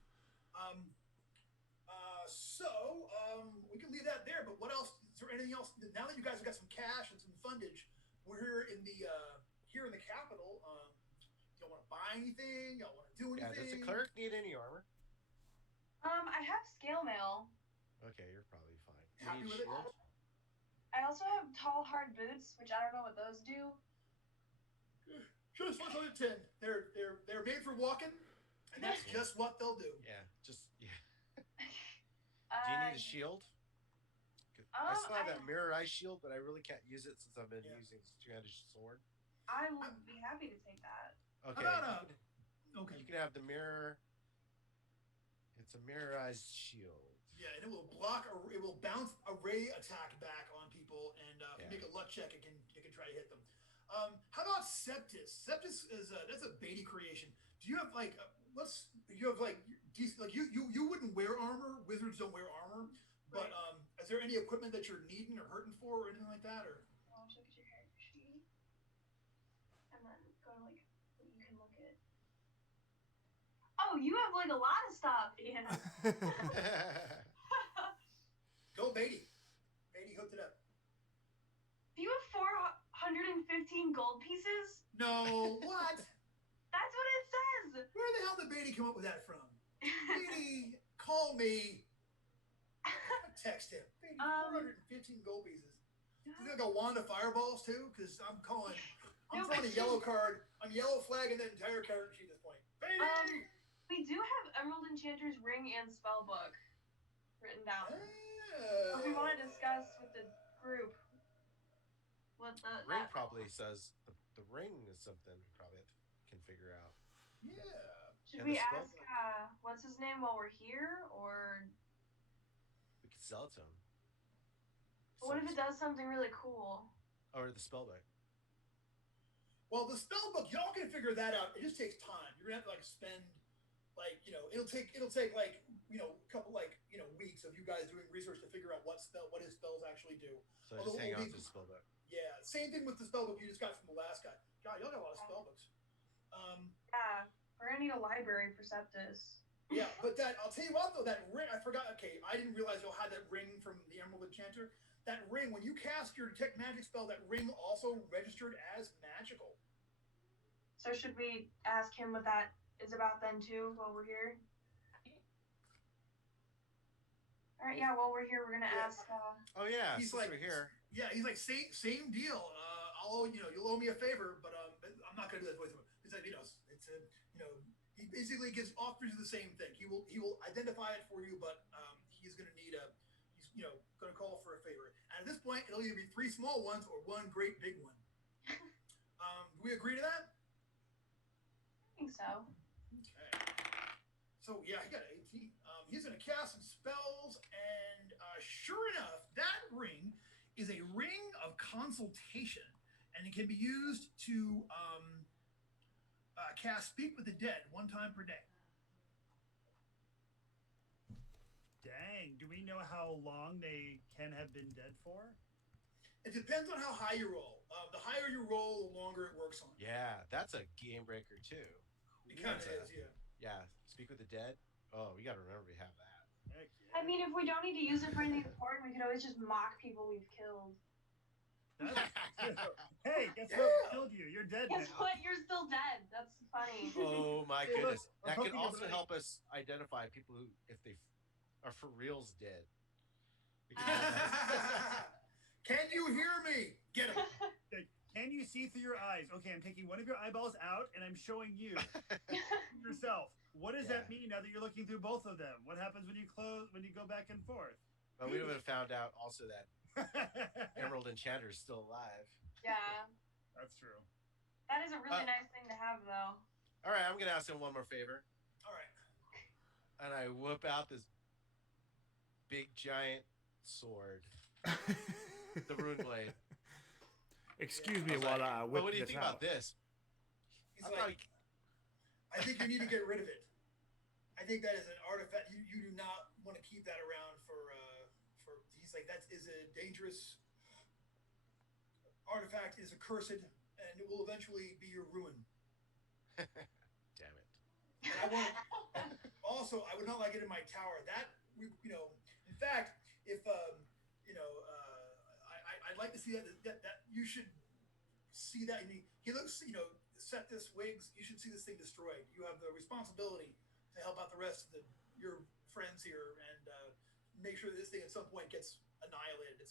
We can leave that there. But what else? Is there anything else? Now that you guys have got some cash and some fundage, we're here in the capital. Y'all want to buy anything? Y'all want to do anything? Yeah. Does the cleric need any armor? I have scale mail. Okay, you're probably fine. Happy with it? I also have tall, hard boots, which I don't know what those do. Just 1 out of 10. They're made for walking, and that's just what they'll do. Yeah, Do you need a shield? I still have that mirror eye shield, but I really can't use it since I've been using this two-handed sword. I would be happy to take that. Okay. Okay. You can have the mirror. It's a mirror-eyed shield. Yeah, and it will it will bounce a ray attack back on people, and if you make a luck check, it can try to hit them. How about Septis? Septis is that's a Beatty creation. Do you have like you wouldn't wear armor. Wizards don't wear armor. But is there any equipment that you're needing or hurting for or anything like that? Or I'll look at your character sheet, and then go to like what you can look at. Oh, you have like a lot of stuff. Yeah. Go Beatty. Beatty hooked it up. Do you have 415 gold pieces? No, what? That's what it says. Where the hell did Beatty come up with that from? Beatty, call me. Text him. Beatty, 415 gold pieces. He's gonna go wand of fireballs too, because I'm throwing a yellow card. I'm yellow flagging that entire character sheet at this point. Beatty! We do have Emerald Enchanter's Ring and Spellbook written down. If we want to discuss with the group what the ring probably says the ring is something we probably can figure out. Yeah. Should we ask what's his name while we're here, or we could sell it to him? What if it does something really cool? Or the spellbook. Well, the spellbook, y'all can figure that out. It just takes time. You're gonna have to like spend it'll take like a couple weeks of you guys doing research to figure out what his spells actually do. So just hang on to the spellbook. Yeah, same thing with the spellbook you just got from the last guy. God, y'all got a lot of spellbooks. Yeah, we're gonna need a library for Septis. Yeah, but I'll tell you what though, that ring, I forgot. Okay, I didn't realize y'all had that ring from the Emerald Enchanter. That ring, when you cast your detect magic spell, that ring also registered as magical. So should we ask him what that is about then too while we're here? All right, yeah. While we're here, we're gonna ask. He's like, we're here. Yeah, he's like same deal. You'll owe me a favor, but I'm not gonna do that voice. It's like he basically offers you the same thing. He will identify it for you, but he's gonna need gonna call for a favor. And at this point, it'll either be 3 small ones or 1 great big one. Do we agree to that? I think so. Okay. So yeah, he got 18. He's gonna cast some spells, and sure enough, that ring is a ring of consultation, and it can be used to cast Speak with the Dead 1 time per day. Dang, do we know how long they can have been dead for? It depends on how high you roll. The higher you roll, the longer it works on. Yeah, that's a game breaker too. It kind of is, yeah. Yeah, Speak with the Dead. Oh, we got to remember we have that. Heck yeah. I mean, if we don't need to use it for anything important, we could always just mock people we've killed. Hey, guess what killed you? You're dead Guess now. what? You're still dead. That's funny. Oh my goodness. We're That can hoping also everybody- help us identify people who, if they are for reals dead. Can you hear me? Get him. Can you see through your eyes? Okay, I'm taking one of your eyeballs out and I'm showing you yourself. What does that mean now that you're looking through both of them? What happens when you go back and forth? Well, we would have found out also that Emerald Enchanter is still alive. Yeah. That's true. That is a really nice thing to have, though. All right, I'm going to ask him one more favor. All right. And I whip out this big giant sword. The rune blade. Excuse me while I whip But what do you this think out. about this? He's I think you need to get rid of it. I think that is an artifact. You do not want to keep that around for. He's like, that is a dangerous artifact. Is accursed, and it will eventually be your ruin. Damn it. And I would not like it in my tower. In fact, if I'd like to see that you should see that. He looks, set this wigs. You should see this thing destroyed. You have the responsibility to help out the rest of your friends here and make sure that this thing at some point gets annihilated.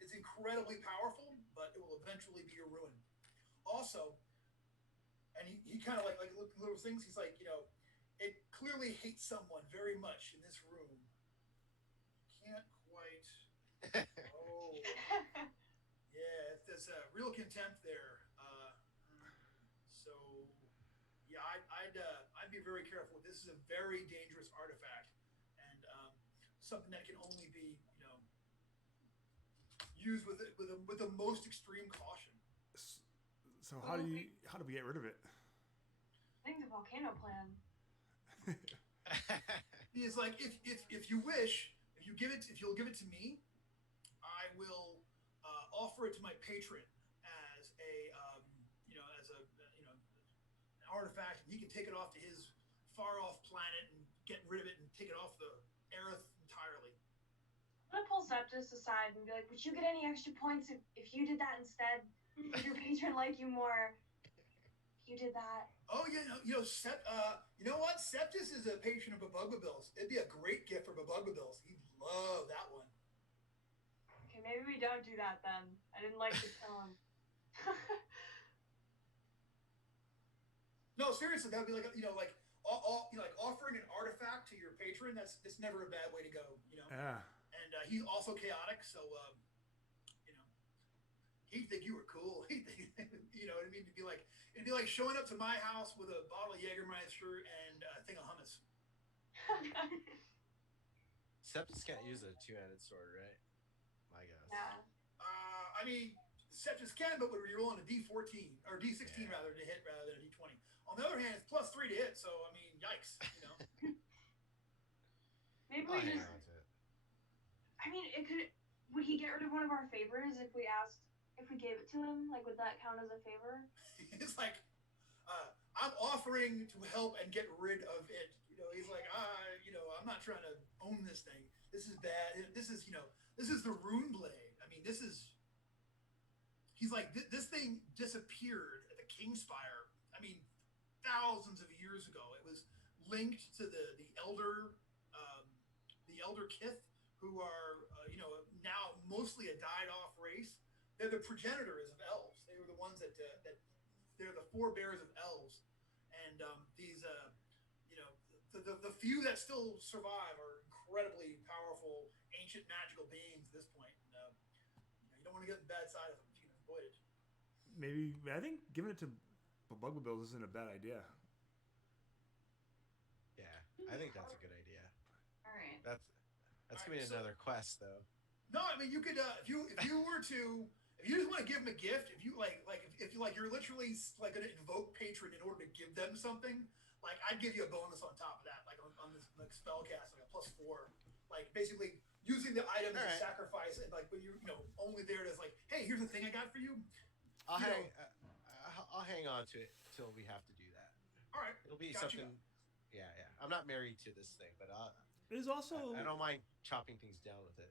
It's incredibly powerful, but it will eventually be your ruin. also, and he kind of like little things. He's like, it clearly hates someone very much in this room. Can't quite. Oh, yeah. There's a real contempt there. So, yeah, I'd be very careful. This is a very dangerous artifact, and something that can only be, used with the most extreme caution. So how do we get rid of it? I think the volcano plan. He is like, if you wish, if you'll give it to me, I will offer it to my patron as an artifact, and he can take it off to his far off planet and get rid of it and take it off the earth entirely. I'm gonna pull Septus aside and be like, would you get any extra points if you did that instead? Would your patron like you more if you did that? Oh yeah, you know what? Septus is a patron of Babugbabills. It'd be a great gift for Babugbabills. He'd love that one. Okay, maybe we don't do that then. I didn't like the tone. No, seriously, that'd be like offering an artifact to your patron. That's never a bad way to go. Yeah. And he's also chaotic, so he'd think you were cool. He'd think, you know what I mean? It'd be like showing up to my house with a bottle of Jägermeister and a thing of hummus. Septus can't use a two-handed sword, right? My guess. Yeah. I mean, Septus can, but when you're rolling a D14 or D16 rather to hit rather than a D20. On the other hand, it's +3 to hit, so I mean, yikes, Maybe we just. I mean, it could. Would he get rid of one of our favors if we gave it to him? Like, would that count as a favor? It's like, I'm offering to help and get rid of it. He's like, I'm not trying to own this thing. This is bad. This is the rune blade. I mean, he's like, this thing disappeared at the Kingspire. I mean, thousands of years ago. It was linked to the elder Kith, who are now mostly a died-off race. They're the progenitors of elves. They were the ones that they're the forebears of elves, and these the few that still survive are incredibly powerful, ancient magical beings at this point. And, you don't want to get the bad side of them if you can avoid it. Maybe I think giving it to Babugbabills isn't a bad idea. Yeah, I think that's a good idea. All right. That's gonna be another quest, though. No, I mean, you could if you just want to give them a gift, if you're literally like going to invoke patron in order to give them something, like I'd give you a bonus on top of that, like on this like spell cast, like a +4, like basically using the item as a sacrifice, and like when you're only there as like, hey, here's the thing I got for you. I'll hang on to it till we have to do that. All right, it'll be something. Yeah. I'm not married to this thing, but it is also I don't mind chopping things down with it.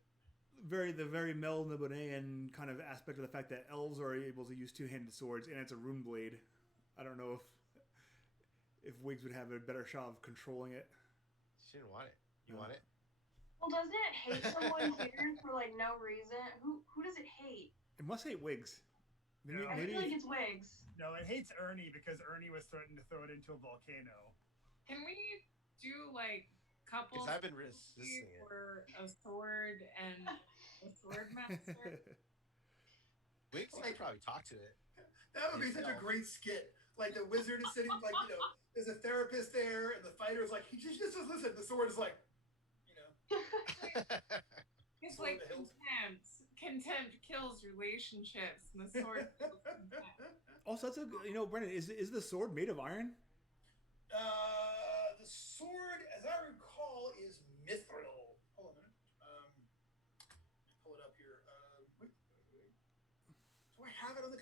The very Melnibonean kind of aspect of the fact that elves are able to use two-handed swords, and it's a rune blade. I don't know if Wiggs would have a better shot of controlling it. She didn't want it. You want it? Well, doesn't it hate someone here for like no reason? Who does it hate? It must hate Wiggs. I feel like it's Wiggs. No, it hates Ernie because Ernie was threatened to throw it into a volcano. Can we do like couples? Because I've been resisting it. Or a sword and a sword master. Wiggs could probably talk to it. That would be such a great skit. Like the wizard is sitting, like there's a therapist there, and the fighter is like, he just listen. The sword is like, It's like contempt. Contempt kills relationships, and the sword kills contempt. Also, that's Brendan, is the sword made of iron? The sword, as I recall, is mithril. Hold on a minute. Pull it up here. Wait. Do I have it on this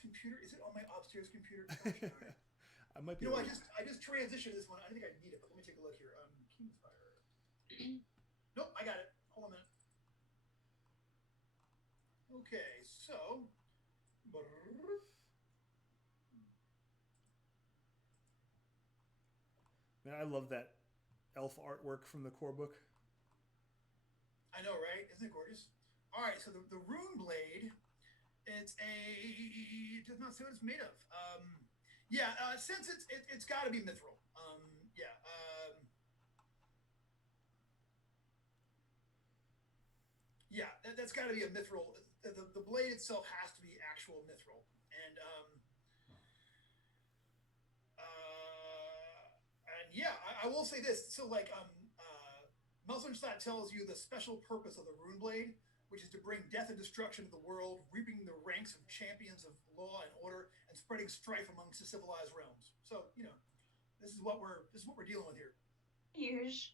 computer? Is it on my upstairs computer? I might be. I just transitioned this one. I think I need it, but let me take a look here. Kingspire. Nope, I got it. Hold on a minute. Okay, so. Man, I love that elf artwork from the core book. I know, right? Isn't it gorgeous? All right, so the rune blade, it's a it does not say what it's made of. Since it's got to be mithril. That's got to be a mithril. The blade itself has to be actual mithril, and I will say this. So Melzenstadt tells you the special purpose of the rune blade, which is to bring death and destruction to the world, reaping the ranks of champions of law and order, and spreading strife amongst the civilized realms. So this is what we're dealing with here. Years.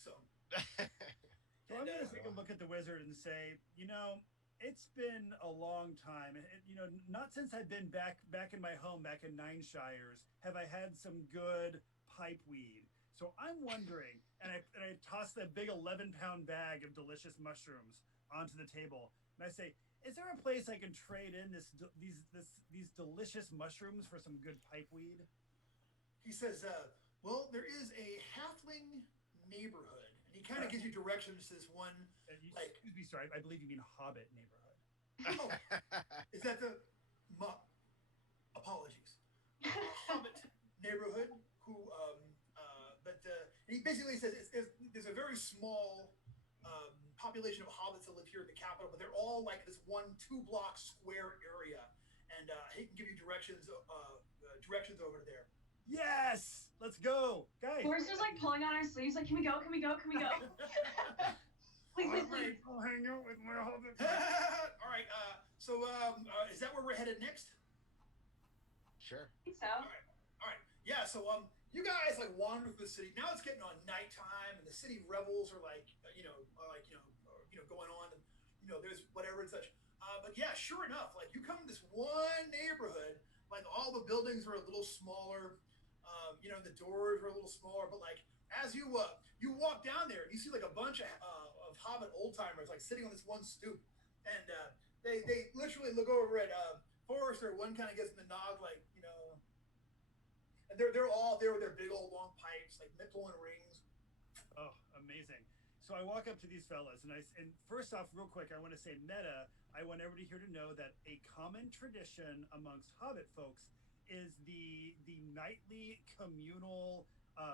So I'm going to take a look at the wizard and say, it's been a long time. Not since I've been back in my home, back in Nine Shires, have I had some good pipe weed. So I'm wondering, and I toss that big 11-pound bag of delicious mushrooms onto the table, and I say, is there a place I can trade in these delicious mushrooms for some good pipe weed? He says, well, there is a halfling neighborhood, and he kind of gives you directions to this one. Excuse me, sorry, I believe you mean hobbit neighborhood. Oh, is that the? Apologies. Hobbit neighborhood. Who? He basically says there's a very small population of hobbits that live here at the capital, but they're all like this 1-2-block square area, and he can give you directions over to there. Yes, let's go, guys. We're just like pulling on our sleeves, like, can we go? Can we go? Can we go? Please. I'll hang out with my hobbit. All right. So is that where we're headed next? Sure. I think so. All right. Yeah. So you guys wander through the city. Now it's getting on nighttime, and the city revels are going on, and there's whatever and such. But yeah, sure enough, you come to this one neighborhood, all the buildings are a little smaller, the doors are a little smaller, but as you walk down there, you see a bunch of hobbit old timers sitting on this one stoop, and they literally look over at Forrester. One kind of gives them the nod, and they're all there with their big old long pipes, pulling rings. Oh, amazing! So I walk up to these fellas, and first off, real quick, I want to say, meta. I want everybody here to know that a common tradition amongst hobbit folks is the nightly communal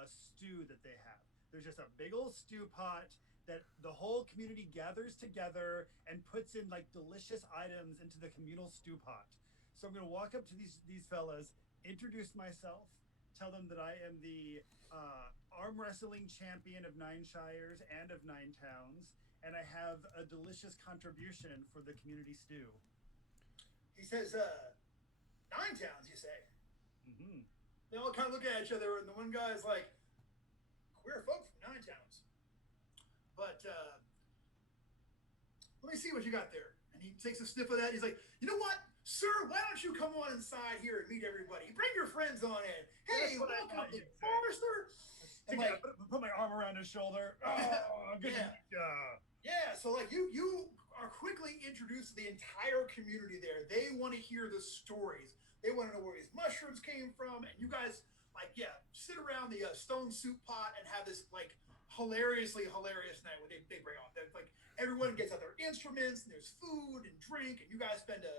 stew that they have. There's just a big old stew pot that the whole community gathers together and puts in delicious items into the communal stew pot. So I'm going to walk up to these fellas, introduce myself, tell them that I am the arm wrestling champion of Nine Shires and of 9 Towns, and I have a delicious contribution for the community stew. He says, 9 Towns, you say? Mm-hmm. They all kind of look at each other, and the one guy's like, we're folk from 9 Towns. But let me see what you got there. And he takes a sniff of that. He's like, you know what, sir? Why don't you come on inside here and meet everybody? Bring your friends on in. Hey, welcome to Forrester. And put my arm around his shoulder. Oh, good. Yeah. So you are quickly introduced to the entire community there. They want to hear the stories. They want to know where these mushrooms came from, and you guys sit around the stone soup pot and have this hilariously hilarious night where they break off. Everyone gets out their instruments, and there's food and drink, and you guys spend a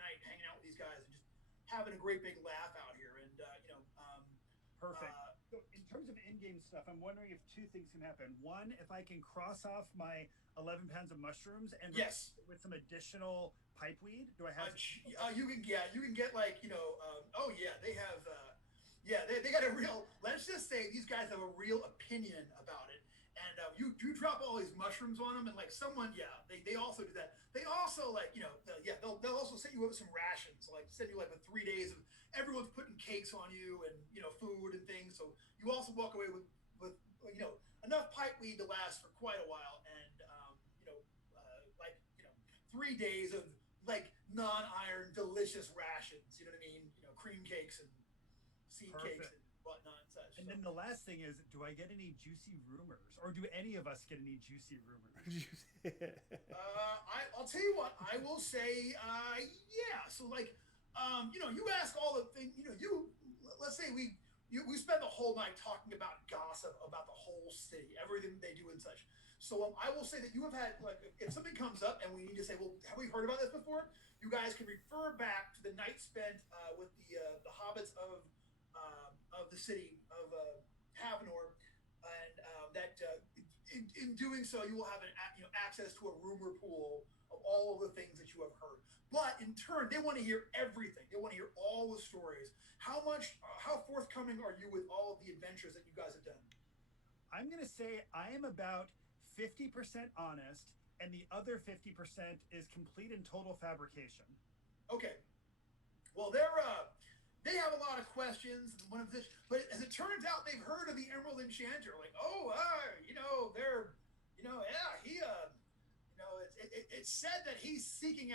night hanging out with these guys and just having a great big laugh out here. And perfect. So in terms of in-game stuff, I'm wondering if 2 things can happen. One, if I can cross off my 11 pounds of mushrooms and yes, with some additional pipe weed. Do I have? You can get oh yeah, they have. They got a real. Let's just say these guys have a real opinion about it, and you drop all these mushrooms on them, and someone, they also do that. They also they'll also set you up with some rations, send you with 3 days of everyone's putting cakes on you and food and things. So you also walk away with enough pipe weed to last for quite a while, and 3 days of non-iron delicious rations. You know what I mean? Cream cakes and seed cakes and whatnot and such. And then the last thing is, do I get any juicy rumors, or do any of us get any juicy rumors? I'll tell you what. I will say, yeah. So you ask all the things. Let's say we spend the whole night talking about gossip about the whole city, everything they do and such. So I will say that you have had, like, if something comes up and we need to say, well, have we heard about this before? You guys can refer back to the night spent with the hobbits of the city of Havenor, and that in doing so, you will have access to a rumor pool of all of the things that you have heard. But in turn, they want to hear everything. They want to hear all the stories. How forthcoming are you with all of the adventures that you guys have done? I'm going to say I am about 50% honest, and the other 50% is complete and total fabrication. Okay. Well, they have a lot of questions. One of this, but as it turns out, they've heard of the Emerald Enchanter. Like, it's said that he's seeking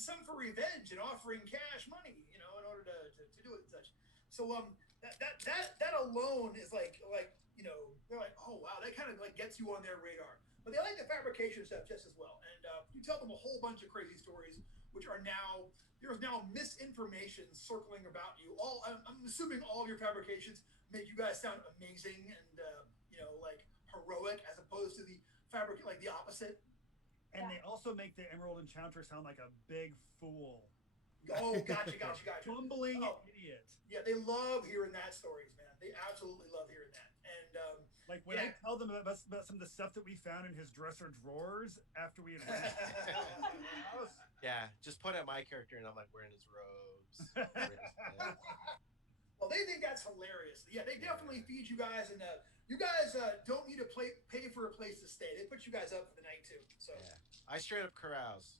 some for revenge and offering cash money, in order to do it and such. So that alone is like they're like, oh wow, that kind of like gets you on their radar. But they like the fabrication stuff just as well. And you tell them a whole bunch of crazy stories, which are there's now misinformation circling about you. I'm assuming all of your fabrications make you guys sound amazing and like heroic, as opposed to the like the opposite. And they also make the Emerald Enchanter sound like a big fool. Oh, gotcha. Fumbling idiot. Yeah, they love hearing that stories, man. They absolutely love hearing that. And like when I tell them about some of the stuff that we found in his dresser drawers after we had house. Yeah, just put out my character and I'm like wearing his robes. Well, they think that's hilarious. Yeah, they definitely feed you guys, and you guys don't need to pay for a place to stay. They put you guys up for the night too. So yeah, I straight up carouse.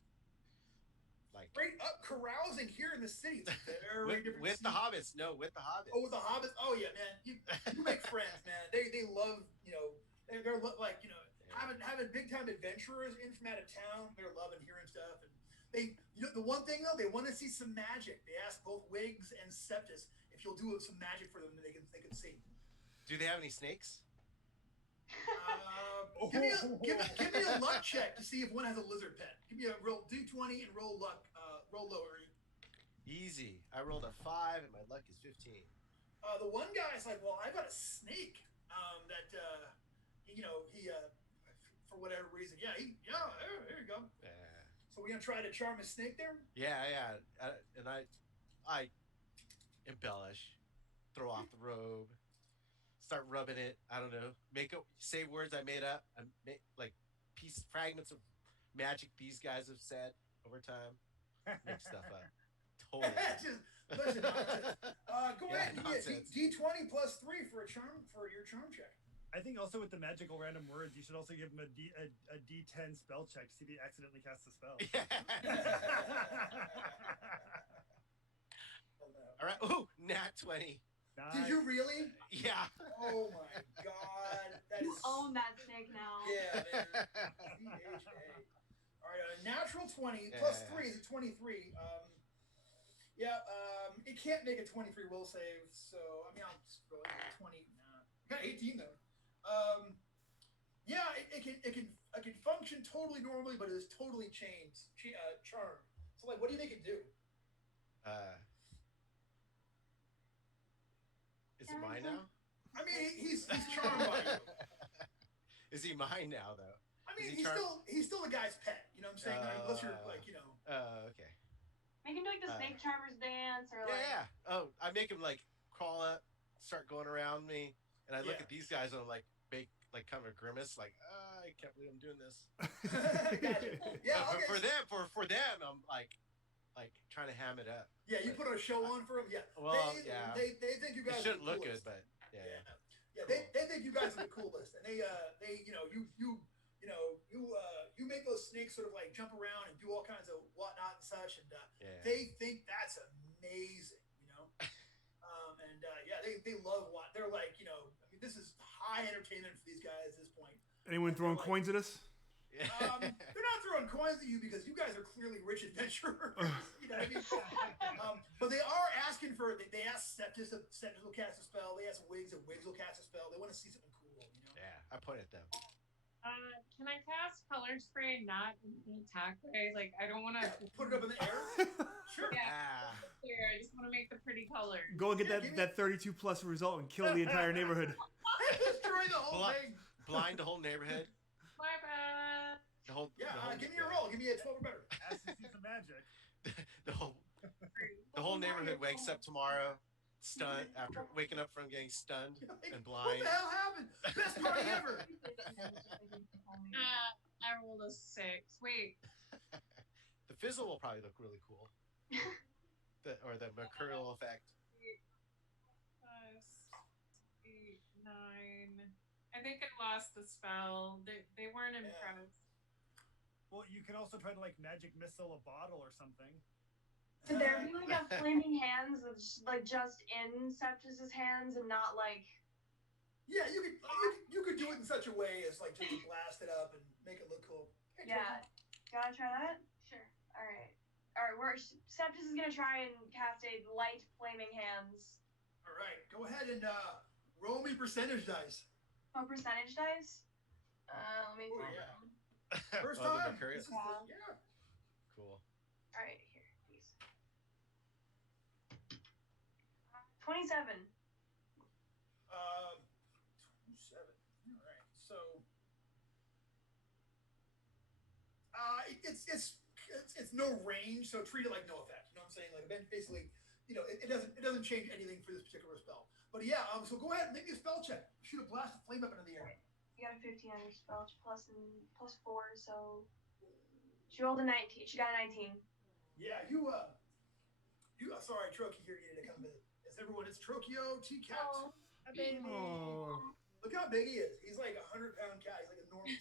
Like straight up carousing here in the city. Very different. With the hobbits. No, with the hobbits. Oh, with the hobbits. Oh yeah, man. You make friends, man. They love they're like having big time adventurers in from out of town. They're loving hearing stuff, and they the one thing though, they want to see some magic. They ask both Wiggs and Septus if you'll do some magic for them that they can see. Do they have any snakes? Give me a luck check to see if one has a lizard pet. Give me a roll D20 and roll luck. Roll lower. Easy. I rolled a 5 and my luck is 15. The one guy's like, well, I've got a snake that he for whatever reason. Yeah, there you go. Yeah. So we're gonna try to charm a snake there. Yeah. And I embellish, throw off the robe. Start rubbing it. I don't know. Say words I made up. I make like fragments of magic these guys have said over time. Make stuff up. Totally. Just listen. Go ahead and get D20 plus 3 for your charm check. I think also with the magical random words, you should also give them a D10 spell check to see if he accidentally casts a spell. All right. Ooh, nat 20. Nice. Did you really? Yeah. Oh my god. You own that snake now. Yeah, man. All right, natural 20 plus 3 is a 23. It can't make a 23 will save, so I mean I'll just roll 20. Got 18 though. It can function totally normally, but it is totally charmed. So like, what do you think it do? Is it mine now? I mean, he's charmed by you. Is he mine now, though? I mean, he's still the guy's pet. You know what I'm saying? Unless you're like, okay. Make him do like the snake charmers dance, or like. Yeah. Oh, I make him like crawl up, start going around me, and I look at these guys and I'm like make like kind of a grimace, like I can't believe I'm doing this. Gotcha. Yeah. Okay. For them, I'm like trying to ham it up. Yeah, you put a show on for them. Yeah. Well, they think you guys. It shouldn't look good, but yeah. They think you guys are the coolest, and they you make those snakes sort of like jump around and do all kinds of whatnot and such, and they think that's amazing, they love what they're like, I mean, this is high entertainment for these guys at this point. Anyone throwing coins at us? They're not throwing coins at you because you guys are clearly rich adventurers. You know what I mean? But they are asking for. They ask Septus will cast a spell. They ask Wiggs if Wiggs will cast a spell. They want to see something cool. Yeah, I point at them. Can I cast color spray not in the attack phase? Like, I don't want to put it up in the air. Sure. Yeah. I just want to make the pretty colors. Go and get that 32 plus result and kill the entire neighborhood. Destroy the whole thing. blind the whole neighborhood. My bad. The whole, give me a roll. Give me a 12 or better. Ask to see some magic. the whole neighborhood wakes up tomorrow, stunned after waking up from getting stunned and blind. What the hell happened? Best party ever. I rolled a 6. Wait. The fizzle will probably look really cool. Or the mercurial effect. 5, 8, 9. I think I lost the spell. They weren't impressed. Well, you can also try to like magic missile a bottle or something. Could there be like a flaming hands that's like just in Septus's hands and not like? Yeah, you could do it in such a way as like just to blast it up and make it look cool. Hey, Yeah, you wanna try that? Sure. All right. Septus is gonna try and cast a light flaming hands. All right, go ahead and roll me percentage dice. Oh, percentage dice? Let me. Oh, yeah. First the time. mercurial. Yeah. Cool. All right, here, please. 27. 27. All right. So, it's no range, so treat it like no effect. You know what I'm saying? Like basically, it doesn't change anything for this particular spell. But yeah, so go ahead and make me a spell check. Shoot a blast of flame up into the air. You got a 15 on your spell, plus 4, so she rolled a 19. She got a 19. Yeah, sorry, Troki here needed to come visit. It's everyone. It's Trokio T-Cat. Oh, a baby. Oh. Look how big he is. He's like a 100-pound cat. He's like enormous.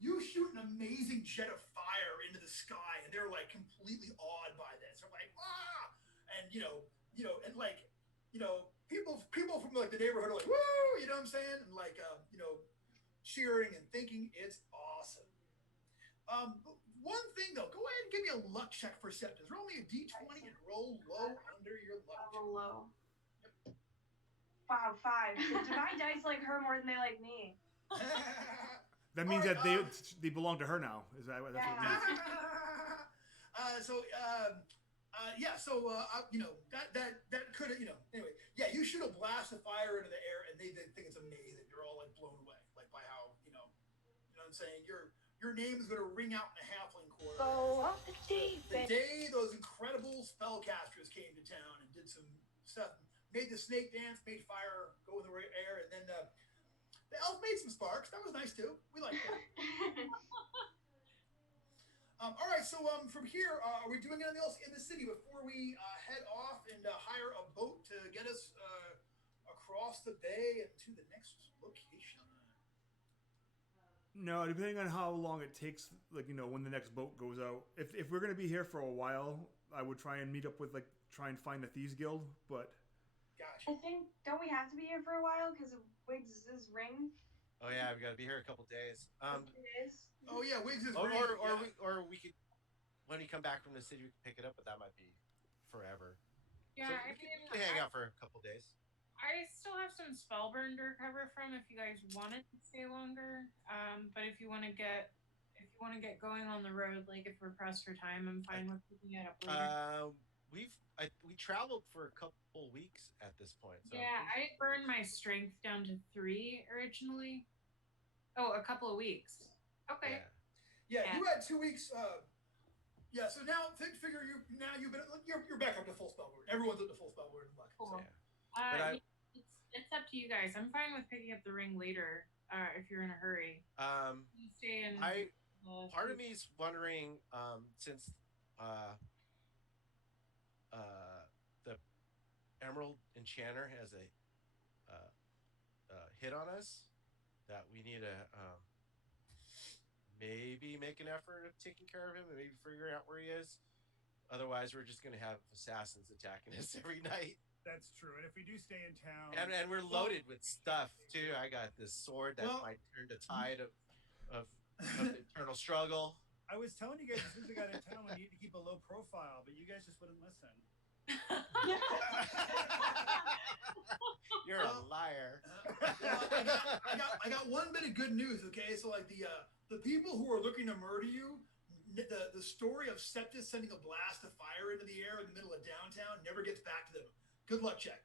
You shoot an amazing jet of fire into the sky, and they're like completely awed by this. They're like, ah, and people from like the neighborhood are like, woo, you know what I'm saying, and like cheering and thinking it's awesome. One thing though, go ahead and give me a luck check for Septus. Roll me a d20 and roll low under your luck. Roll low. Yep. Wow, 5. Divine dice like her more than they like me. That means that they belong to her now. Is that what that's what it means? That could anyway. Yeah, you shoot a blast of fire into the air, and they think it's amazing. You're all like blown away, like by how you know what I'm saying. Your name is going to ring out in the halfling quarter. Go up the deep. The day those incredible spellcasters came to town and did some stuff, made the snake dance, made fire go in the air, and then the elf made some sparks. That was nice too. We liked that. All right, so from here, are we doing anything else in the city before we head off and hire a boat to get us across the bay and to the next location? No, depending on how long it takes, like when the next boat goes out. If we're gonna be here for a while, I would try and meet up with try and find the Thieves Guild, but. Gotcha. I think don't we have to be here for a while because of Wiggs' ring? Oh yeah, we got to be here a couple days. Oh yeah, Wiggs is or ring. we could, when we come back from the city, we can pick it up, but that might be forever. Yeah, so we can hang out for a couple days. I still have some spell burn to recover from if you guys wanted to stay longer. But if you want to get going on the road, like if we're pressed for time, I'm fine with picking it up later. We traveled for a couple weeks at this point. So. Yeah, I burned my strength down to 3 originally. Oh, a couple of weeks. Okay. Yeah, you had 2 weeks. So now figure you're back up to full spell word. Everyone's up to full spell word in luck. Cool. So. It's up to you guys. I'm fine with picking up the ring later if you're in a hurry. You stay in. Part of me is wondering since the Emerald Enchanter has a hit on us, that we need to maybe make an effort of taking care of him and maybe figuring out where he is. Otherwise, we're just going to have assassins attacking us every night. That's true. And if we do stay in town... And we're loaded with stuff, too. I got this sword that might turn the tide of eternal struggle. I was telling you guys as soon as we got in town, we need to keep a low profile, but you guys just wouldn't listen. You're a liar. I got one bit of good news, okay? So like the people who are looking to murder you, the story of Septus sending a blast of fire into the air in the middle of downtown never gets back to them. Good luck, check.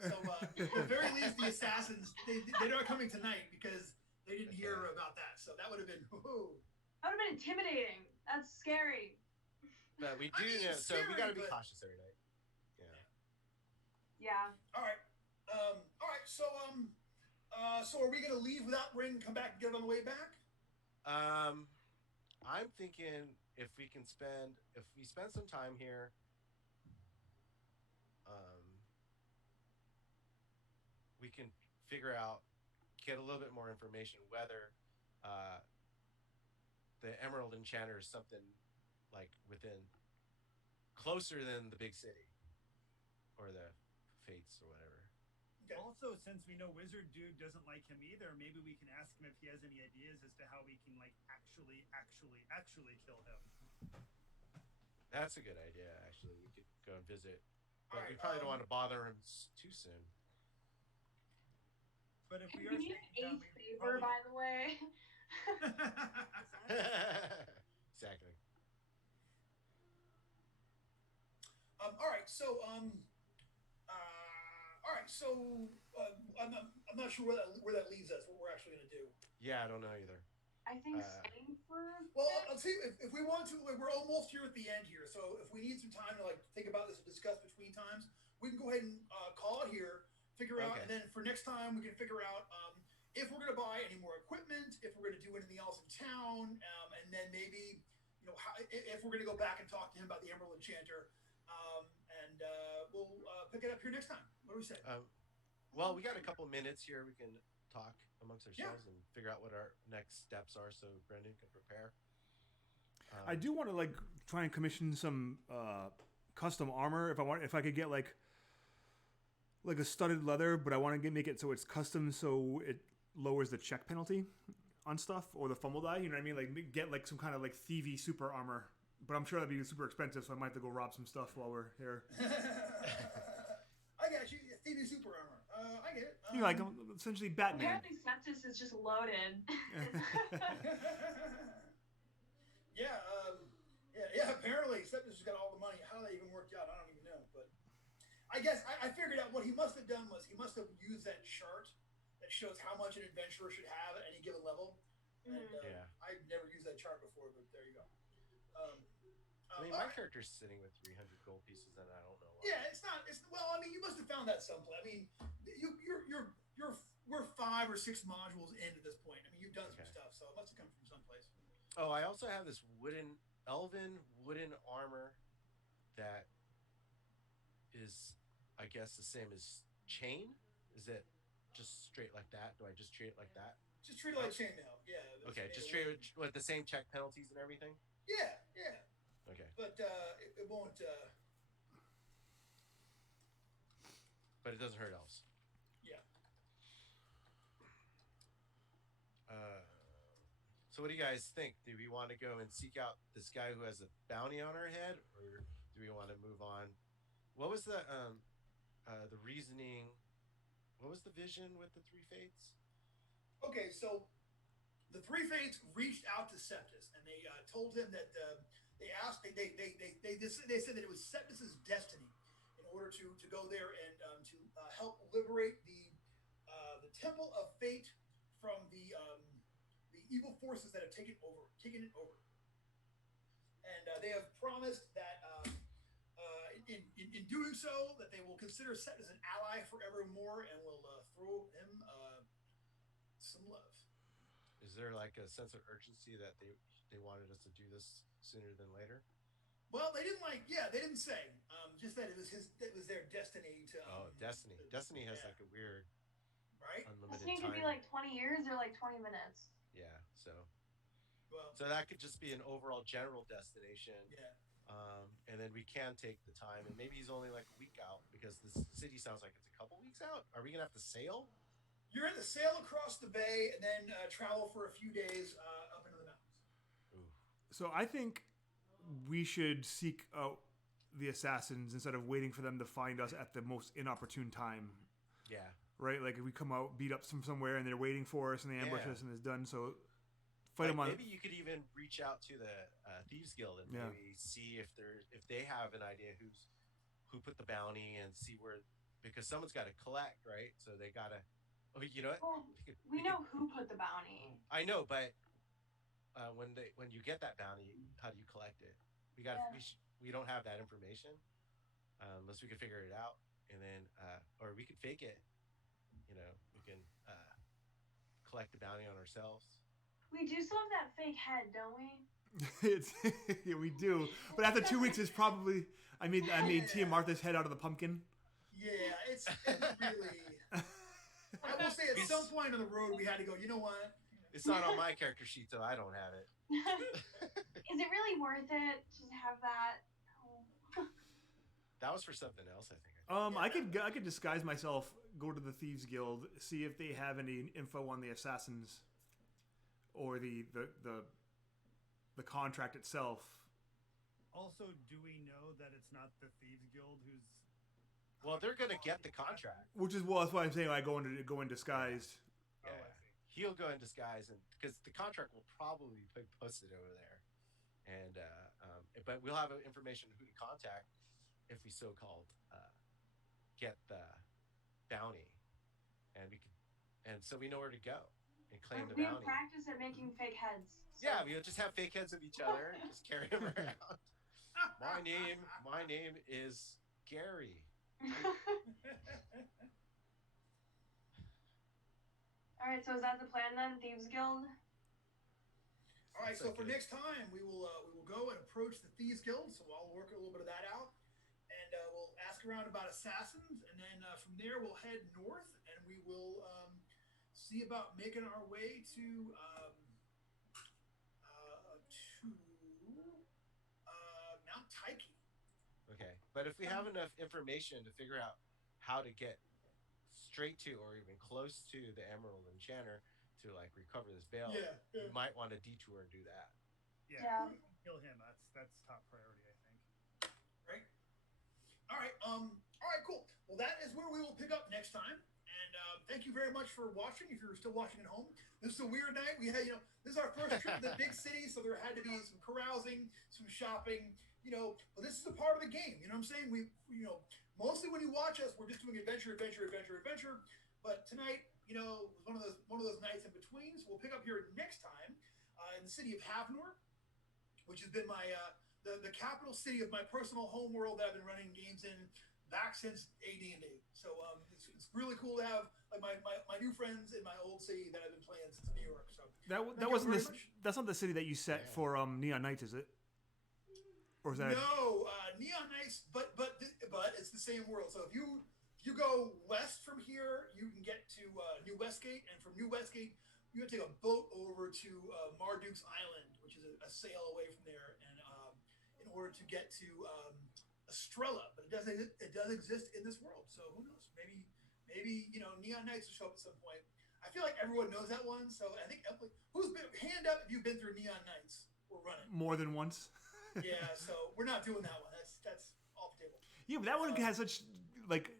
So at the very least, the assassins they're not coming tonight because they didn't hear about that. So that would have been. Whoa. That would have been intimidating. That's scary. But we do know, so we got to be cautious every night. Yeah. All right. So so are we gonna leave without ring, come back, and get it on the way back? I'm thinking if we spend some time here, we can figure out, get a little bit more information whether the Emerald Enchanter is something like within closer than the big city or the Fates or whatever. Okay. Also, since we know Wizard Dude doesn't like him either, maybe we can ask him if he has any ideas as to how we can like actually kill him. That's a good idea. Actually, we could go and visit, but All we right, probably don't want to bother him too soon. But if Can we are you staying down, a favor, by the way? Exactly. All right. So I'm not sure where that leaves us. What we're actually going to do. Yeah, I don't know either. I think staying for. Well, I'll tell you if we want to. Like, we're almost here at the end here. So if we need some time to like think about this and discuss between times, we can go ahead and call it here. Figure out, and then for next time we can figure out if we're going to buy any more equipment, if we're going to do anything else in town, and then maybe if we're going to go back and talk to him about the Emerald Enchanter, and we'll pick it up here next time. What do we say? Well, we got a couple minutes here. We can talk amongst ourselves and figure out what our next steps are, so Brendan can prepare. I do want to like try and commission some custom armor if I could get like a studded leather, but I want to make it so it's custom, so it lowers the check penalty on stuff or the fumble die. You know what I mean? Like get like some kind of like thievy super armor, but I'm sure that'd be super expensive, so I might have to go rob some stuff while we're here. I got you, thievy super armor. I get it. You know, like essentially Batman. Apparently, Septis is just loaded. Yeah. Apparently, Septis has got all the money. How that even worked out, I don't even know. But I guess I figured out what he must have done was he must have used that chart that shows how much an adventurer should have at any given level. And I've never used that chart before, but there you go. I mean, my character's sitting with 300 gold pieces, and I don't know why. Yeah, well, I mean, you must have found that someplace. I mean, we're 5 or 6 modules in at this point. I mean, you've done some stuff, so it must have come from someplace. Oh, I also have this elven wooden armor that is, I guess, the same as chain. Is it just straight like that? Do I just treat it like that? Just treat it like chainmail. Yeah. Okay, just treat it with the same check penalties and everything. Yeah. Okay. But it won't. But it doesn't hurt elves. Yeah. So what do you guys think? Do we want to go and seek out this guy who has a bounty on our head, or do we want to move on? What was the reasoning? What was the vision with the 3 fates? Okay, so the 3 fates reached out to Septis, and they told him that they said that it was Septis's destiny in order to go there and to help liberate the Temple of Fate from the evil forces that have taken it over. And they have promised that in doing so, that they will consider Septis an ally forevermore and will throw him some love. Is there like a sense of urgency that they wanted us to do this sooner than later? Well, they didn't say. Just that it was their destiny to. Destiny. Destiny has like a weird, right? Unlimited Destiny could be like 20 years or like 20 minutes. Yeah. So that could just be an overall general destination. Yeah. And then we can take the time, and maybe he's only like a week out because the city sounds like it's a couple weeks out. Are we gonna have to sail? You're going to sail across the bay and then travel for a few days up into the mountains. Ooh. So I think we should seek out the assassins instead of waiting for them to find us at the most inopportune time. Yeah. Right? Like if we come out, beat up somewhere, and they're waiting for us, and they ambush us, and it's done. So fight them on. Maybe you could even reach out to the Thieves Guild and maybe see if they have an idea who put the bounty, and see where because someone's got to collect, right? So they got to. Oh, you know what? Well, we know who put the bounty. I know, but when you get that bounty, how do you collect it? We don't have that information unless we can figure it out, and then or we could fake it. You know, we can collect the bounty on ourselves. We do still have that fake head, don't we? Yeah, we do. But after 2 weeks, it's probably. I made Tia Martha's head out of the pumpkin. Yeah, it's really. I will say, at some point on the road, we had to go. You know what? It's not on my character sheet, so I don't have it. Is it really worth it to have that? Oh. That was for something else, I think. I could disguise myself, go to the Thieves Guild, see if they have any info on the assassins, or the contract itself. Also, do we know that it's not the Thieves Guild who's? Well, they're gonna get the contract. That's why I'm saying I go in disguised. Yeah. He'll go in disguise, and because the contract will probably be posted over there, and but we'll have information who to contact if we so-called get the bounty, and so we know where to go and claim the bounty. We practice at making fake heads. So. Yeah, we'll just have fake heads of each other, just carry them around. My name is Gary. All right, so is that the plan then, Thieves Guild? All right, so for next time, we will go and approach the Thieves Guild. So I'll work a little bit of that out, and we'll ask around about assassins, and then from there we'll head north, and we will see about making our way to Mount Tyche. Okay, but if we have enough information to figure out how to get straight to or even close to the Emerald Enchanter to like recover this bale, we might want to detour and do that. Yeah. Kill him. That's top priority, I think. Right. All right, cool. Well, that is where we will pick up next time. And thank you very much for watching. If you're still watching at home, this is a weird night. We had, this is our first trip to the big city, so there had to be some carousing, some shopping. But this is a part of the game. You know what I'm saying? We mostly when you watch us, we're just doing adventure. But tonight, was one of those nights in between. So we'll pick up here next time in the city of Havnor, which has been my the capital city of my personal home world that I've been running games in back since AD&D. So it's really cool to have like my new friends in my old city that I've been playing since New York. So that's not the city that you set for Neon Knights, is it? Or is that no Neon Knights? But it's the same world. So if you go west from here, you can get to New Westgate, and from New Westgate, you have to take a boat over to Marduke's Island, which is a sail away from there, and in order to get to Estrella. But it does exist in this world. So who knows? Maybe Neon Knights will show up at some point. I feel like everyone knows that one. So I think who's been hand up if you've been through Neon Knights or running more than once. Yeah, so we're not doing that one. That's off the table. Yeah, but that one has such like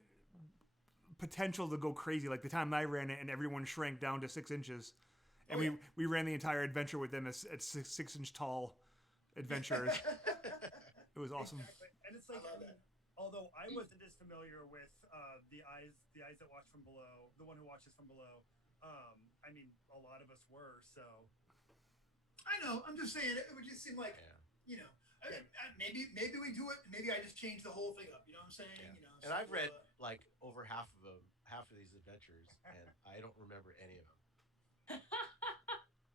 potential to go crazy. Like the time I ran it, and everyone shrank down to 6 inches, and we ran the entire adventure with them as 6 inch tall adventurers. It was awesome. Exactly. And it's like, although I wasn't as familiar with the eyes that watch from below, the one who watches from below. I mean, a lot of us were. So I know. I'm just saying it would just seem like maybe we do it. Maybe I just change the whole thing up. You know what I'm saying? Yeah. And I've read like over half of these adventures, and I don't remember any of them.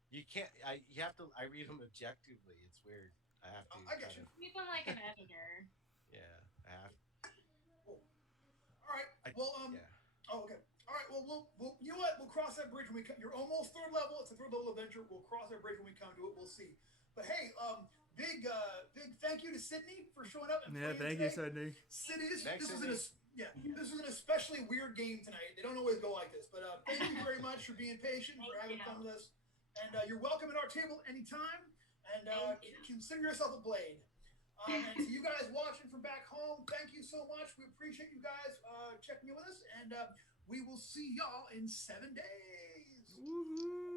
You can't. You have to. I read them objectively. It's weird. I have to. I get you. Read them like an editor. Yeah, I have. Cool. All right. Oh, okay. All right. Well, we'll. You know what? We'll cross that bridge when we come. You're almost 3rd level. It's a 3rd level adventure. We'll cross that bridge when we come to it. We'll see. But hey, big thank you to Sydney for showing up. And thank you, Sydney. Sydney, this was an especially weird game tonight. They don't always go like this, but thank you very much for being patient, for having fun with us, and you're welcome at our table anytime. And consider yourself a blade. And to you guys watching from back home, thank you so much. We appreciate you guys checking in with us, and we will see y'all in 7 days. Woohoo!